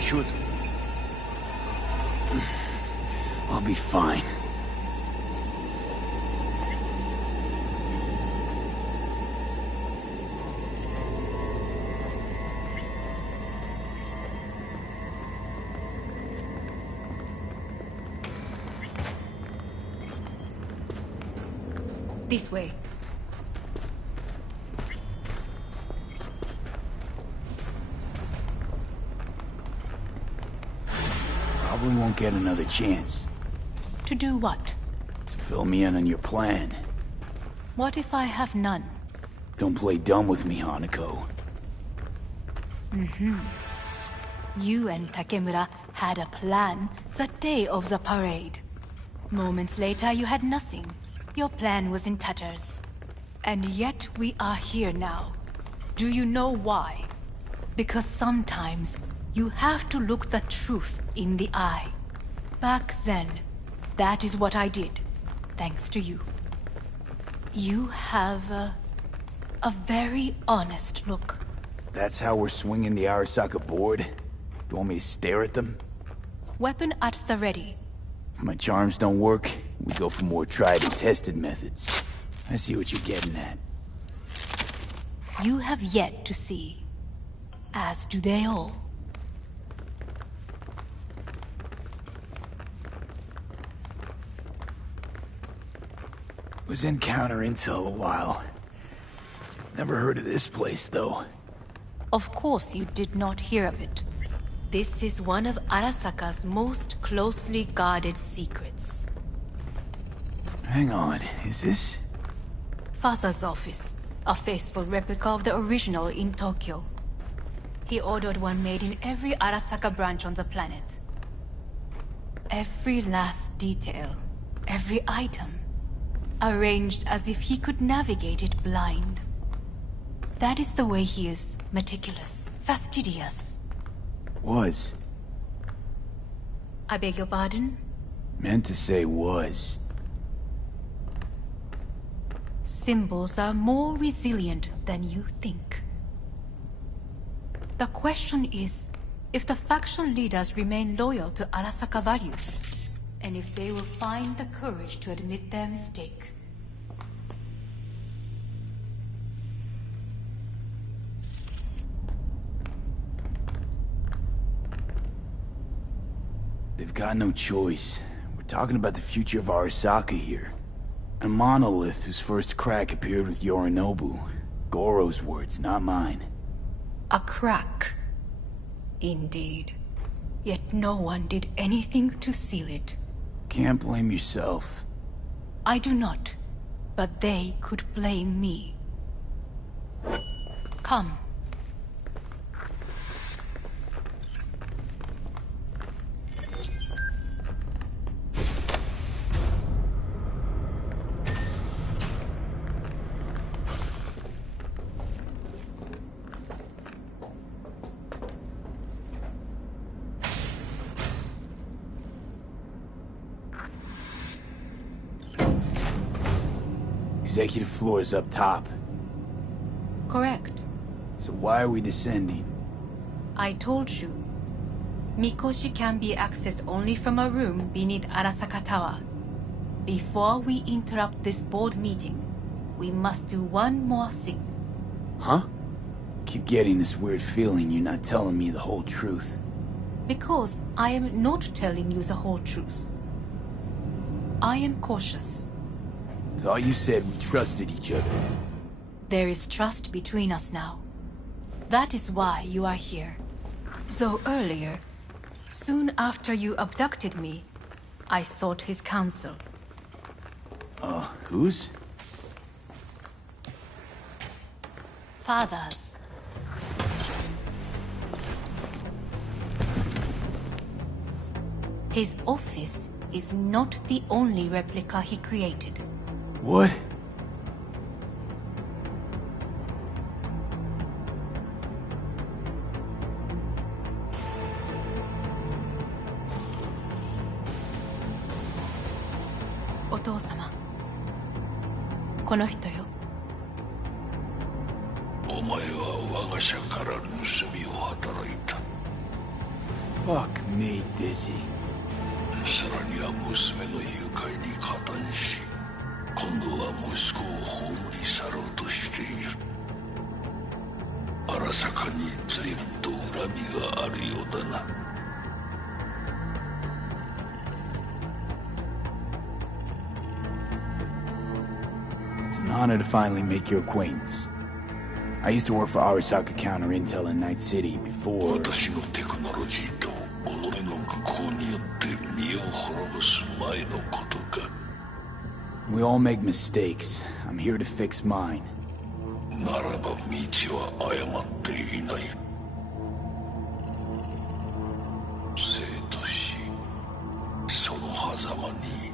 Should. I'll be fine. This way. Probably won't get another chance. To do what? To fill me in on your plan. What if I have none? Don't play dumb with me, Hanako. You and Takemura had a plan the day of the parade. Moments later, you had nothing. Your plan was in tatters. And yet we are here now. Do you know why? Because sometimes you have to look the truth in the eye. Back then, that is what I did, thanks to you. You have a very honest look. That's how we're swinging the Arasaka board? You want me to stare at them? Weapon at the ready. If my charms don't work, we go for more tried and tested methods. I see what you're getting at. You have yet to see. As do they all. Was in counter intel a while. Never heard of this place, though. Of course you did not hear of it. This is one of Arasaka's most closely guarded secrets. Hang on, is this? Father's office. A faithful replica of the original in Tokyo. He ordered one made in every Arasaka branch on the planet. Every last detail, every item, arranged as if he could navigate it blind. That is the way he is, meticulous, fastidious. Was. I beg your pardon? Meant to say was. Symbols are more resilient than you think. The question is, if the faction leaders remain loyal to Arasaka values, and if they will find the courage to admit their mistake. They've got no choice. We're talking about the future of Arasaka here. A monolith whose first crack appeared with Yorinobu. Goro's words, not mine. A crack. Indeed. Yet no one did anything to seal it. Can't blame yourself. I do not. But they could blame me. Come. Executive floor is up top. Correct. So why are we descending? I told you. Mikoshi can be accessed only from a room beneath Arasaka Tower. Before we interrupt this board meeting, we must do one more thing. Huh? Keep getting this weird feeling you're not telling me the whole truth. Because I am not telling you the whole truth. I am cautious. Thought you said we trusted each other. There is trust between us now. That is why you are here. So earlier, soon after you abducted me, I sought his counsel. Whose? Father's. His office is not the only replica he created. What? Otou-sama. この人よ。Fuck me, Dizzy. さらには娘の誘拐に加担し、今度は息子を葬り去ろうとしている。荒坂に随分と恨みがあるようだな。It's an honor to finally make your acquaintance. I used to work for Arasaka Counter Intel in Night City before... 私のテクノロジーと己の愚行によって身を滅ぼす前のことか。We all make mistakes. I'm here to fix mine. ならば道は誤っていない。生と死、その狭間に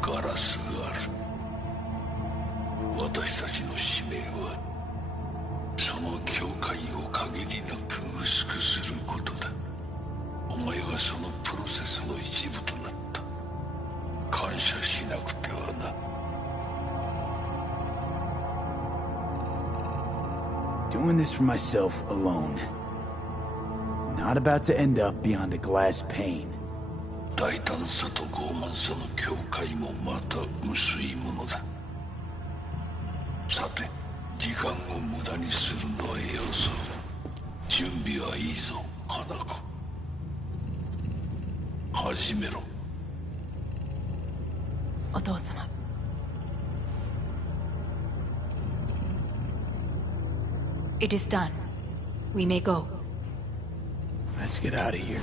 ガラスがある。私たちの使命はその境界を限りなく薄くすることだ。お前はそのプロセスの一部となった。感謝しなくてはな。Doing this for myself alone. Not about to end up beyond a glass pane. 大胆さと傲慢さの境界もまた薄いものだ。さて、時間を無駄にするのはよそう。準備はいいぞ、花子。始めろ。お父様。It is done. We may go. Let's get out of here.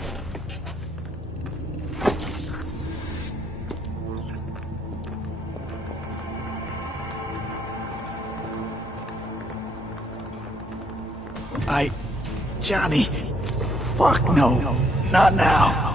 Johnny. Fuck no. Not now.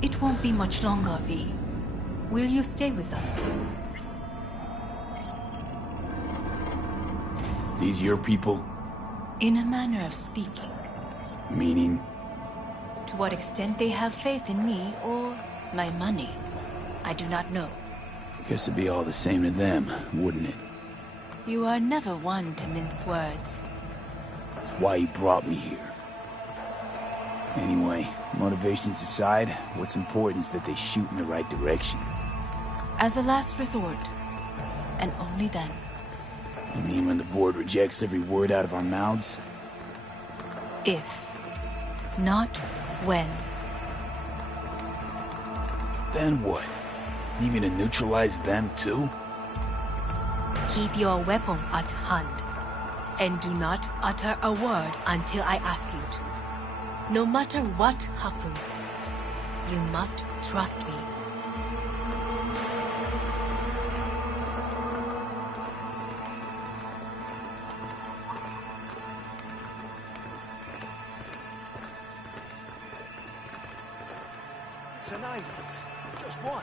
It won't be much longer, V. Will you stay with us? These your people? In a manner of speaking. Meaning? To what extent they have faith in me or my money, I do not know. Guess it'd be all the same to them, wouldn't it? You are never one to mince words. That's why you brought me here. Anyway, motivations aside, what's important is that they shoot in the right direction. As a last resort, and only then. You mean when the board rejects every word out of our mouths? If, not when. Then what? Need me to neutralize them too? Keep your weapon at hand, and do not utter a word until I ask you to. No matter what happens, you must trust me. It's an island. Just one.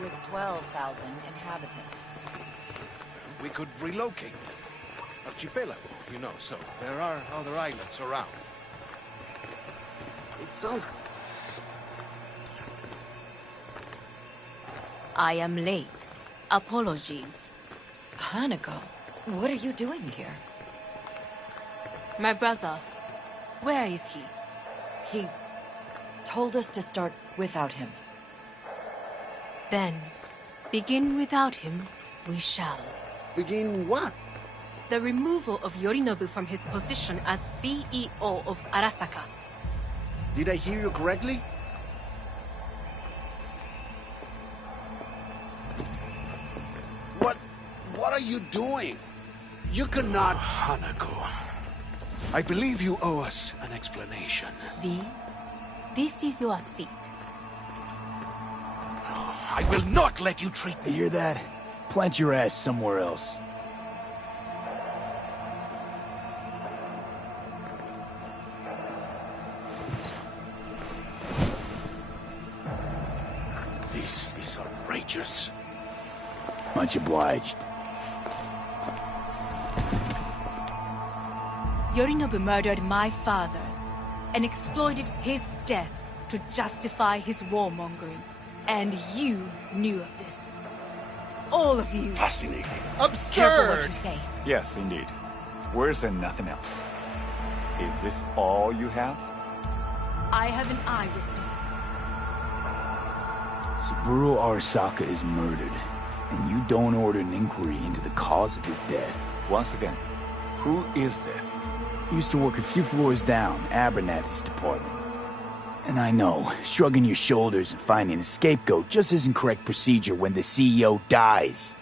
With 12,000 inhabitants. We could relocate them. Archipelago, you know, so there are other islands around. It sounds... I am late. Apologies. Hanako, what are you doing here? My brother, where is he? He told us to start without him. Then, begin without him, we shall. Begin what? The removal of Yorinobu from his position as CEO of Arasaka. Did I hear you correctly? What are you doing? You cannot... Hanako. I believe you owe us an explanation. V, this is your seat. I will not let you treat me. You hear that? Plant your ass somewhere else. This is outrageous. Much obliged. Yorinobu murdered my father and exploited his death to justify his warmongering. And you knew of this. All of you. Fascinating. Absurd! Careful what you say. Yes, indeed. Worse than nothing else. Is this all you have? I have an eyewitness. Saburo Arasaka is murdered, and you don't order an inquiry into the cause of his death. Once again, who is this? He used to work a few floors down, Abernathy's department. And I know, shrugging your shoulders and finding a scapegoat just isn't correct procedure when the CEO dies.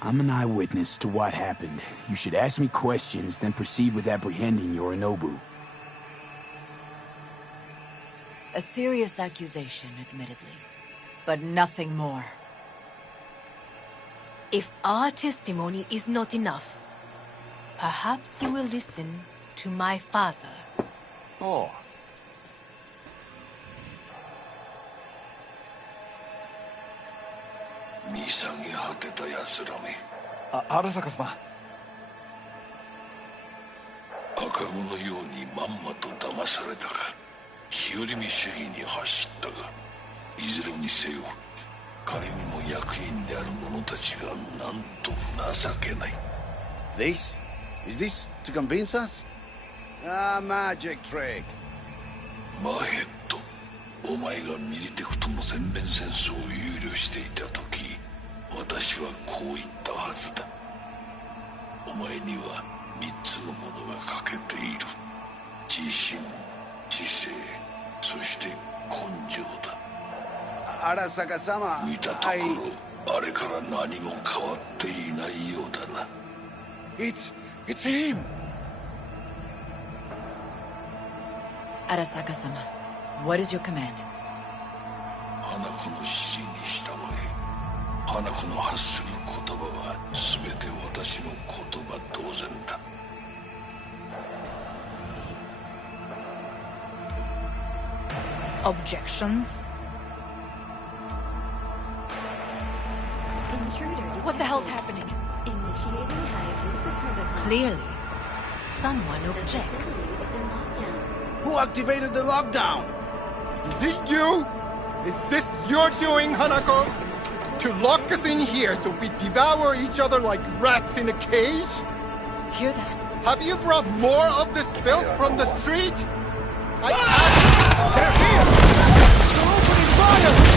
I'm an eyewitness to what happened. You should ask me questions, then proceed with apprehending Yorinobu. A serious accusation, admittedly. But nothing more. If our testimony is not enough, perhaps you will listen to my father. Oh. Arasaka様。赤子のようにまんまと騙されたか、日和見主義に走ったが、いずれにせよ、彼にも役員である者たちがなんと情けない。This? Is this to convince us? Ah, magic trick. マヘッド、お前がミリテクとの全面戦争を憂慮していた時、私はこう言ったはずだ。お前には3つのものが欠けている。自信、知性、そして根性だ。Arasaka様。見たところ、あれから何も変わっていないようだな。It's him! Arasaka-sama, what is your command? 花子の指示に従え。花子の発する言葉は全て私の言葉同然だ。Objections? What the hell's happening? Clearly, someone objects. Who activated the lockdown? Is it you? Is this your doing, Hanako? To lock us in here so we devour each other like rats in a cage? Hear that? Have you brought more of this filth from the street? They're here! They're opening fire!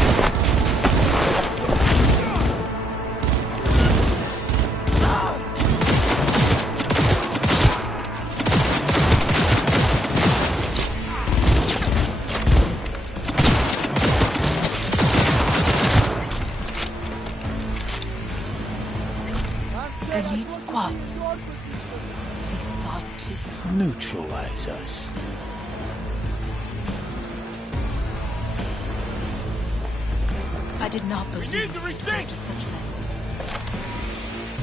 Elite squads. They sought to Neutralize us. I did not believe to such lengths.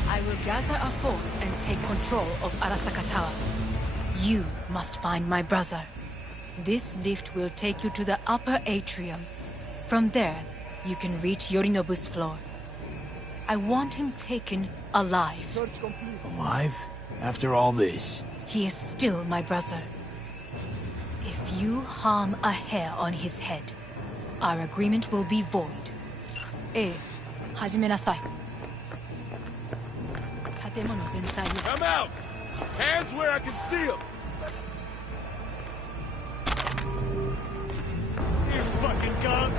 I will gather a force and take control of Arasaka Tower. You must find my brother. This lift will take you to the upper atrium. From there, you can reach Yorinobu's floor. I want him taken alive. Alive? After all this? He is still my brother. If you harm a hair on his head, our agreement will be void. 始めなさい。建物全体を Come out! Hands where I can see them! You fucking gun!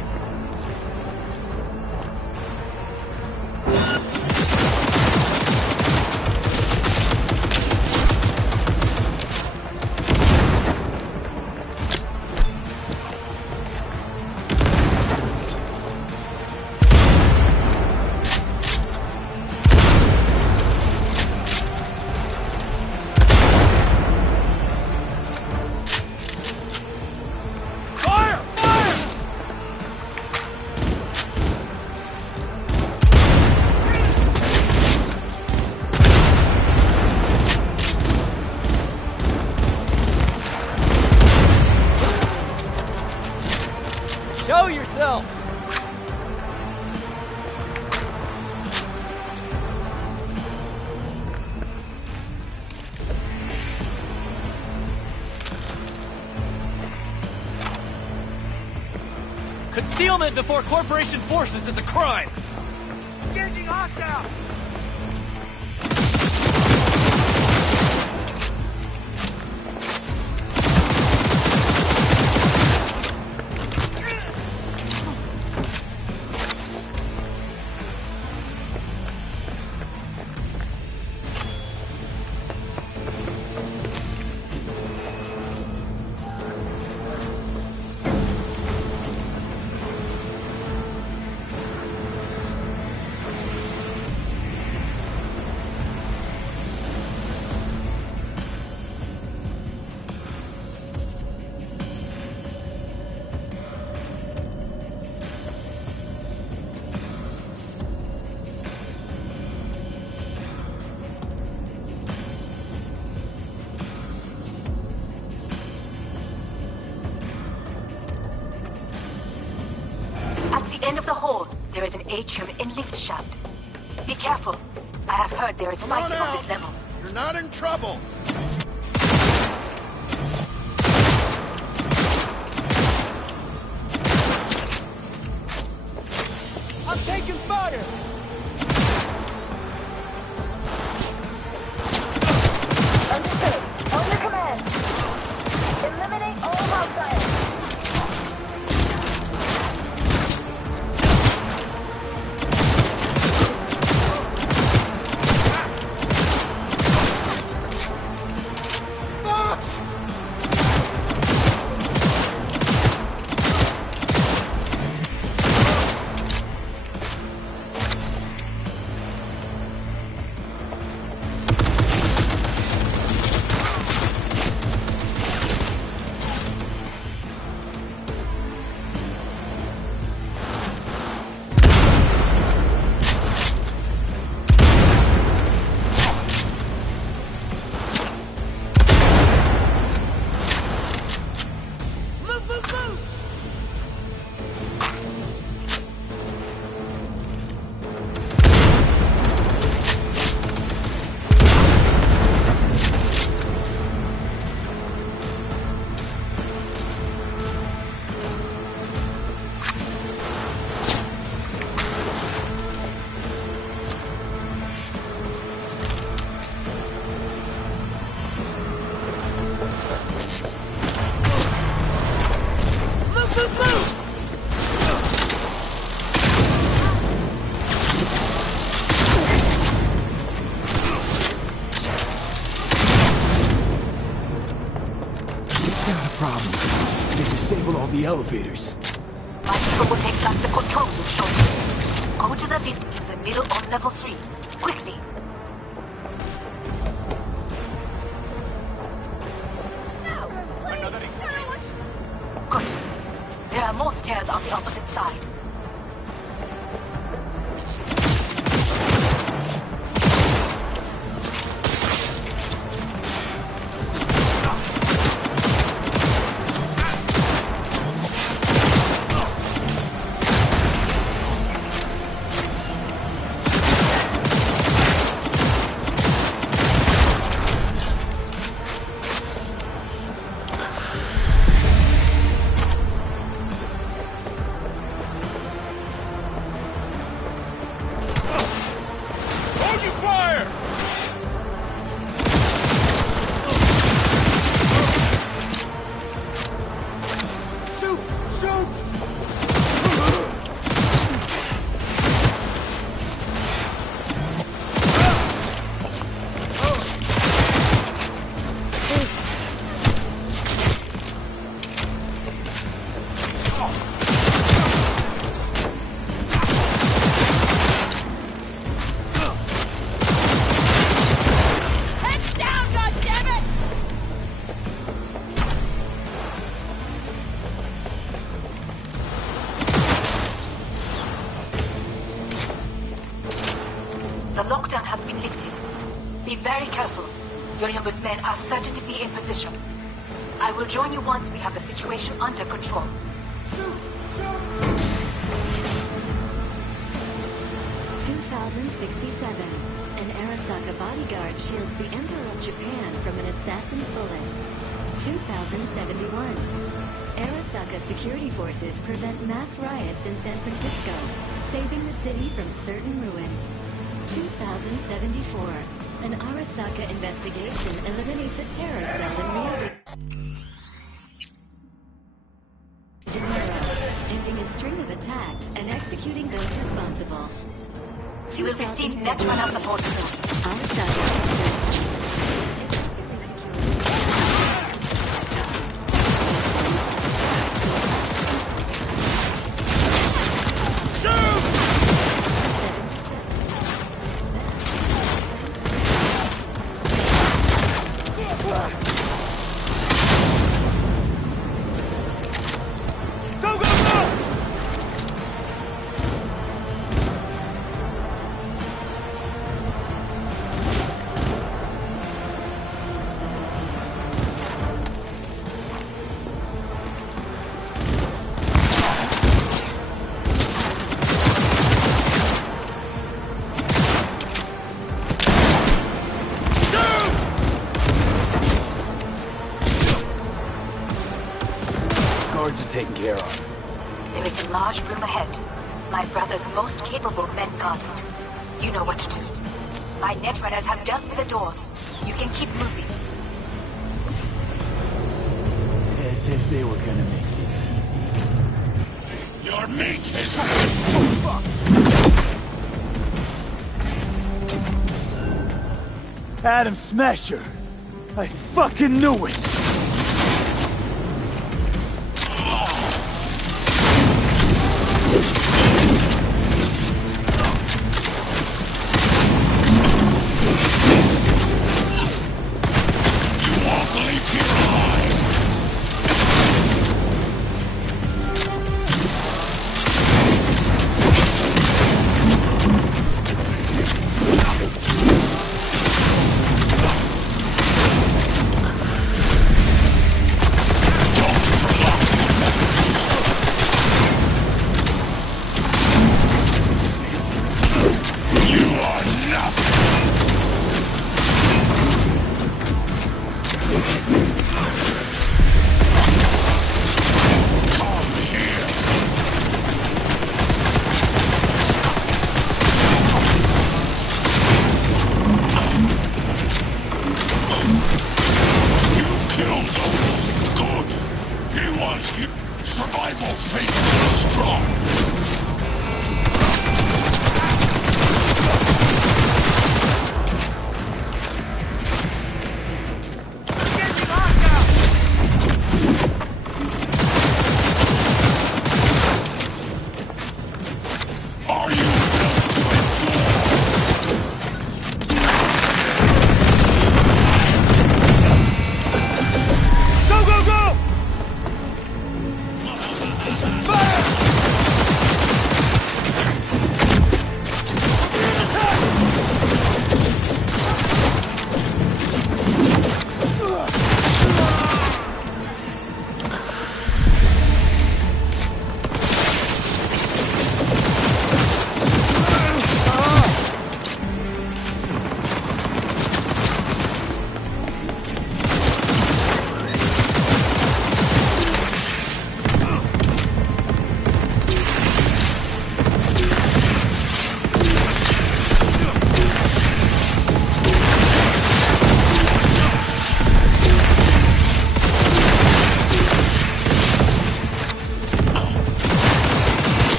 Concealment before corporation forces is a crime! Engaging hostile! At the end of the hall, there is an atrium and lift shaft. Be careful. I have heard there is fighting on this level. You're not in trouble. I'm taking fire! Understood. On your command. Eliminate all hostiles. Disable all the elevators. My people will take back the control room shortly. Go to the lift in the middle on level 3. Quickly. Good. There are more stairs on the opposite side. The lockdown has been lifted. Be very careful. Yorinobu's men are certain to be in position. I will join you once we have the situation under control. 2067. An Arasaka bodyguard shields the Emperor of Japan from an assassin's bullet. 2071. Arasaka security forces prevent mass riots in San Francisco, saving the city from certain ruin. 2074. An Arasaka investigation eliminates a terror cell in Rio de Janeiro, ending a string of attacks and executing those responsible. You will receive Netrunner support soon. Arasaka. Guards are taken care of. There is a large room ahead. My brother's most capable men guard it. You know what to do. My Netrunners have dealt with the doors. You can keep moving. As if they were gonna make this easy. Your meat is... Oh, fuck! Adam Smasher! I fucking knew it!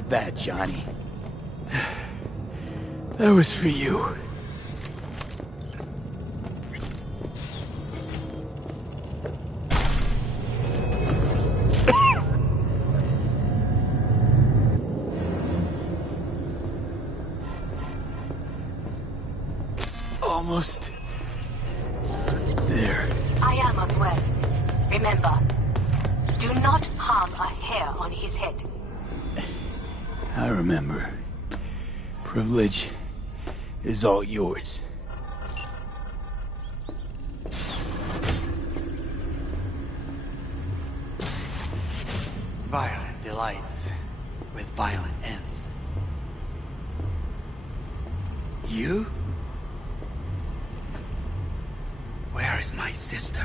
got that, Johnny. That was for you. Almost there. I am as well. Remember, do not harm a hair on his head. I remember. Privilege is all yours. Violent delights with violent ends. You? Where is my sister?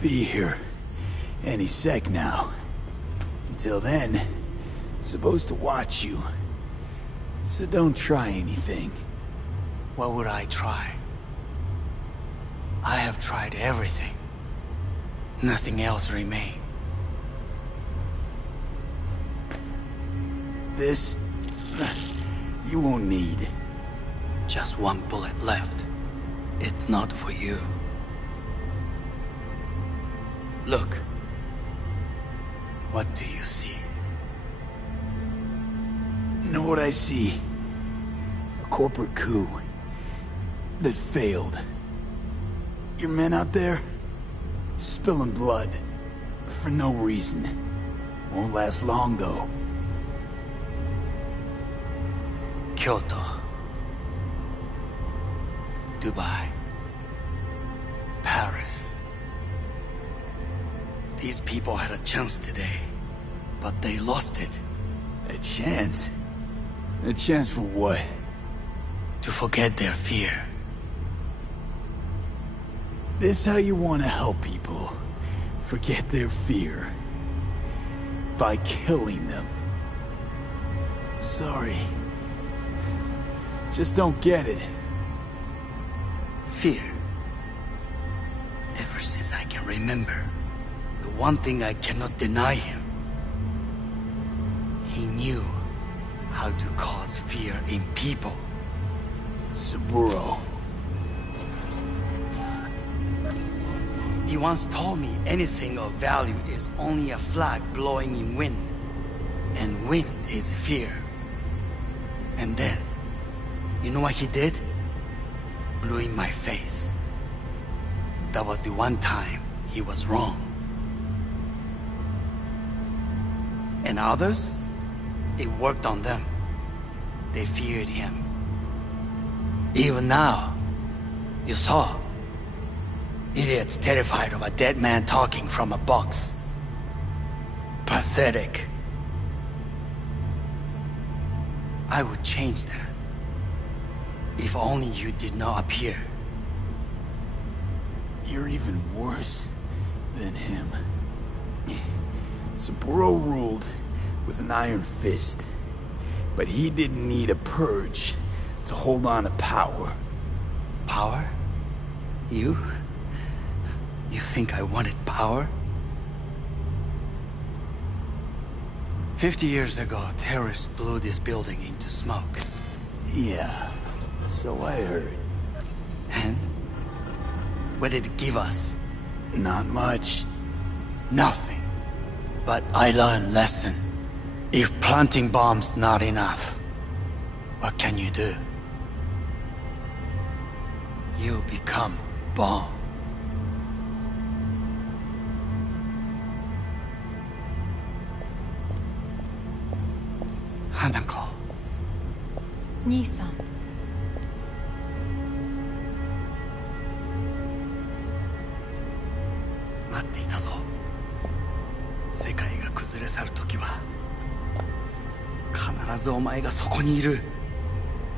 Be here any sec now. Until then, supposed to watch you. So don't try anything. What would I try? I have tried everything. Nothing else remains. This... you won't need. Just one bullet left. It's not for you. Look. What do you see? Know what I see? A corporate coup that failed. Your men out there, spilling blood for no reason. Won't last long though. Kyoto. Dubai. Paris. These people had a chance today, but they lost it. A chance? A chance for what? To forget their fear. This how you want to help people forget their fear? By killing them. Sorry. Just don't get it. Fear. Ever since I can remember, the one thing I cannot deny him. He knew how to cause fear in people. Saburo. He once told me anything of value is only a flag blowing in wind. And wind is fear. And then, you know what he did? Blew in my face. That was the one time he was wrong. And others? It worked on them. They feared him. Even now, you saw. Idiots terrified of a dead man talking from a box. Pathetic. I would change that. If only you did not appear. You're even worse than him. Saburo ruled with an iron fist, but he didn't need a purge to hold on to power. Power? You? You think I wanted power? 50 years ago, terrorists blew this building into smoke. Yeah, so I heard. And? What did it give us? Not much. Nothing. But I learned a lesson. If planting bombs not enough, what can you do? You become bomb. Hanako. 兄さん。待っていたぞ。世界が崩れ去る時は必ずお前がそこにいる。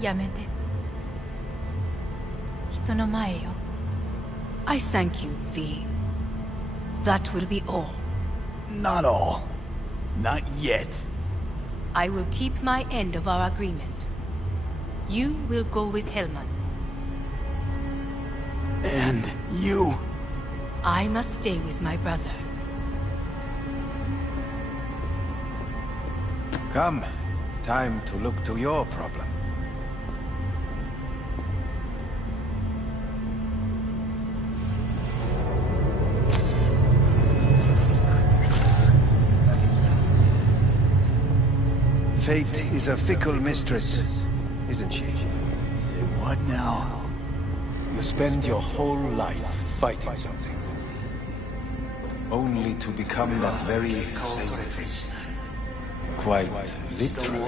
やめて。人の前よ。I thank you, V. That will be all. Not all. Not yet. I will keep my end of our agreement. You will go with Hellman. And you? I must stay with my brother. Come, time to look to your problem. Fate is a fickle mistress, isn't she? Say what now? You spend your whole life fighting something, only to become that very same thing. Quite literally.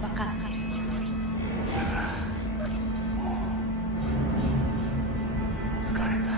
分かってる。疲れた。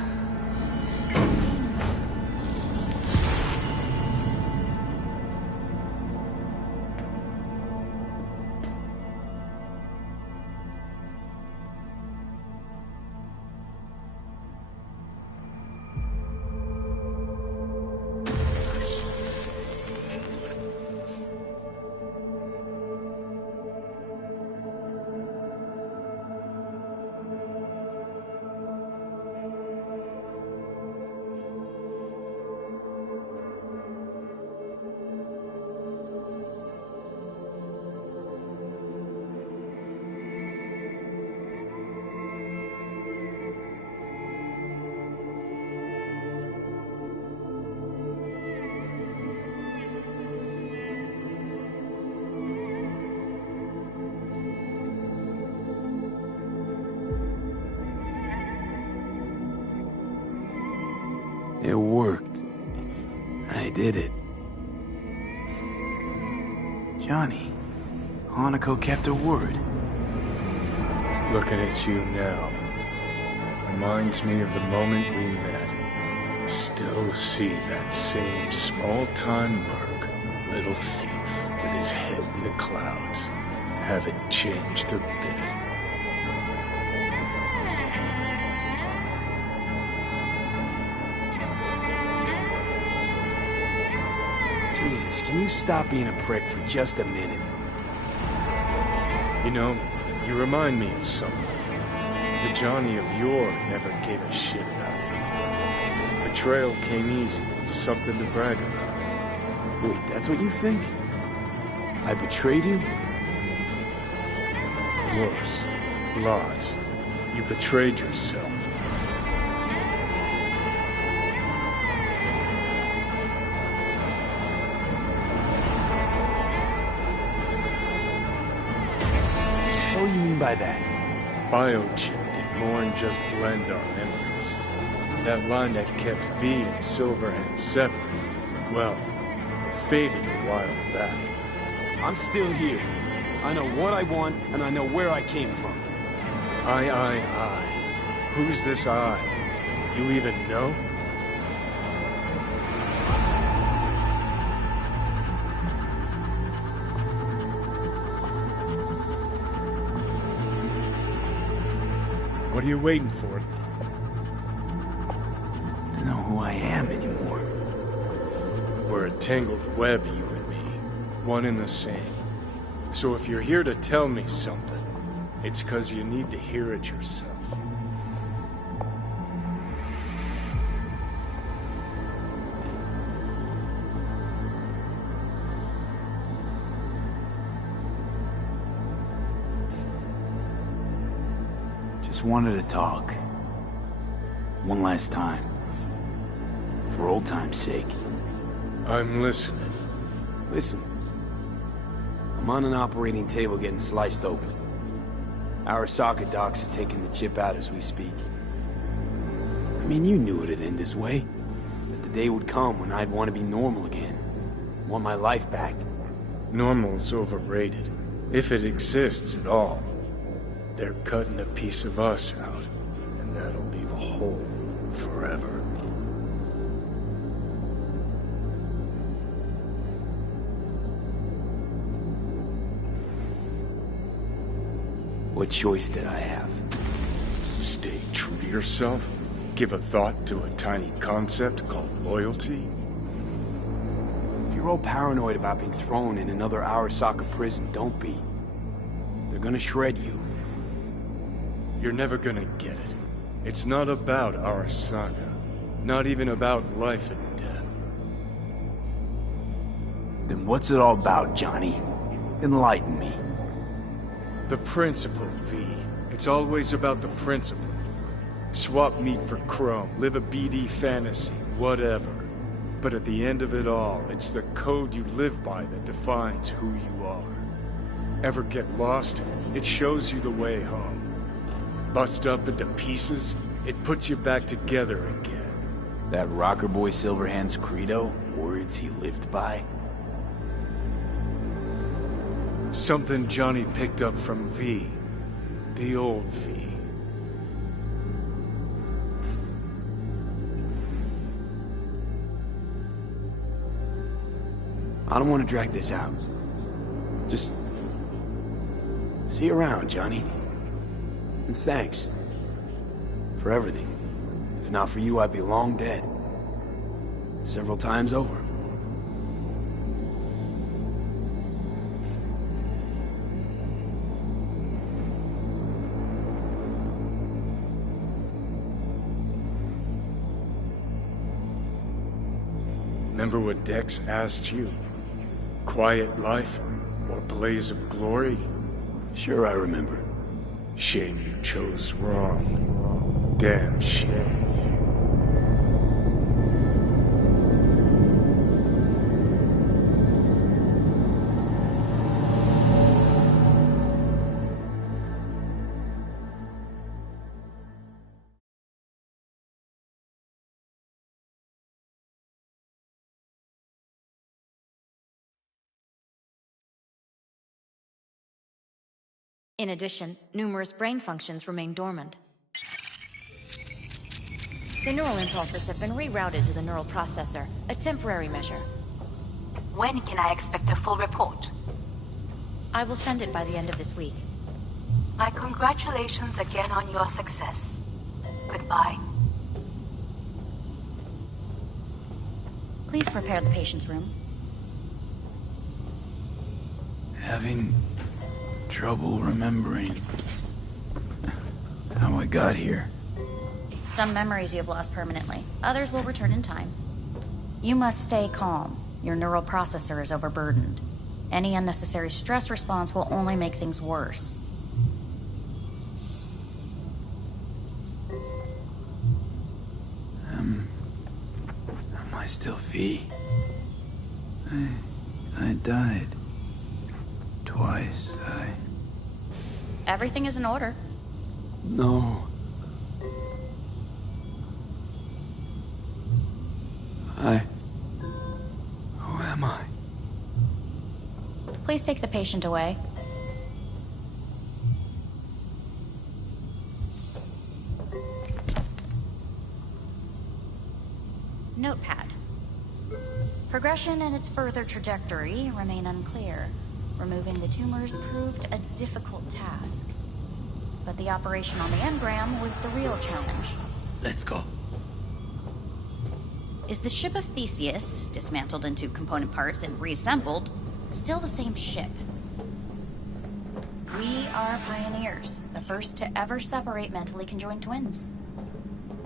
It worked. I did it. Johnny, Hanako kept her word. Looking at you now reminds me of the moment we met. Still see that same small-time merc, little thief with his head in the clouds. Haven't changed a bit. Jesus, can you stop being a prick for just a minute? You know, you remind me of someone. The Johnny of yore never gave a shit about it. Betrayal came easy, something to brag about. Wait, that's what you think? I betrayed you? Worse. Lots. You betrayed yourself. What do you mean by that? Biochip did more than just blend our memories. That line that kept V and Silverhand separate, well, faded a while back. I'm still here. I know what I want, and I know where I came from. I. Who's this I? You even know? What are you waiting for? I don't know who I am anymore. We're a tangled web, you and me. One and the same. So if you're here to tell me something, it's 'cause you need to hear it yourself. Just wanted to talk. One last time. For old time's sake. I'm listening. Listen. I'm on an operating table getting sliced open. Arasaka docs are taking the chip out as we speak. I mean, you knew it'd end this way. That the day would come when I'd want to be normal again. Want my life back. Normal's overrated. If it exists at all. They're cutting a piece of us out, and that'll leave a hole forever. What choice did I have? Stay true to yourself? Give a thought to a tiny concept called loyalty? If you're all paranoid about being thrown in another Arasaka prison, don't be. They're gonna shred you. You're never gonna get it. It's not about Arasaka. Not even about life and death. Then what's it all about, Johnny? Enlighten me. The principle, V. It's always about the principle. Swap meat for chrome, live a BD fantasy, whatever. But at the end of it all, it's the code you live by that defines who you are. Ever get lost? It shows you the way home. Bust up into pieces? It puts you back together again. That rocker boy Silverhand's credo? Words he lived by? Something Johnny picked up from V. The old V. I don't want to drag this out. Just... see you around, Johnny. And thanks. For everything. If not for you, I'd be long dead. Several times over. Remember what Dex asked you? Quiet life or blaze of glory? Sure I remember. Shame you chose wrong. Damn shame. In addition, numerous brain functions remain dormant. The neural impulses have been rerouted to the neural processor, a temporary measure. When can I expect a full report? I will send it by the end of this week. My congratulations again on your success. Goodbye. Please prepare the patient's room. Having trouble remembering how I got here. Some memories you have lost permanently. Others will return in time. You must stay calm. Your neural processor is overburdened. Any unnecessary stress response will only make things worse. Am I still V? I died. Twice, Everything is in order. No. Who am I? Please take the patient away. Notepad. Progression and its further trajectory remain unclear. Removing the tumors proved a difficult task. But the operation on the engram was the real challenge. Let's go. Is the ship of Theseus, dismantled into component parts and reassembled, still the same ship? We are pioneers, the first to ever separate mentally conjoined twins.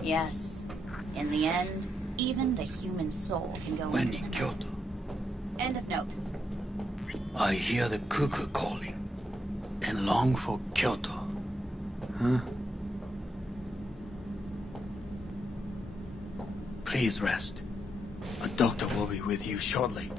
Yes, in the end, even the human soul can go When in Kyoto, End of note. I hear the cuckoo calling and long for Kyoto. Huh? Please rest. A doctor will be with you shortly.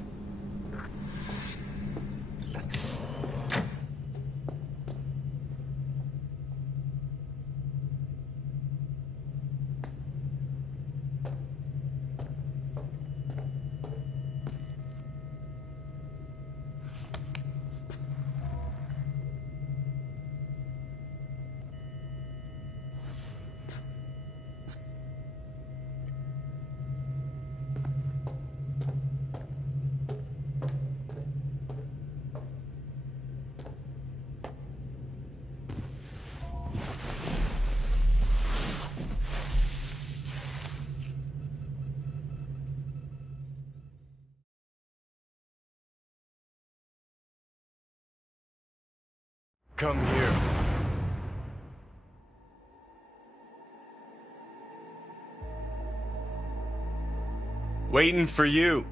Come here. Waiting for you.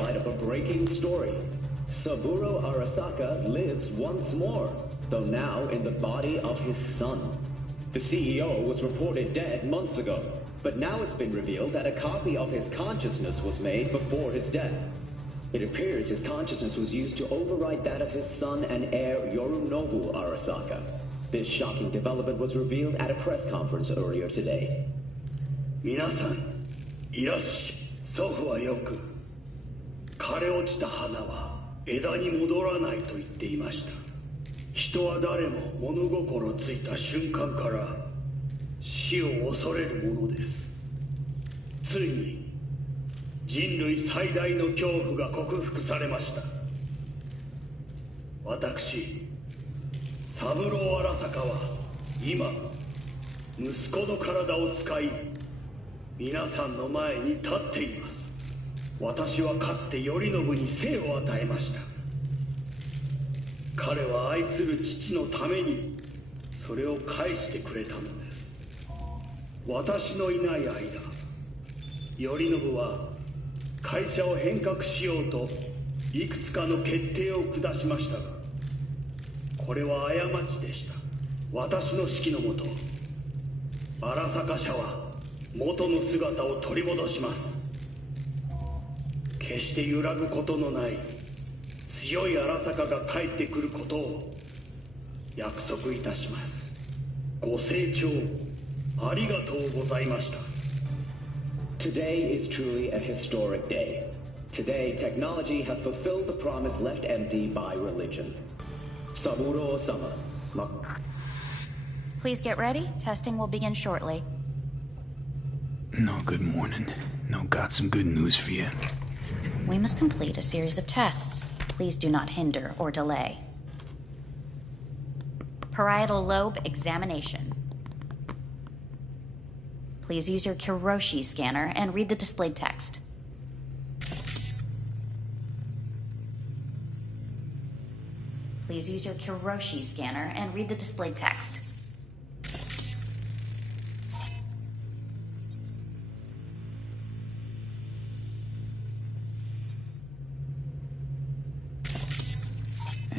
notified of a breaking story. Saburo Arasaka lives once more, though now in the body of his son. The CEO was reported dead months ago, but now it's been revealed that a copy of his consciousness was made before his death. It appears his consciousness was used to override that of his son and heir Yorinobu Arasaka. This shocking development was revealed at a press conference earlier today. 皆さん、いらっしゃい。祖父はよく、枯れ落ちた花は枝に戻らないと言っていました。人は誰も物心ついた瞬間から死を恐れるものです。ついに人類最大の恐怖が克服されました。私、三郎荒坂は今息子の体を使い皆さんの前に立っています。私はかつて頼信に生を与えました。彼は愛する父のためにそれを返してくれたのです。私のいない間、頼信は会社を変革しようといくつかの決定を下しましたが、これは過ちでした。私の指揮のもと、荒坂社は元の姿を取り戻します。決して揺らぐことのない強い荒坂が帰ってくることを約束いたします。ご清聴ありがとうございました。 Today is truly a historic day. Today, technology has fulfilled the promise left empty by religion. Saburo-sama. Please get ready. Testing will begin shortly. No, good morning. No, got some good news for you. We must complete a series of tests. Please do not hinder or delay. Parietal lobe examination. Please use your Kiroshi scanner and read the displayed text. Please use your Kiroshi scanner and read the displayed text.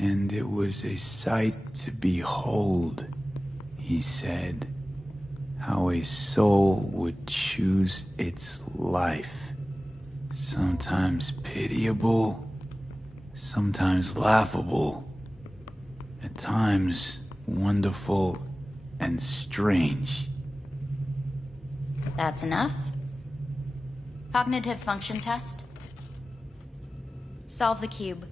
And it was a sight to behold, he said, how a soul would choose its life. Sometimes pitiable, sometimes laughable, at times wonderful and strange. That's enough. Cognitive function test. Solve the cube.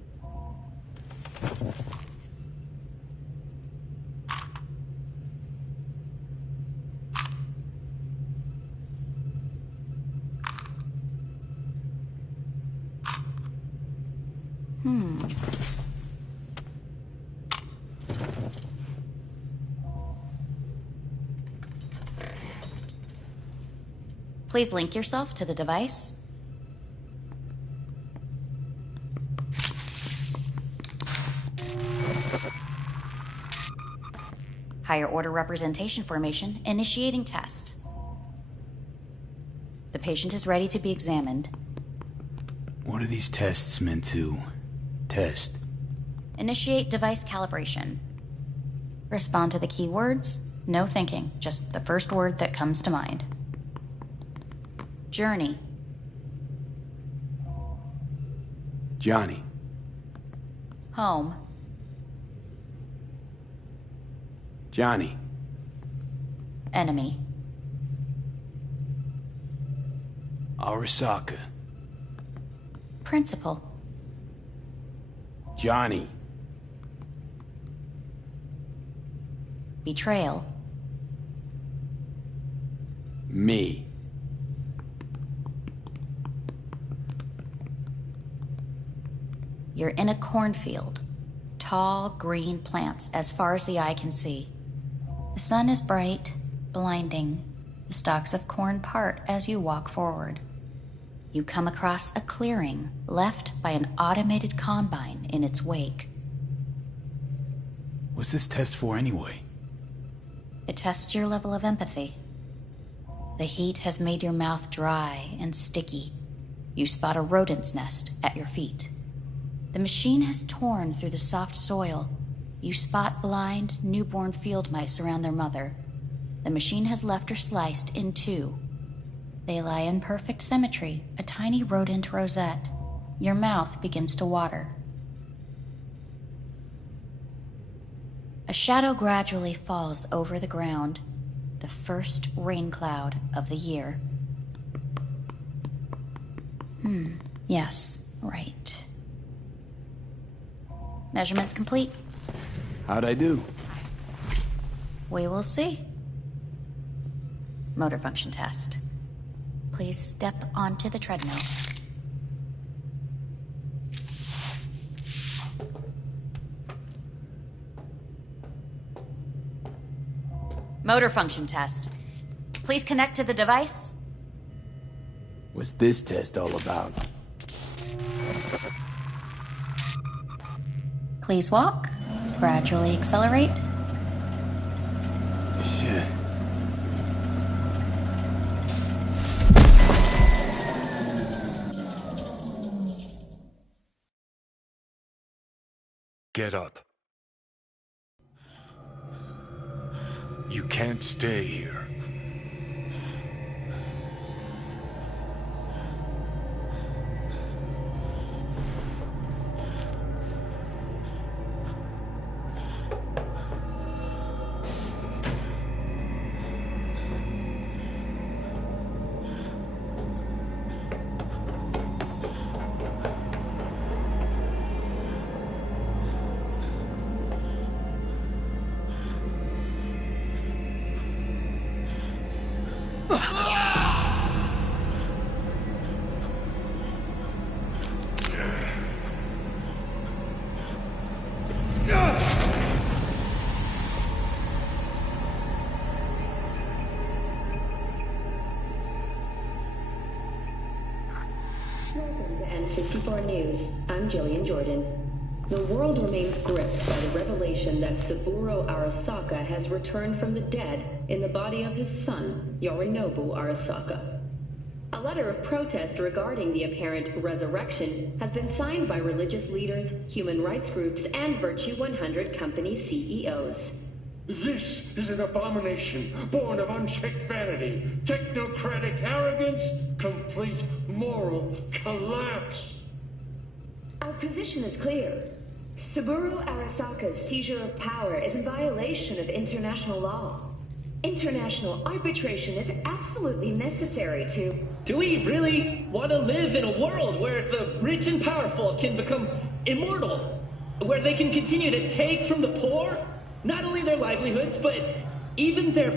Please link yourself to the device. Higher order representation formation, initiating test. The patient is ready to be examined. What are these tests meant to test? Initiate device calibration. Respond to the keywords. No thinking, just the first word that comes to mind. Journey. Johnny. Home. Johnny. Enemy. Arasaka. Principal. Johnny. Betrayal. Me. You're in a cornfield. Tall, green plants as far as the eye can see. The sun is bright, blinding. The stalks of corn part as you walk forward. You come across a clearing left by an automated combine in its wake. What's this test for anyway? It tests your level of empathy. The heat has made your mouth dry and sticky. You spot a rodent's nest at your feet. The machine has torn through the soft soil. You spot blind, newborn field mice around their mother. The machine has left her sliced in two. They lie in perfect symmetry, a tiny rodent rosette. Your mouth begins to water. A shadow gradually falls over the ground, the first rain cloud of the year. Yes, right. Measurements complete. How'd I do? We will see. Motor function test. Please step onto the treadmill. Motor function test. Please connect to the device. What's this test all about? Please walk. Gradually accelerate. Shit. Get up. You can't stay here. News. I'm Jillian Jordan. The world remains gripped by the revelation that Saburo Arasaka has returned from the dead in the body of his son, Yorinobu Arasaka. A letter of protest regarding the apparent resurrection has been signed by religious leaders, human rights groups, and Virtue 100 company CEOs. This is an abomination born of unchecked vanity, technocratic arrogance, complete moral collapse. Our position is clear. Saburo Arasaka's seizure of power is in violation of international law. International arbitration is absolutely necessary to... Do we really want to live in a world where the rich and powerful can become immortal? Where they can continue to take from the poor? Not only their livelihoods, but even their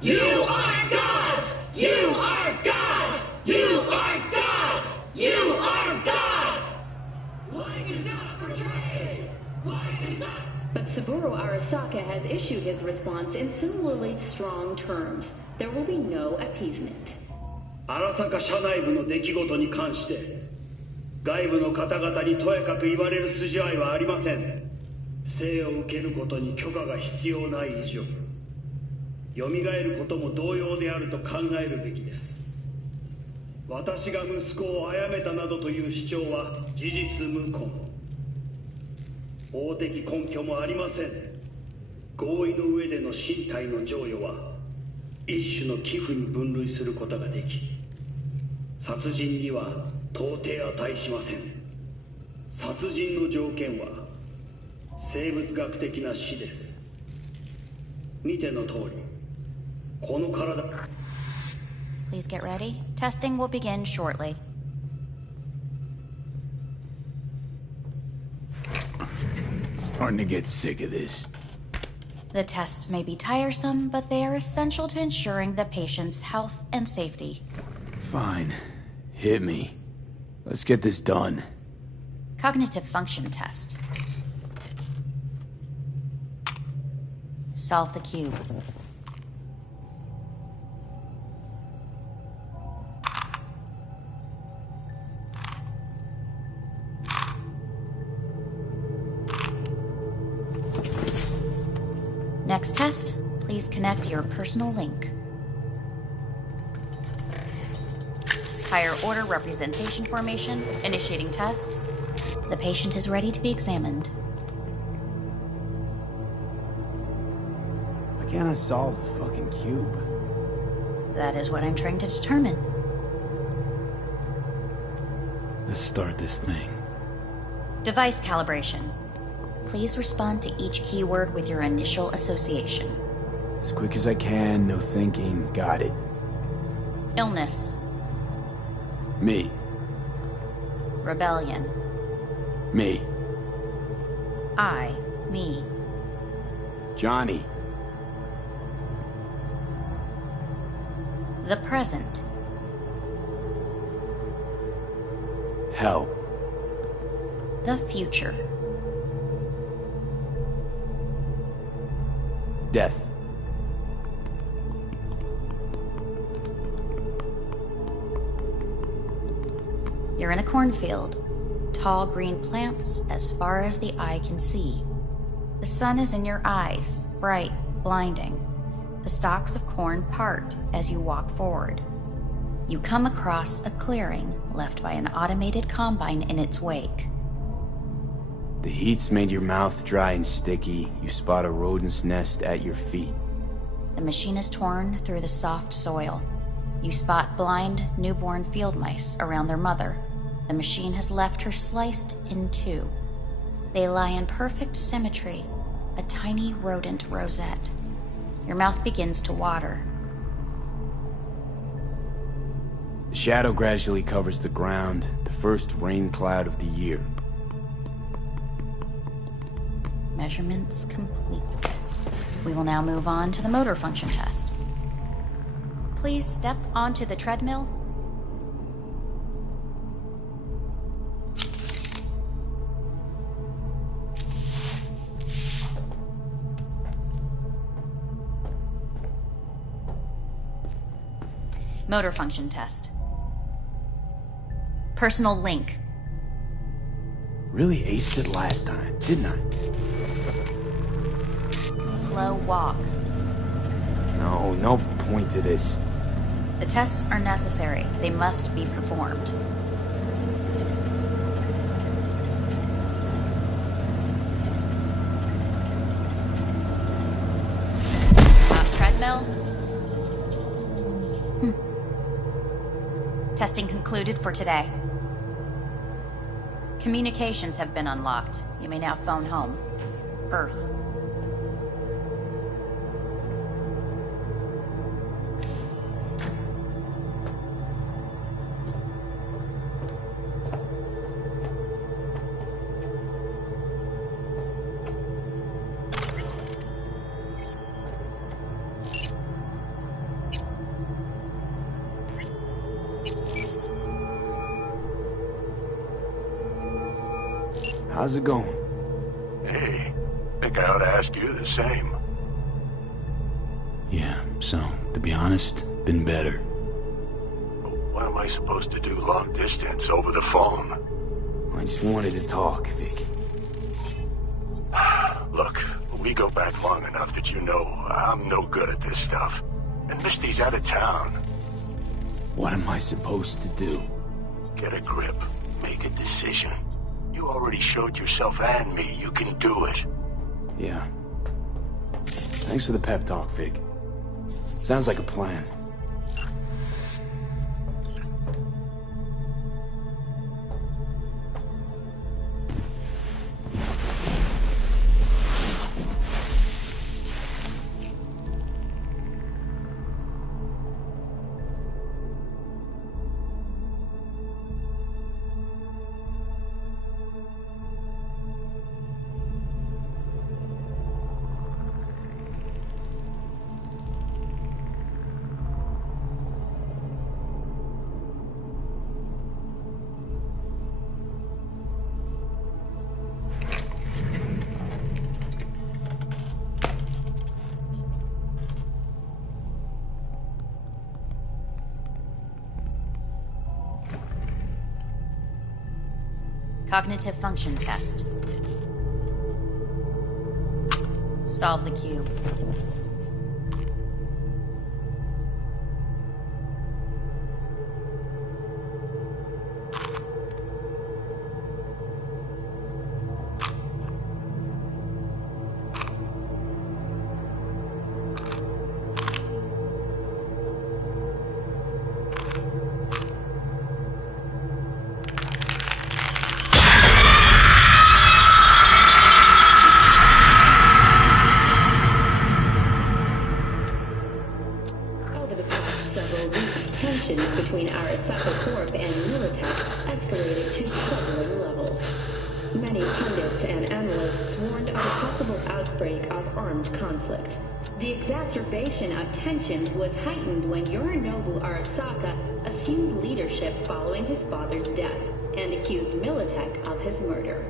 You are gods! You are gods! You are gods! You are gods! Lying is not portrayed! Lying is not... But Saburo Arasaka has issued his response in similarly strong terms. There will be no appeasement. 荒坂社内部の出来事に関して外部の方々にとやかく言われる筋合いはありません。生を受けることに許可が必要ない以上蘇ることも同様であると考えるべきです。私が息子を殺めたなどという主張は事実無根。法的根拠もありません。合意の上での身体の贈与は一種の寄付に分類することができ、殺人には到底値しません。殺人の条件は生物学的な死です。見ての通り、この体。Please get ready. Testing will begin shortly. Starting to get sick of this. The tests may be tiresome, but they are essential to ensuring the patient's health and safety. Fine. Hit me. Let's get this done. Cognitive function test. Solve the cube. Next test, please connect your personal link. Higher order representation formation. Initiating test. The patient is ready to be examined. Why can't I solve the fucking cube? That is what I'm trying to determine. Let's start this thing. Device calibration. Please respond to each keyword with your initial association. As quick as I can, no thinking. Got it. Illness. Me. Rebellion. Me. Me. Johnny. The present. Hell. The future. Death. You're in a cornfield. Tall green plants as far as the eye can see. The sun is in your eyes, bright, blinding. The stalks of corn part as you walk forward. You come across a clearing left by an automated combine in its wake. The heat's made your mouth dry and sticky. You spot a rodent's nest at your feet. The machine is torn through the soft soil. You spot blind, newborn field mice around their mother. The machine has left her sliced in two. They lie in perfect symmetry, a tiny rodent rosette. Your mouth begins to water. The shadow gradually covers the ground, the first rain cloud of the year. Measurements complete. We will now move on to the motor function test. Please step onto the treadmill. Motor function test. Personal link. Really aced it last time, didn't I? Slow walk. No point to this. The tests are necessary. They must be performed. Treadmill. Testing concluded for today. Communications have been unlocked. You may now phone home. Earth. How's it going? Hey, think I ought to ask you the same. Yeah, so, to be honest, been better. What am I supposed to do long distance over the phone? I just wanted to talk, Vic. Look, we go back long enough that you know I'm no good at this stuff. And Misty's out of town. What am I supposed to do? Get a grip. Make a decision. You already showed yourself and me you can do it. Yeah. Thanks for the pep talk, Vic. Sounds like a plan. Cognitive function test. Solve the cube. between Arasaka Corp and Militech escalated to troubling levels. Many pundits and analysts warned of a possible outbreak of armed conflict. The exacerbation of tensions was heightened when Yorinobu Arasaka assumed leadership following his father's death and accused Militech of his murder.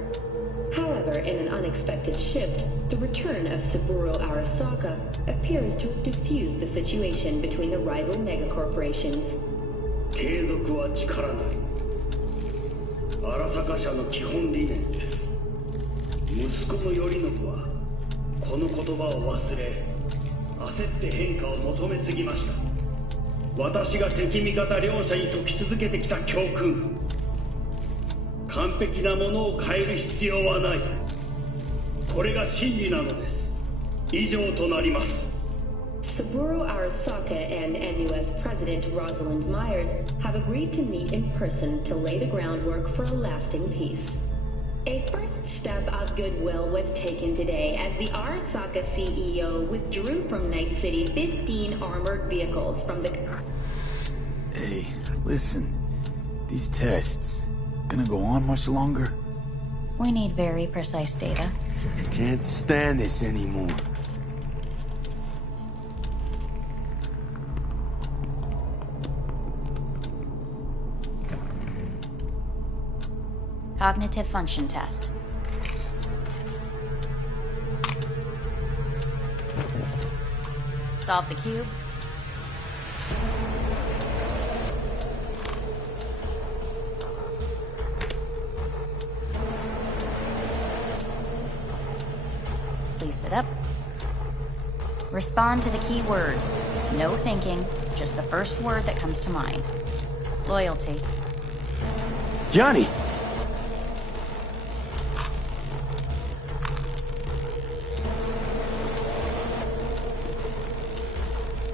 However, in an unexpected shift, the return of Saburo Arasaka appears to have diffused the situation between the rival megacorporations. 継続は力なり。荒坂社の基本理念です。息子の頼信はこの言葉を忘れ、焦って変化を求めすぎました。私が敵味方両者に説き続けてきた教訓。完璧なものを変える必要はない。これが真理なのです。以上となります。Saburo Arasaka and NUS President Rosalind Myers have agreed to meet in person to lay the groundwork for a lasting peace. A first step of goodwill was taken today as the Arasaka CEO withdrew from Night City 15 armored vehicles from the... Hey, listen. These tests... gonna go on much longer? We need very precise data. Can't stand this anymore. Cognitive function test. Solve the cube. Please sit up. Respond to the key words. No thinking, just the first word that comes to mind. Loyalty. Johnny!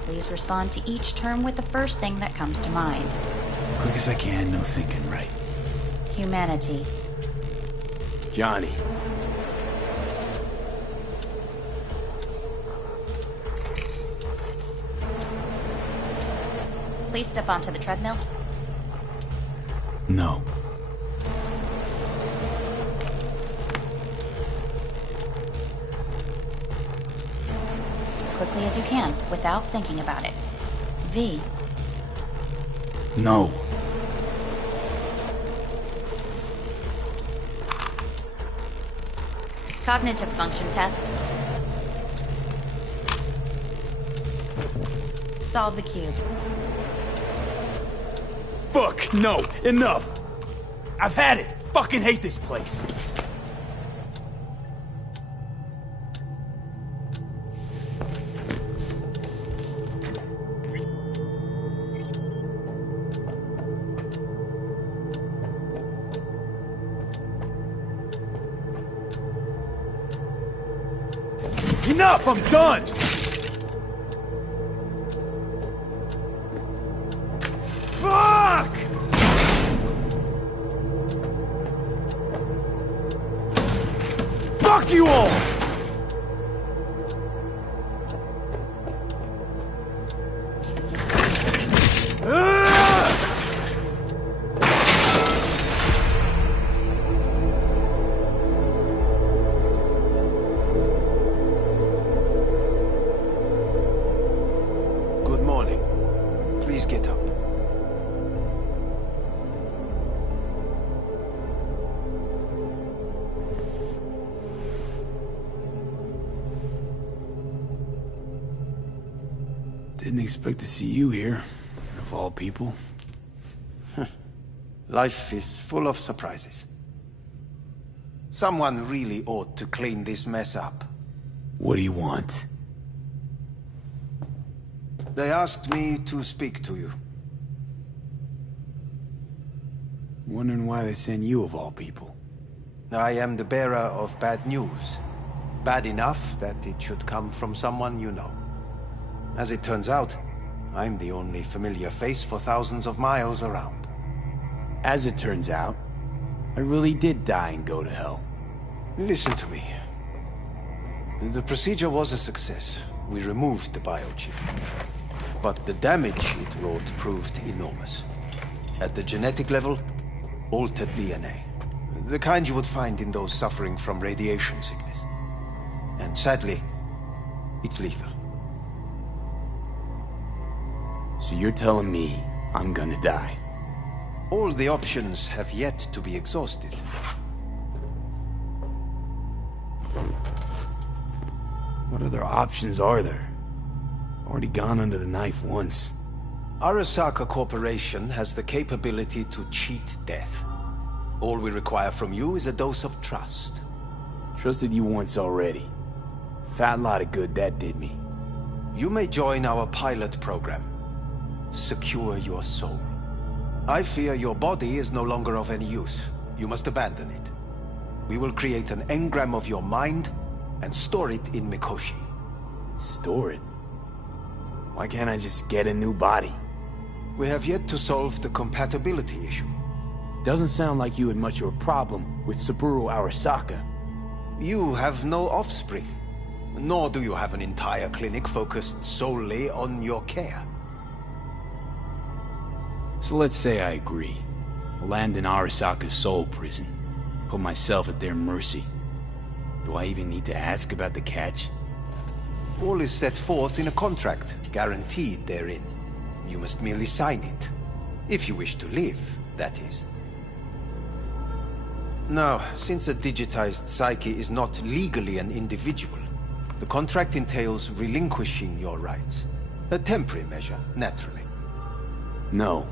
Please respond to each term with the first thing that comes to mind. Quick as I can, no thinking, right? Humanity. Johnny. Please step onto the treadmill. No. As quickly as you can, without thinking about it. V. No. Cognitive function test. Solve the cube. Fuck, no, enough! I've had it! Fucking hate this place! Enough! I'm done! Fuck! Fuck you all! Good morning. Please get up. Didn't expect to see you here, of all people. Life is full of surprises. Someone really ought to clean this mess up. What do you want? They asked me to speak to you. Wondering why they sent you of all people. I am the bearer of bad news. Bad enough that it should come from someone you know. As it turns out, I'm the only familiar face for thousands of miles around. As it turns out, I really did die and go to hell. Listen to me. The procedure was a success. We removed the biochip. But the damage it wrought proved enormous. At the genetic level, altered DNA. The kind you would find in those suffering from radiation sickness. And sadly, it's lethal. So you're telling me I'm gonna die? All the options have yet to be exhausted. What other options are there? Already gone under the knife once. Arasaka Corporation has the capability to cheat death. All we require from you is a dose of trust. Trusted you once already. Fat lot of good that did me. You may join our pilot program. Secure your soul. I fear your body is no longer of any use. You must abandon it. We will create an engram of your mind and store it in Mikoshi. Store it? Why can't I just get a new body? We have yet to solve the compatibility issue. Doesn't sound like you had much of a problem with Saburo Arasaka. You have no offspring. Nor do you have an entire clinic focused solely on your care. So let's say I agree. Land in Arasaka's soul prison. Put myself at their mercy. Do I even need to ask about the catch? All is set forth in a contract, guaranteed therein. You must merely sign it. If you wish to live, that is. Now, since a digitized psyche is not legally an individual, the contract entails relinquishing your rights. A temporary measure, naturally. No.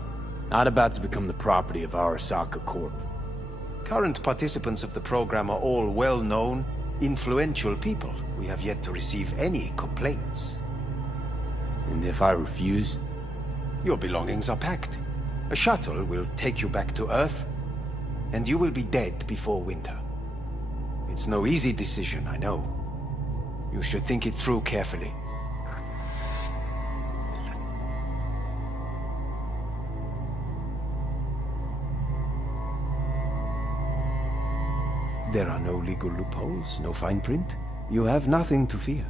Not about to become the property of Arasaka Corp. Current participants of the program are all well-known, influential people. We have yet to receive any complaints. And if I refuse? Your belongings are packed. A shuttle will take you back to Earth, and you will be dead before winter. It's no easy decision, I know. You should think it through carefully. There are no legal loopholes, no fine print. You have nothing to fear.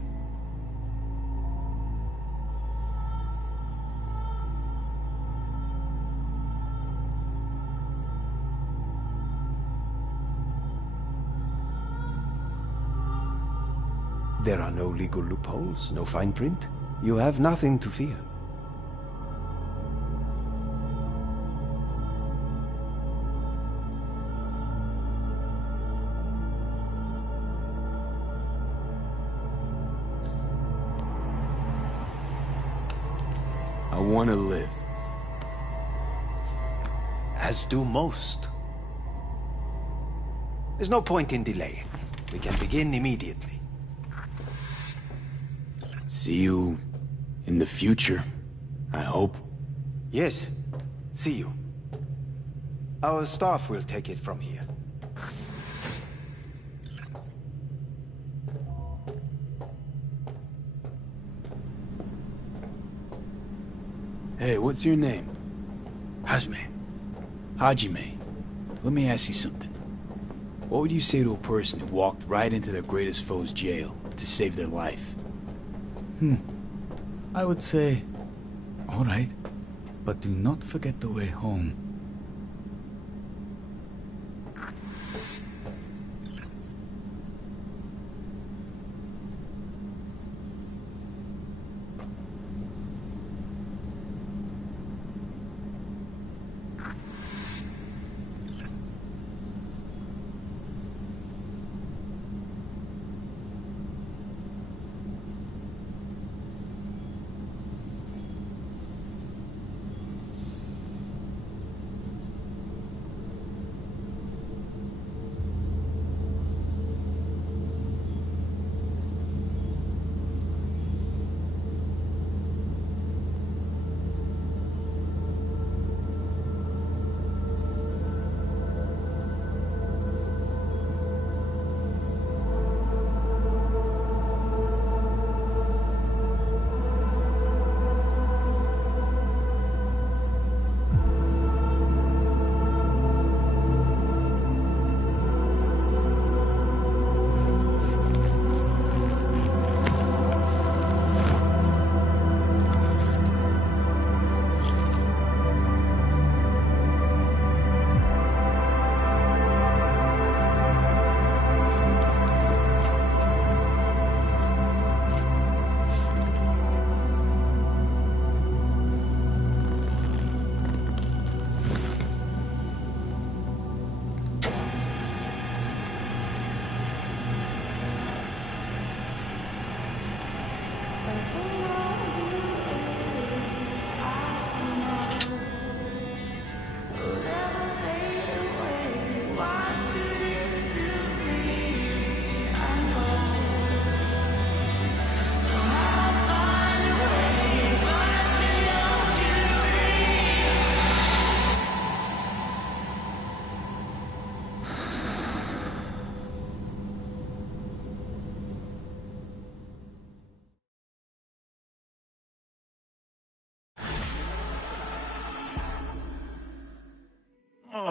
There are no legal loopholes, no fine print. You have nothing to fear. I want to live. As do most. There's no point in delaying. We can begin immediately. See you in the future, I hope. Yes, see you. Our staff will take it from here. Hey, what's your name? Hajime. Hajime. Let me ask you something. What would you say to a person who walked right into their greatest foe's jail to save their life? I would say, all right, but do not forget the way home.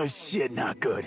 Oh shit, not good.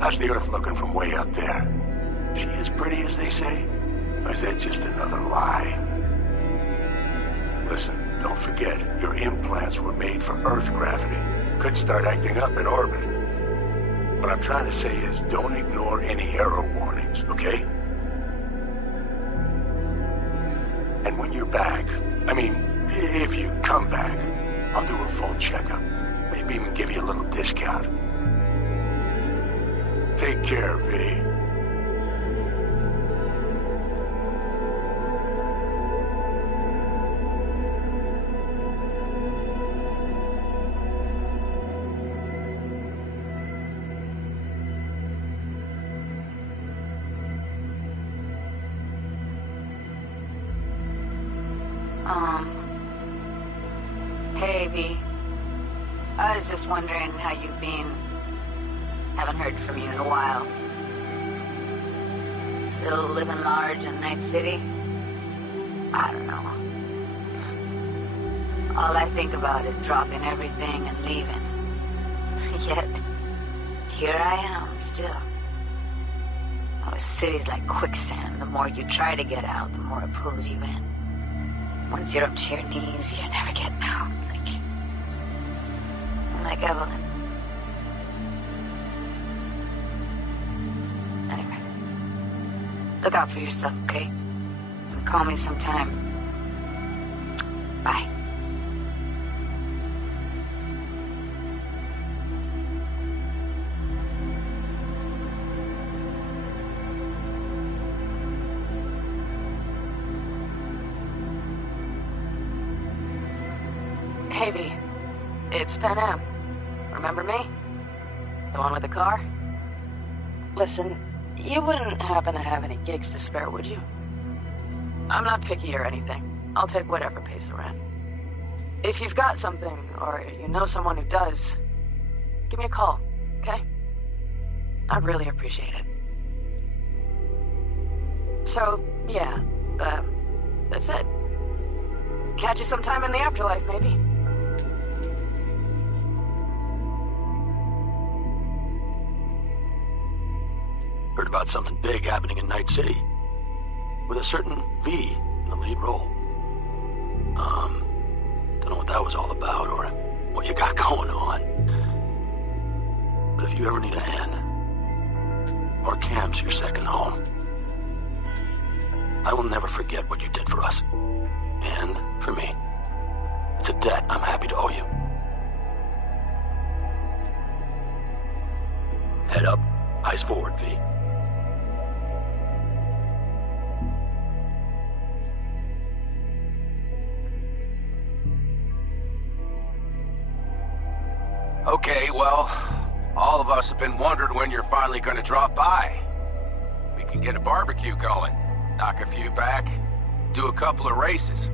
How's the Earth looking from way up there? She as pretty as they say? Or is that just another lie? Listen, don't forget, your implants were made for Earth gravity. Could start acting up in orbit. What I'm trying to say is, don't ignore any error warnings, okay? And when you're back, I mean, if you come back, I'll do a full checkup. Maybe even give you a little discount. Take care, V. Hey, V. I was just wondering how you've been. Haven't heard from you in a while. Still living large in Night City? I don't know. All I think about is dropping everything and leaving. Yet, here I am, still. Oh, the city's like quicksand. The more you try to get out, the more it pulls you in. Once you're up to your knees, you're never getting out. Like Evelyn. Anyway. Look out for yourself, okay? And call me sometime. Bye. Hey, V. It's Pan Am. Remember me? The one with the car? Listen, you wouldn't happen to have any gigs to spare, would you? I'm not picky or anything. I'll take whatever pays the rent. If you've got something, or you know someone who does, give me a call, okay? I'd really appreciate it. So, yeah, that's it. Catch you sometime in the afterlife, maybe. Heard about something big happening in Night City. With a certain V in the lead role. Don't know what that was all about or what you got going on. But if you ever need a hand, our camp's your second home. I will never forget what you did for us. And for me. It's a debt I'm happy to owe you. Head up, eyes forward, V. Okay, well, all of us have been wondering when you're finally gonna drop by. We can get a barbecue going, knock a few back, do a couple of races,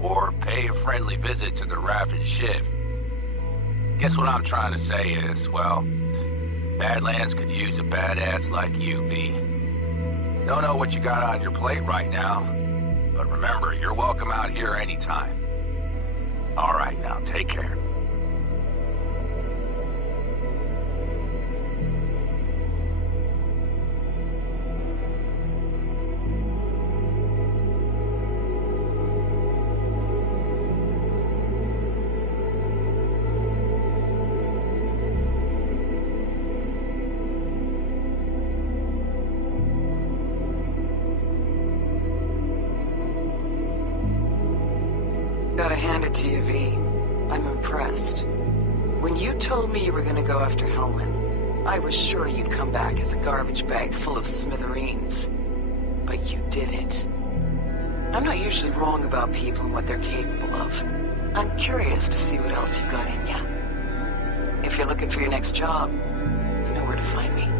or pay a friendly visit to the Raft and Shiv. Guess what I'm trying to say is, well, Badlands could use a badass like you, V. Don't know what you got on your plate right now, but remember, you're welcome out here anytime. All right, now, take care. Gotta hand it to you, V. I'm impressed. When you told me you were gonna go after Hellman, I was sure you'd come back as a garbage bag full of smithereens. But you didn't. I'm not usually wrong about people and what they're capable of. I'm curious to see what else you've got in ya. If you're looking for your next job, you know where to find me.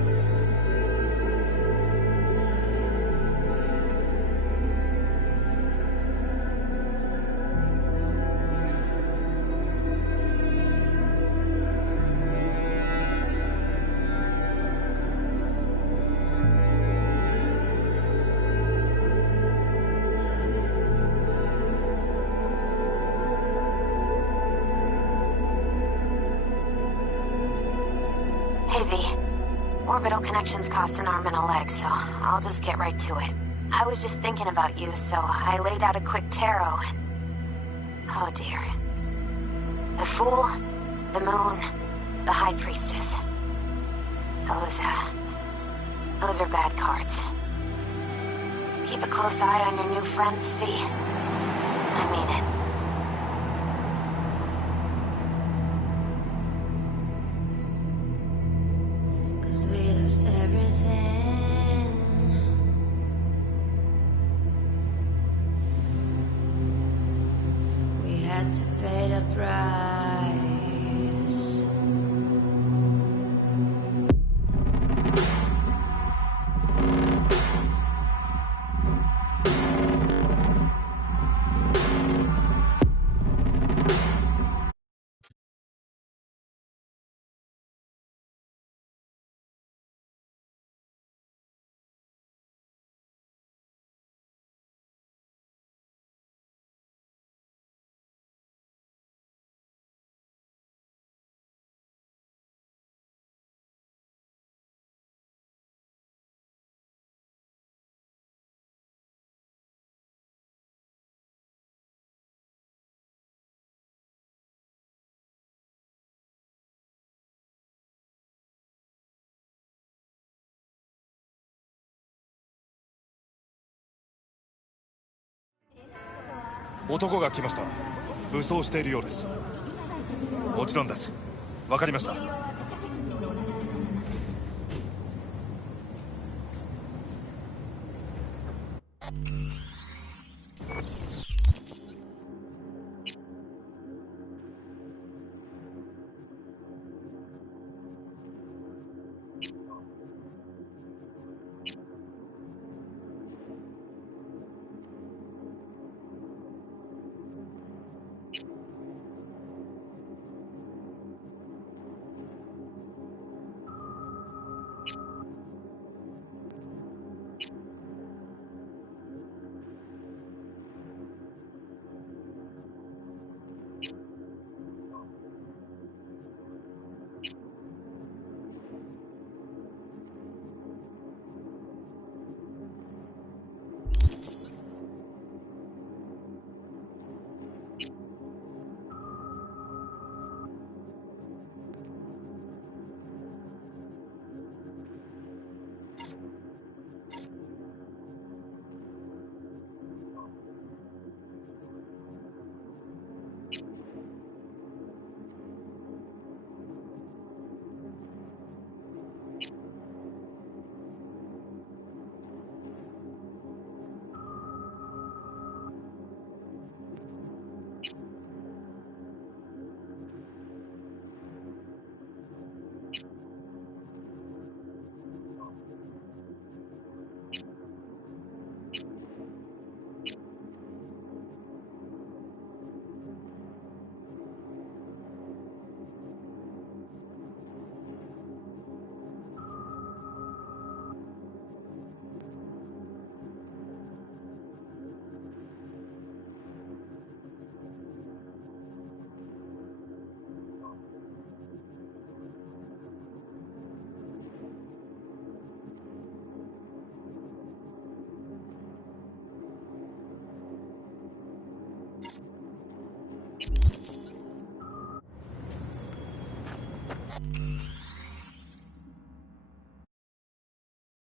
Hey, V. Orbital connections cost an arm and a leg, so I'll just get right to it. I was just thinking about you, so I laid out a quick tarot and... oh dear. The Fool, the Moon, the High Priestess. Those are bad cards. Keep a close eye on your new friends, V. I mean it. We lost everything. We had to pay the price.男が来ました。武装しているようです。もちろんです。わかりました。